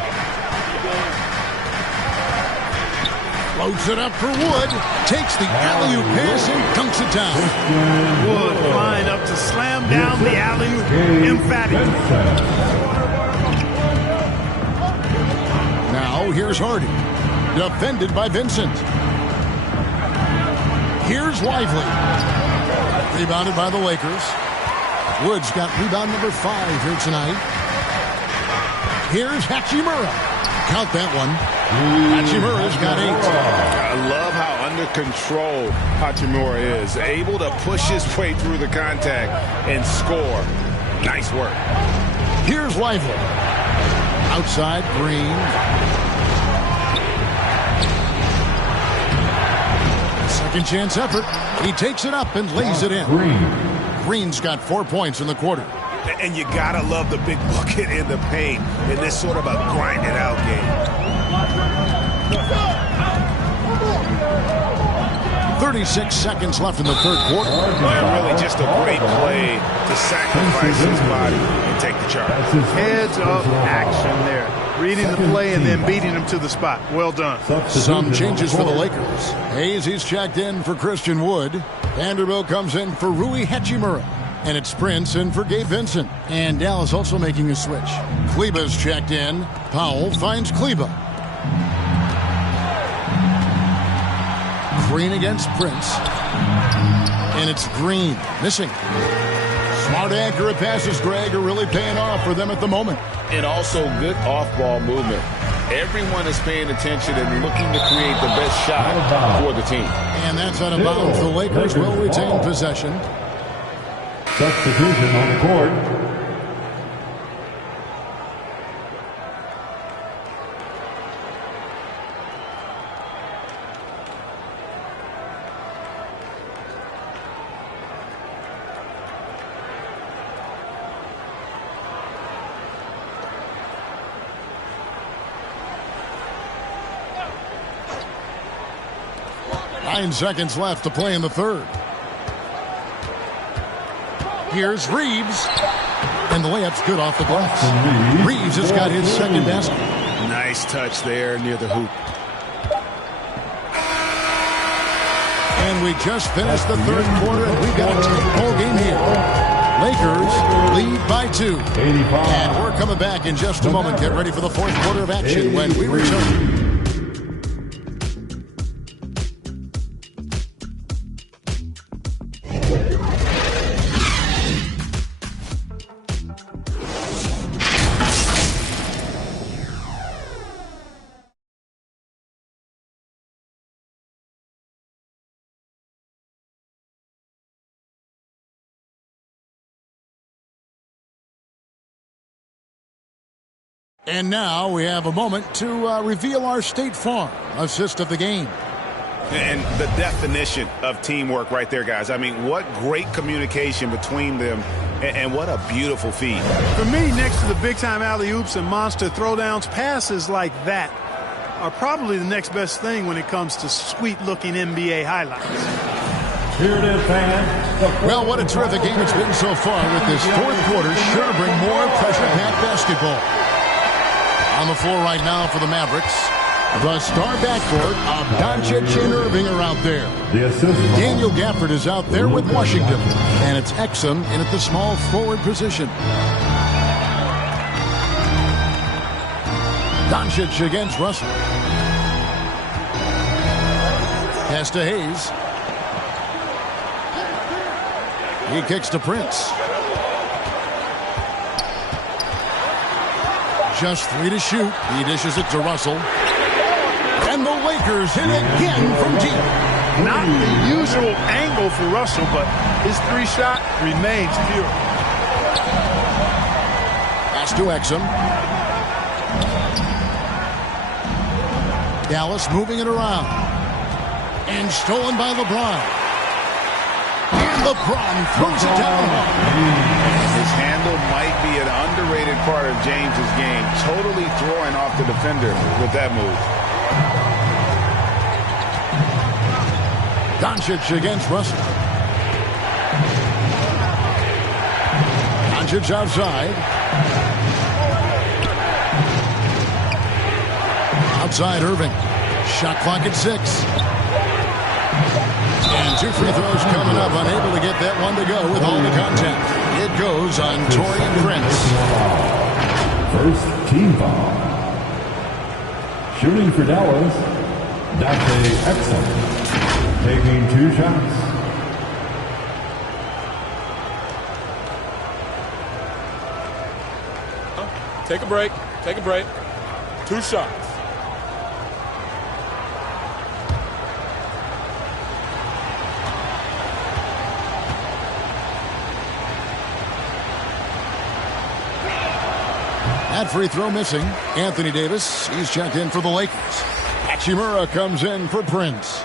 Floats it up for Wood. Takes the alley-oop pass and dunks it down. Wood flying up to slam down the alley-oop emphatically. Now here's Hardy. Defended by Vincent. Here's Lively. Rebounded by the Lakers. Wood's got rebound number 5 here tonight. Here's Hachimura. Count that one. Hachimura's got 8. I love how under control Hachimura is. Able to push his way through the contact and score. Nice work. Here's Lively. Outside, Green. Second chance effort. He takes it up and lays it in. Green's got 4 points in the quarter. And you gotta love the big bucket in the paint in this sort of a grind it out game. 36 seconds left in the 3rd quarter. And really just a great play to sacrifice his body and take the charge. Heads up action there. Reading the play and then beating him to the spot. Well done. Some changes for the Lakers. Hayes, he's checked in for Christian Wood. Vanderbilt comes in for Rui Hachimura. And it's Prince in for Gabe Vincent. And Dallas also making a switch. Kleba's checked in. Powell finds Kleba. Green against Prince. And it's Green missing. Smart, accurate passes, Greg, are really paying off for them at the moment. And also good off-ball movement. Everyone is paying attention and looking to create the best shot for the team. And that's out of bounds. The Lakers will retain possession. Substitution on the court. Nine seconds left to play in the 3rd. Here's Reeves. And the layup's good off the glass. Reeves has got his 2nd basket. Nice touch there near the hoop. And we just finished the 3rd quarter, and we've got a tight ball game here. Lakers lead by 2. And we're coming back in just a moment. Get ready for the 4th quarter of action when we return. And now we have a moment to reveal our State Farm assist of the game. And the definition of teamwork right there, guys. I mean, what great communication between them, and what a beautiful feed. For me, next to the big-time alley-oops and monster throwdowns, passes like that are probably the next best thing when it comes to sweet-looking NBA highlights. Here it is, fans. Well, what a terrific game it's been so far with this fourth quarter. Sure to bring more pressure-packed basketball. On the floor right now for the Mavericks, the star backcourt of Doncic and Irving are out there. Daniel Gafford is out there with Washington, and it's Exum in at the small forward position. Doncic against Russell. Pass to Hayes. He kicks to Prince. Just 3 to shoot. He dishes it to Russell. And the Lakers hit again from deep. Not the usual angle for Russell, but his 3-shot remains pure. Pass to Exum. Dallas moving it around. And stolen by LeBron. And LeBron throws it down. His handle might be an underrated part of James's game. Totally throwing off the defender with that move. Doncic against Russell. Doncic outside. Outside Irving. Shot clock at 6. And 2 free throws coming up. Unable to get that one to go with all the contact. It goes on Taurean Prince. First team foul. Shooting for Dallas, Dante Exum. Taking 2 shots. Take a break. Take a break. 2 shots. That free throw missing. Anthony Davis, he's checked in for the Lakers. Hachimura comes in for Prince.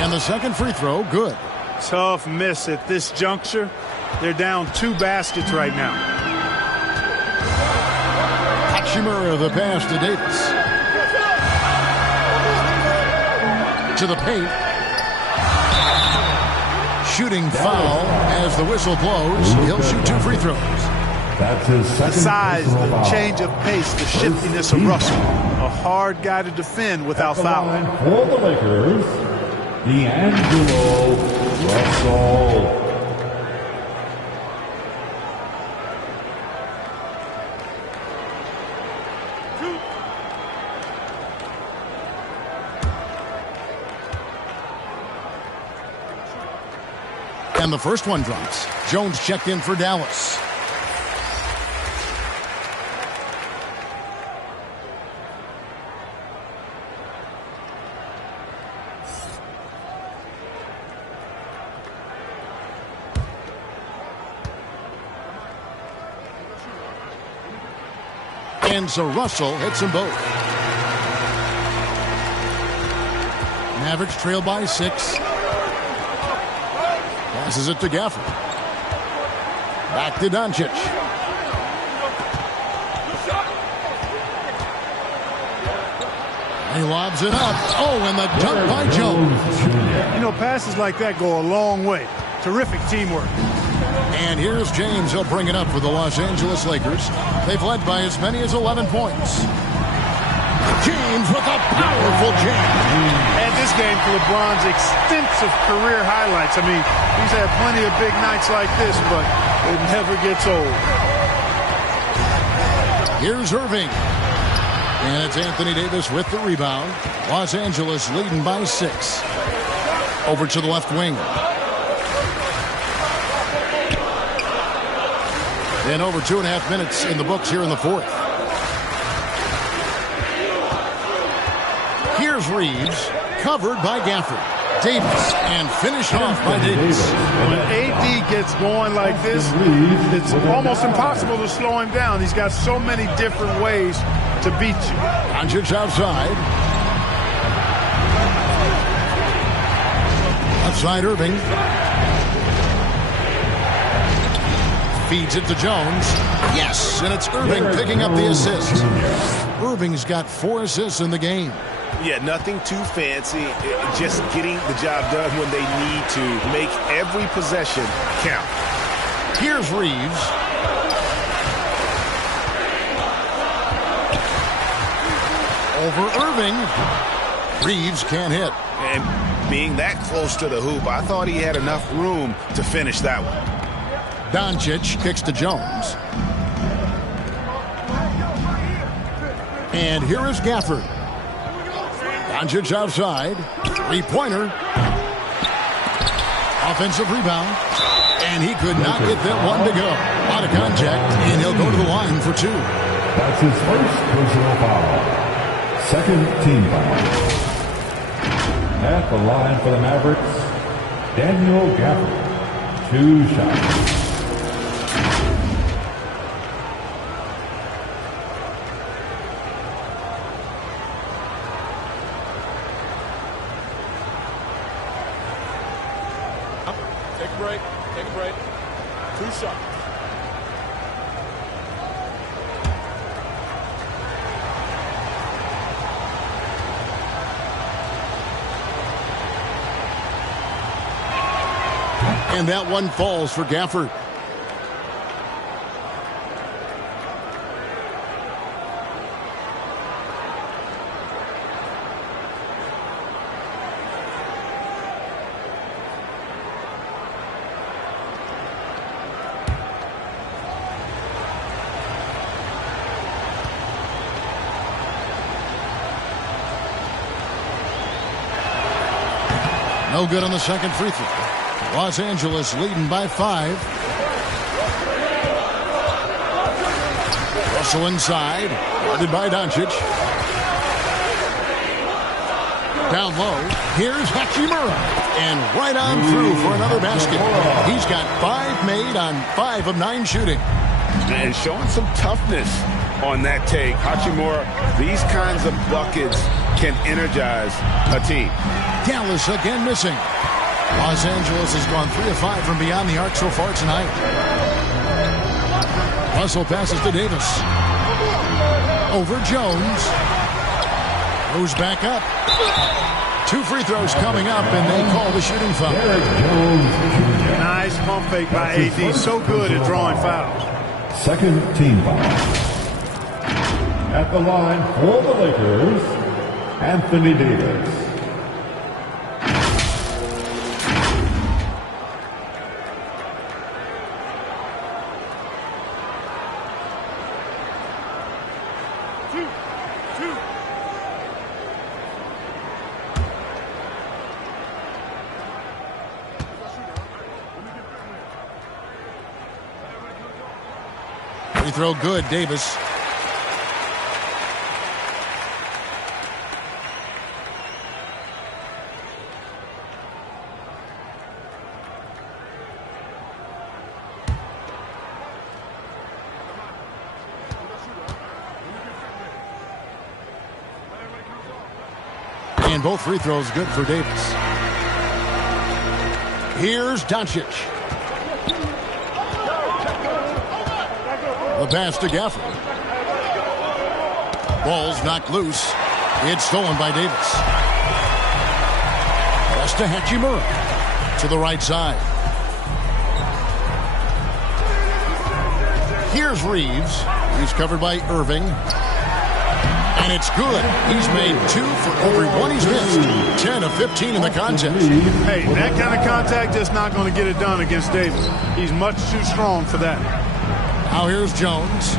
And the second free throw, good. Tough miss at this juncture. They're down 2 baskets right now. Hachimura, the pass to Davis. To the paint. Shooting foul as the whistle blows. He'll shoot 2 free throws. That's his second. The size, the change of pace, the shiftiness of Russell. A hard guy to defend without fouling. For the Lakers, D'Angelo Russell. And the first one drops. Jones checked in for Dallas. And so Russell hits them both. Mavericks trail by 6. Passes it to Gafford. Back to Doncic. He lobs it up. Oh, and the dunk by Jones. You know, passes like that go a long way. Terrific teamwork. And here's James. He'll bring it up for the Los Angeles Lakers. They've led by as many as 11 points. James with a powerful jam. And this game for LeBron's extensive career highlights. I mean, he's had plenty of big nights like this, but it never gets old. Here's Irving. And it's Anthony Davis with the rebound. Los Angeles leading by 6. Over to the left wing. And over 2.5 minutes in the books here in the fourth. Here's Reeves, covered by Gafford. Davis, and finished off by Davis. When AD gets going like this, it's almost impossible to slow him down. He's got so many different ways to beat you. Doncic outside. Outside Irving. Feeds it to Jones. Yes, and it's Irving picking up the assist. Irving's got 4 assists in the game. Yeah, nothing too fancy. Just getting the job done when they need to. Make every possession count. Here's Reeves. Over Irving. Reeves can't hit. And being that close to the hoop, I thought he had enough room to finish that one. Doncic kicks to Jones. And here is Gafford. Doncic outside. Three-pointer. Offensive rebound. And he could not get that one to go. Out of contact, and he'll go to the line for 2. That's his first personal foul. Second team foul. At the line for the Mavericks, Daniel Gafford. 2 shots. Take a break. 2 shots. And that one falls for Gafford. No good on the second free throw. Los Angeles leading by 5. Russell inside. Guarded by Doncic. Down low. Here's Hachimura. And right on through for another basket. He's got 5 made on 5 of 9 shooting. And showing some toughness on that take. Hachimura, these kinds of buckets can energize a team. Dallas again missing. Los Angeles has gone 3 of 5 from beyond the arc so far tonight. Russell passes to Davis. Over Jones. Goes back up. 2 free throws coming up, and they call the shooting foul. Nice pump fake by AD. So good at drawing fouls. Second team foul. At the line for the Lakers, Anthony Davis. Free throw good, Davis. And both free throws good for Davis. Here's Doncic. The pass to Gafford. Ball's knocked loose. It's stolen by Davis. Pass to Hachimura. To the right side. Here's Reeves. He's covered by Irving. And it's good. He's made 2 for every 1 he's missed. 10 of 15 in the contest. Hey, that kind of contact just not going to get it done against Davis. He's much too strong for that. Now here's Jones.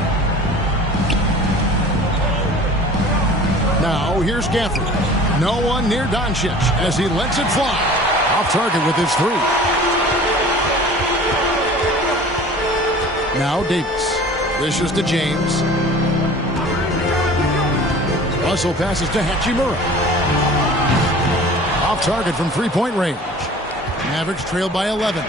Now here's Gafford. No one near Doncic as he lets it fly. Off target with his 3. Now Davis. Dishes to James. Russell passes to Hachimura. Off target from three-point range. Mavericks trail by 11.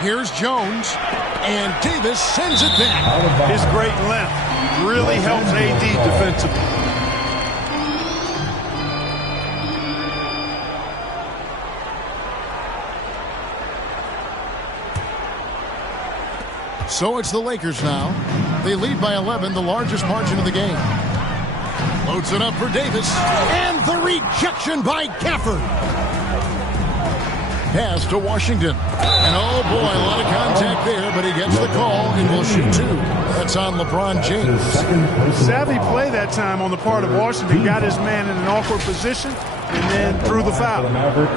Here's Jones. And Davis sends it back. His great length really helps AD defensively. So it's the Lakers now. They lead by 11, the largest margin of the game. Loads it up for Davis. And the rejection by Gafford. Pass to Washington. And oh boy, a lot of contact there, but he gets the call and will shoot two. That's on LeBron James. Savvy play that time on the part of Washington. Got his man in an awkward position and then threw the foul. The Mavericks,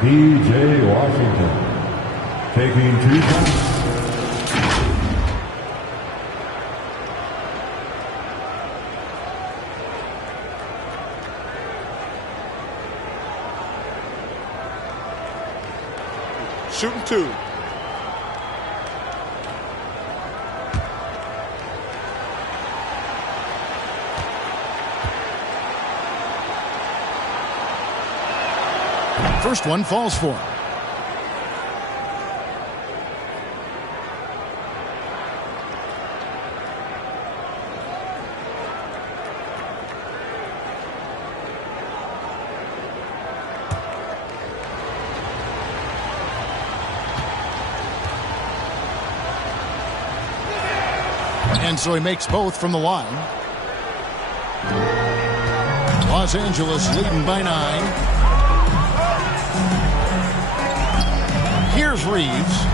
P.J. Washington, taking 2 shots. Shooting 2. First one falls for him. And so he makes both from the line. Los Angeles leading by 9. Here's Reeves.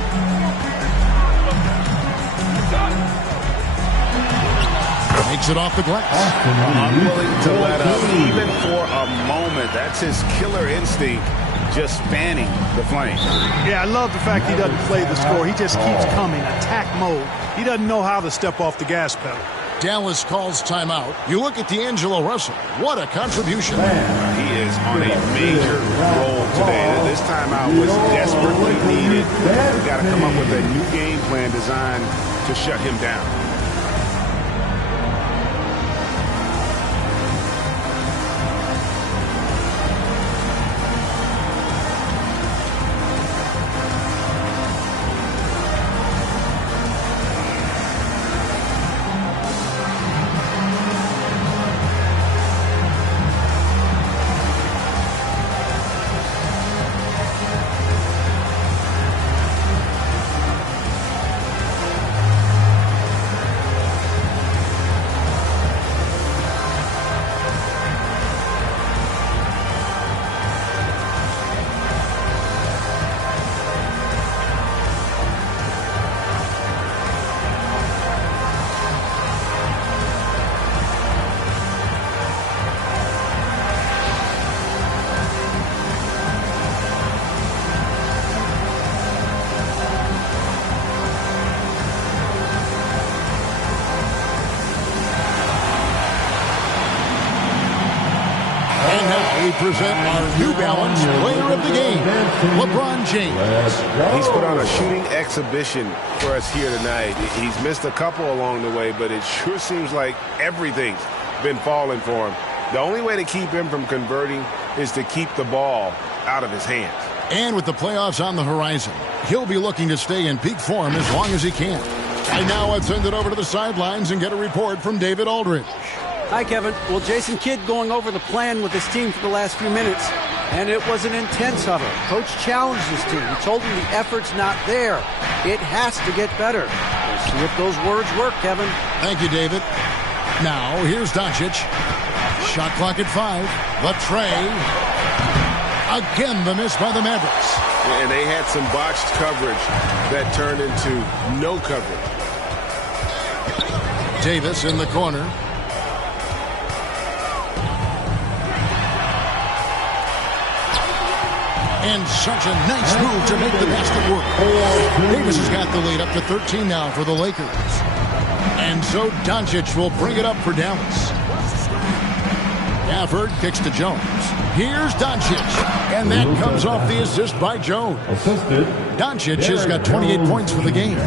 Makes it off the glass. Unwilling to let up even for a moment. That's his killer instinct, just fanning the flame. Yeah, I love the fact he doesn't play the score. He just keeps coming, attack mode. He doesn't know how to step off the gas pedal. Dallas calls timeout. You look at D'Angelo Russell. What a contribution. He is on a major role today. This timeout was desperately needed. We've got to come up with a new game plan designed to shut him down. We present our New Balance player of the game, LeBron James. He's put on a shooting exhibition for us here tonight. He's missed a couple along the way, but it sure seems like everything's been falling for him. The only way to keep him from converting is to keep the ball out of his hands. And with the playoffs on the horizon, he'll be looking to stay in peak form as long as he can. And now let's send it over to the sidelines and get a report from David Aldridge. Hi, Kevin. Well, Jason Kidd going over the plan with his team for the last few minutes, and it was an intense huddle. Coach challenged his team. He told them the effort's not there. It has to get better. We'll see if those words work, Kevin. Thank you, David. Now, here's Doncic. Shot clock at 5. The tray. Again, the miss by the Mavericks. And they had some botched coverage that turned into no coverage. Davis in the corner. And such a nice move to make the basket work. Davis has got the lead up to 13 now for the Lakers. And so Doncic will bring it up for Dallas. Gafford kicks to Jones. Here's Doncic. And that comes off the assist by Jones. Assisted. Doncic has got 28 points for the game.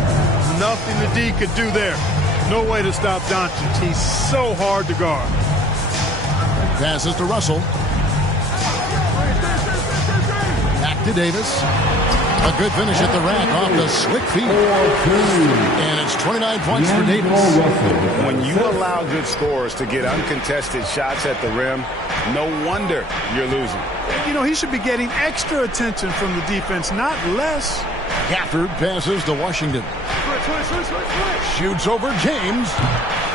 nothing the D could do there. No way to stop Doncic. He's so hard to guard. Passes to Russell. Back to Davis. A good finish at the rack off the slick feet. And it's 29 points for Davis. When you allow good scorers to get uncontested shots at the rim, no wonder you're losing. You know, he should be getting extra attention from the defense, not less. Gafford passes to Washington. Shoots over James.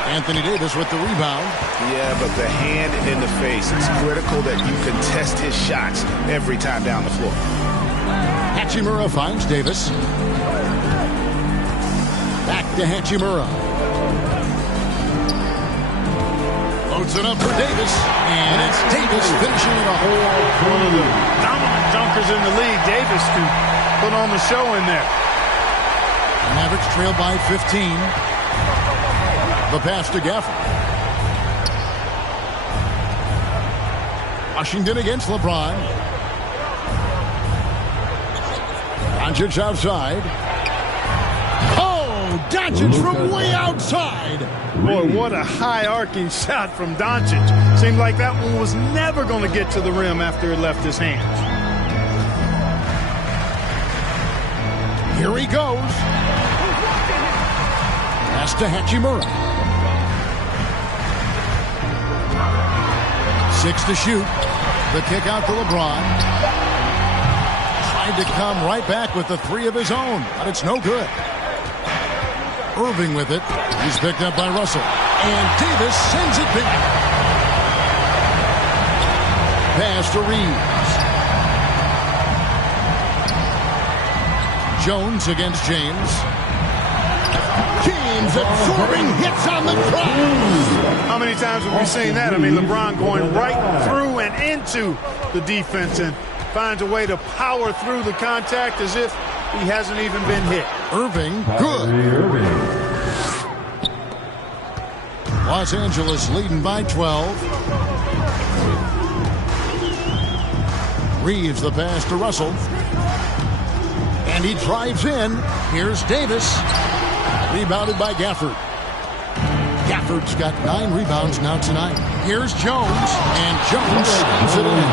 Anthony Davis with the rebound. Yeah, but the hand in the face. It's critical that you contest his shots every time down the floor. Hachimura finds Davis. Back to Hachimura. Loads it up for Davis. And it's Davis finishing it off. One of the dominant dunkers in the league. Davis can put on the show in there. Mavericks trail by 15. The pass to Gafford. Washington against LeBron. Doncic outside. Oh, Doncic from way outside. Boy, what a high-arcing shot from Doncic. Seemed like that one was never going to get to the rim after it left his hands. Here he goes. Pass to Hachimura. 6 to shoot. The kick out to LeBron. Tried to come right back with the 3 of his own, but it's no good. Irving with it. He's picked up by Russell. And Davis sends it back. Pass to Reeves. Jones against James. James absorbing hits on the cross. How many times have we seen that? I mean, LeBron going right through and into the defense and finds a way to power through the contact as if he hasn't even been hit. Irving, good. Los Angeles leading by 12. Reeves the pass to Russell. And he drives in. Here's Davis. Rebounded by Gafford. Gafford's got 9 rebounds now tonight. Here's Jones. And Jones slams it in.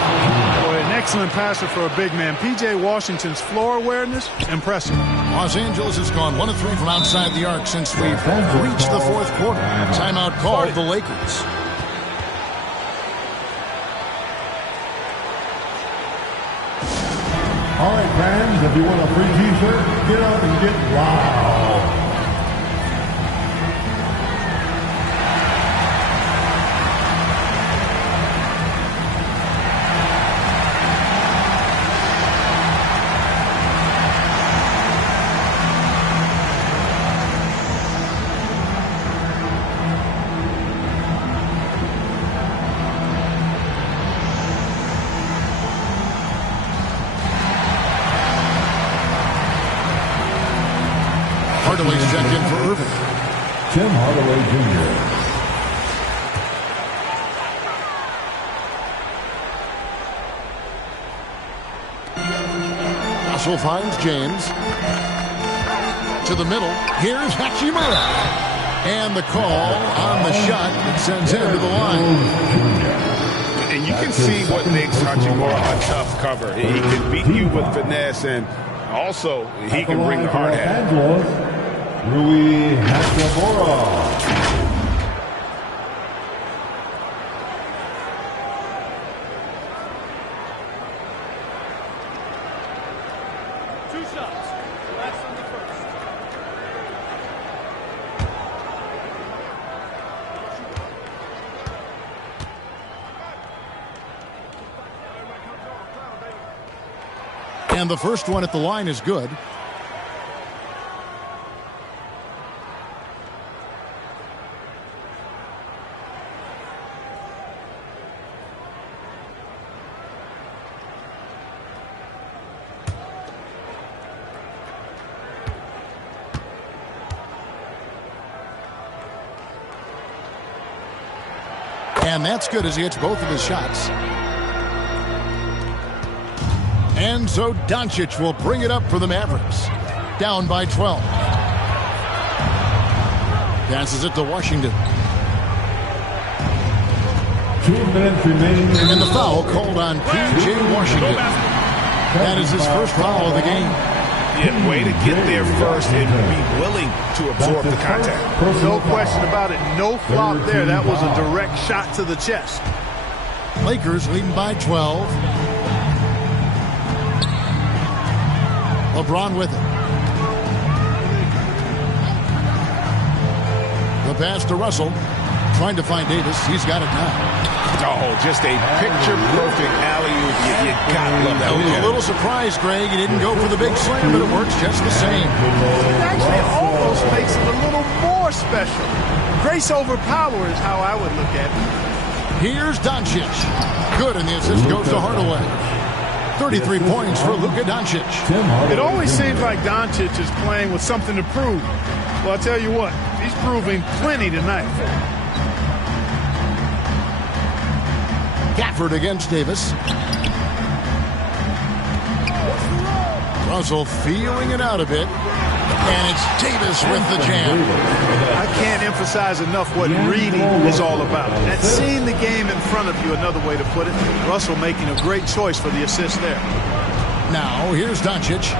Boy, an excellent passer for a big man. P.J. Washington's floor awareness, impressive. Los Angeles has gone 1 of 3 from outside the arc since we've reached the 4th quarter. Timeout called the Lakers. All right, fans, if you want a free t-shirt, get up and get loud. Hardaway's checked in for Irving. Tim Hardaway Jr. Russell finds James. To the middle. Here's Hachimura. And the call on the shot that sends him to the line. And you can see what makes Hachimura a tough cover. He can beat you with finesse, and also he can bring the hard hat. Rui Hachimura. And the first one at the line is good. And that's good as he hits both of his shots. And so Doncic will bring it up for the Mavericks. Down by 12. Passes it to Washington. 2 minutes remaining. And the foul called on P.J. Washington. That is his first foul of the game. Yeah, way to get there first and be willing to absorb the contact. No question about it. No flop there. That was a direct shot to the chest. Lakers leading by 12. LeBron with it. The pass to Russell. Trying to find Davis. He's got it now. Oh, just a picture-perfect alley-oop. You gotta love that. I was a little surprised, Greg. He didn't go for the big slam, but it works just the same. It actually almost makes it a little more special. Grace over power is how I would look at it. Here's Doncic. Good, and the assist goes to Hardaway. 33 points for Luka Doncic. It always seems like Doncic is playing with something to prove. Well, I'll tell you what, he's proving plenty tonight. Gafford against Davis. Russell feeling it out a bit. And it's Davis with the jam. I can't emphasize enough what reading is all about. That's seeing the game in front of you, another way to put it. Russell making a great choice for the assist there. Now, here's Doncic.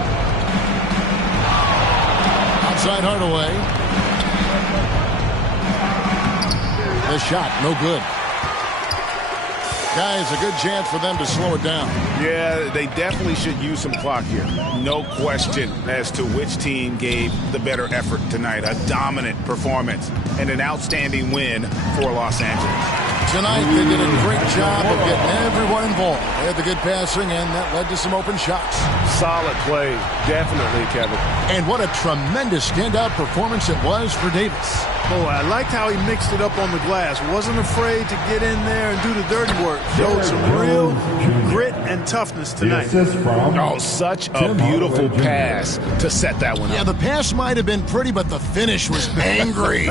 Outside Hardaway. The shot, no good. Guys, a good chance for them to slow it down. Yeah, they definitely should use some clock here. No question as to which team gave the better effort tonight. A dominant performance and an outstanding win for Los Angeles. Tonight, they did a great job of getting everyone involved. They had the good passing, and that led to some open shots. Solid play, definitely, Kevin. And what a tremendous standout performance it was for Davis. Oh, I liked how he mixed it up on the glass. Wasn't afraid to get in there and do the dirty work. Showed some real grit and toughness tonight. Oh, such a beautiful pass to set that one up. Yeah, the pass might have been pretty, but the finish was angry.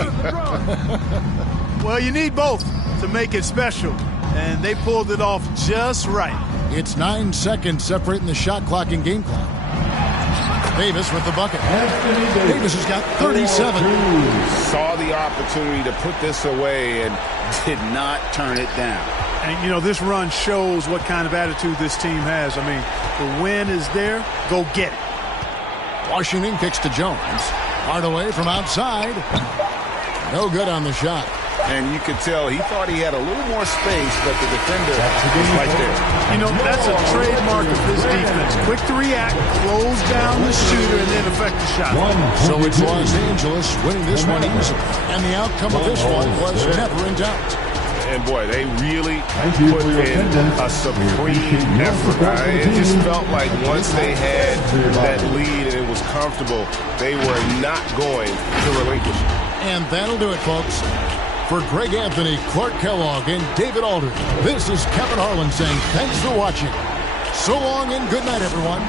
Well, you need both to make it special, and they pulled it off just right. It's 9 seconds separating the shot clock and game clock. Davis with the bucket. Davis has got 37. Saw the opportunity to put this away and did not turn it down. And, you know, this run shows what kind of attitude this team has. I mean, the win is there. Go get it. Washington kicks to Jones. Hardaway from outside. No good on the shot. And you could tell he thought he had a little more space, but the defender was right there. You know, that's a trademark of his defense. Quick to react, close down the shooter, and then affect the shot. So it's Los Angeles winning this one easily. And the outcome of this one was never in doubt. And boy, they really put in a supreme effort. It just felt like once they had that lead and it was comfortable, they were not going to relinquish it. And that'll do it, folks. For Greg Anthony, Clark Kellogg, and David Aldridge, this is Kevin Harlan saying thanks for watching. So long and good night, everyone.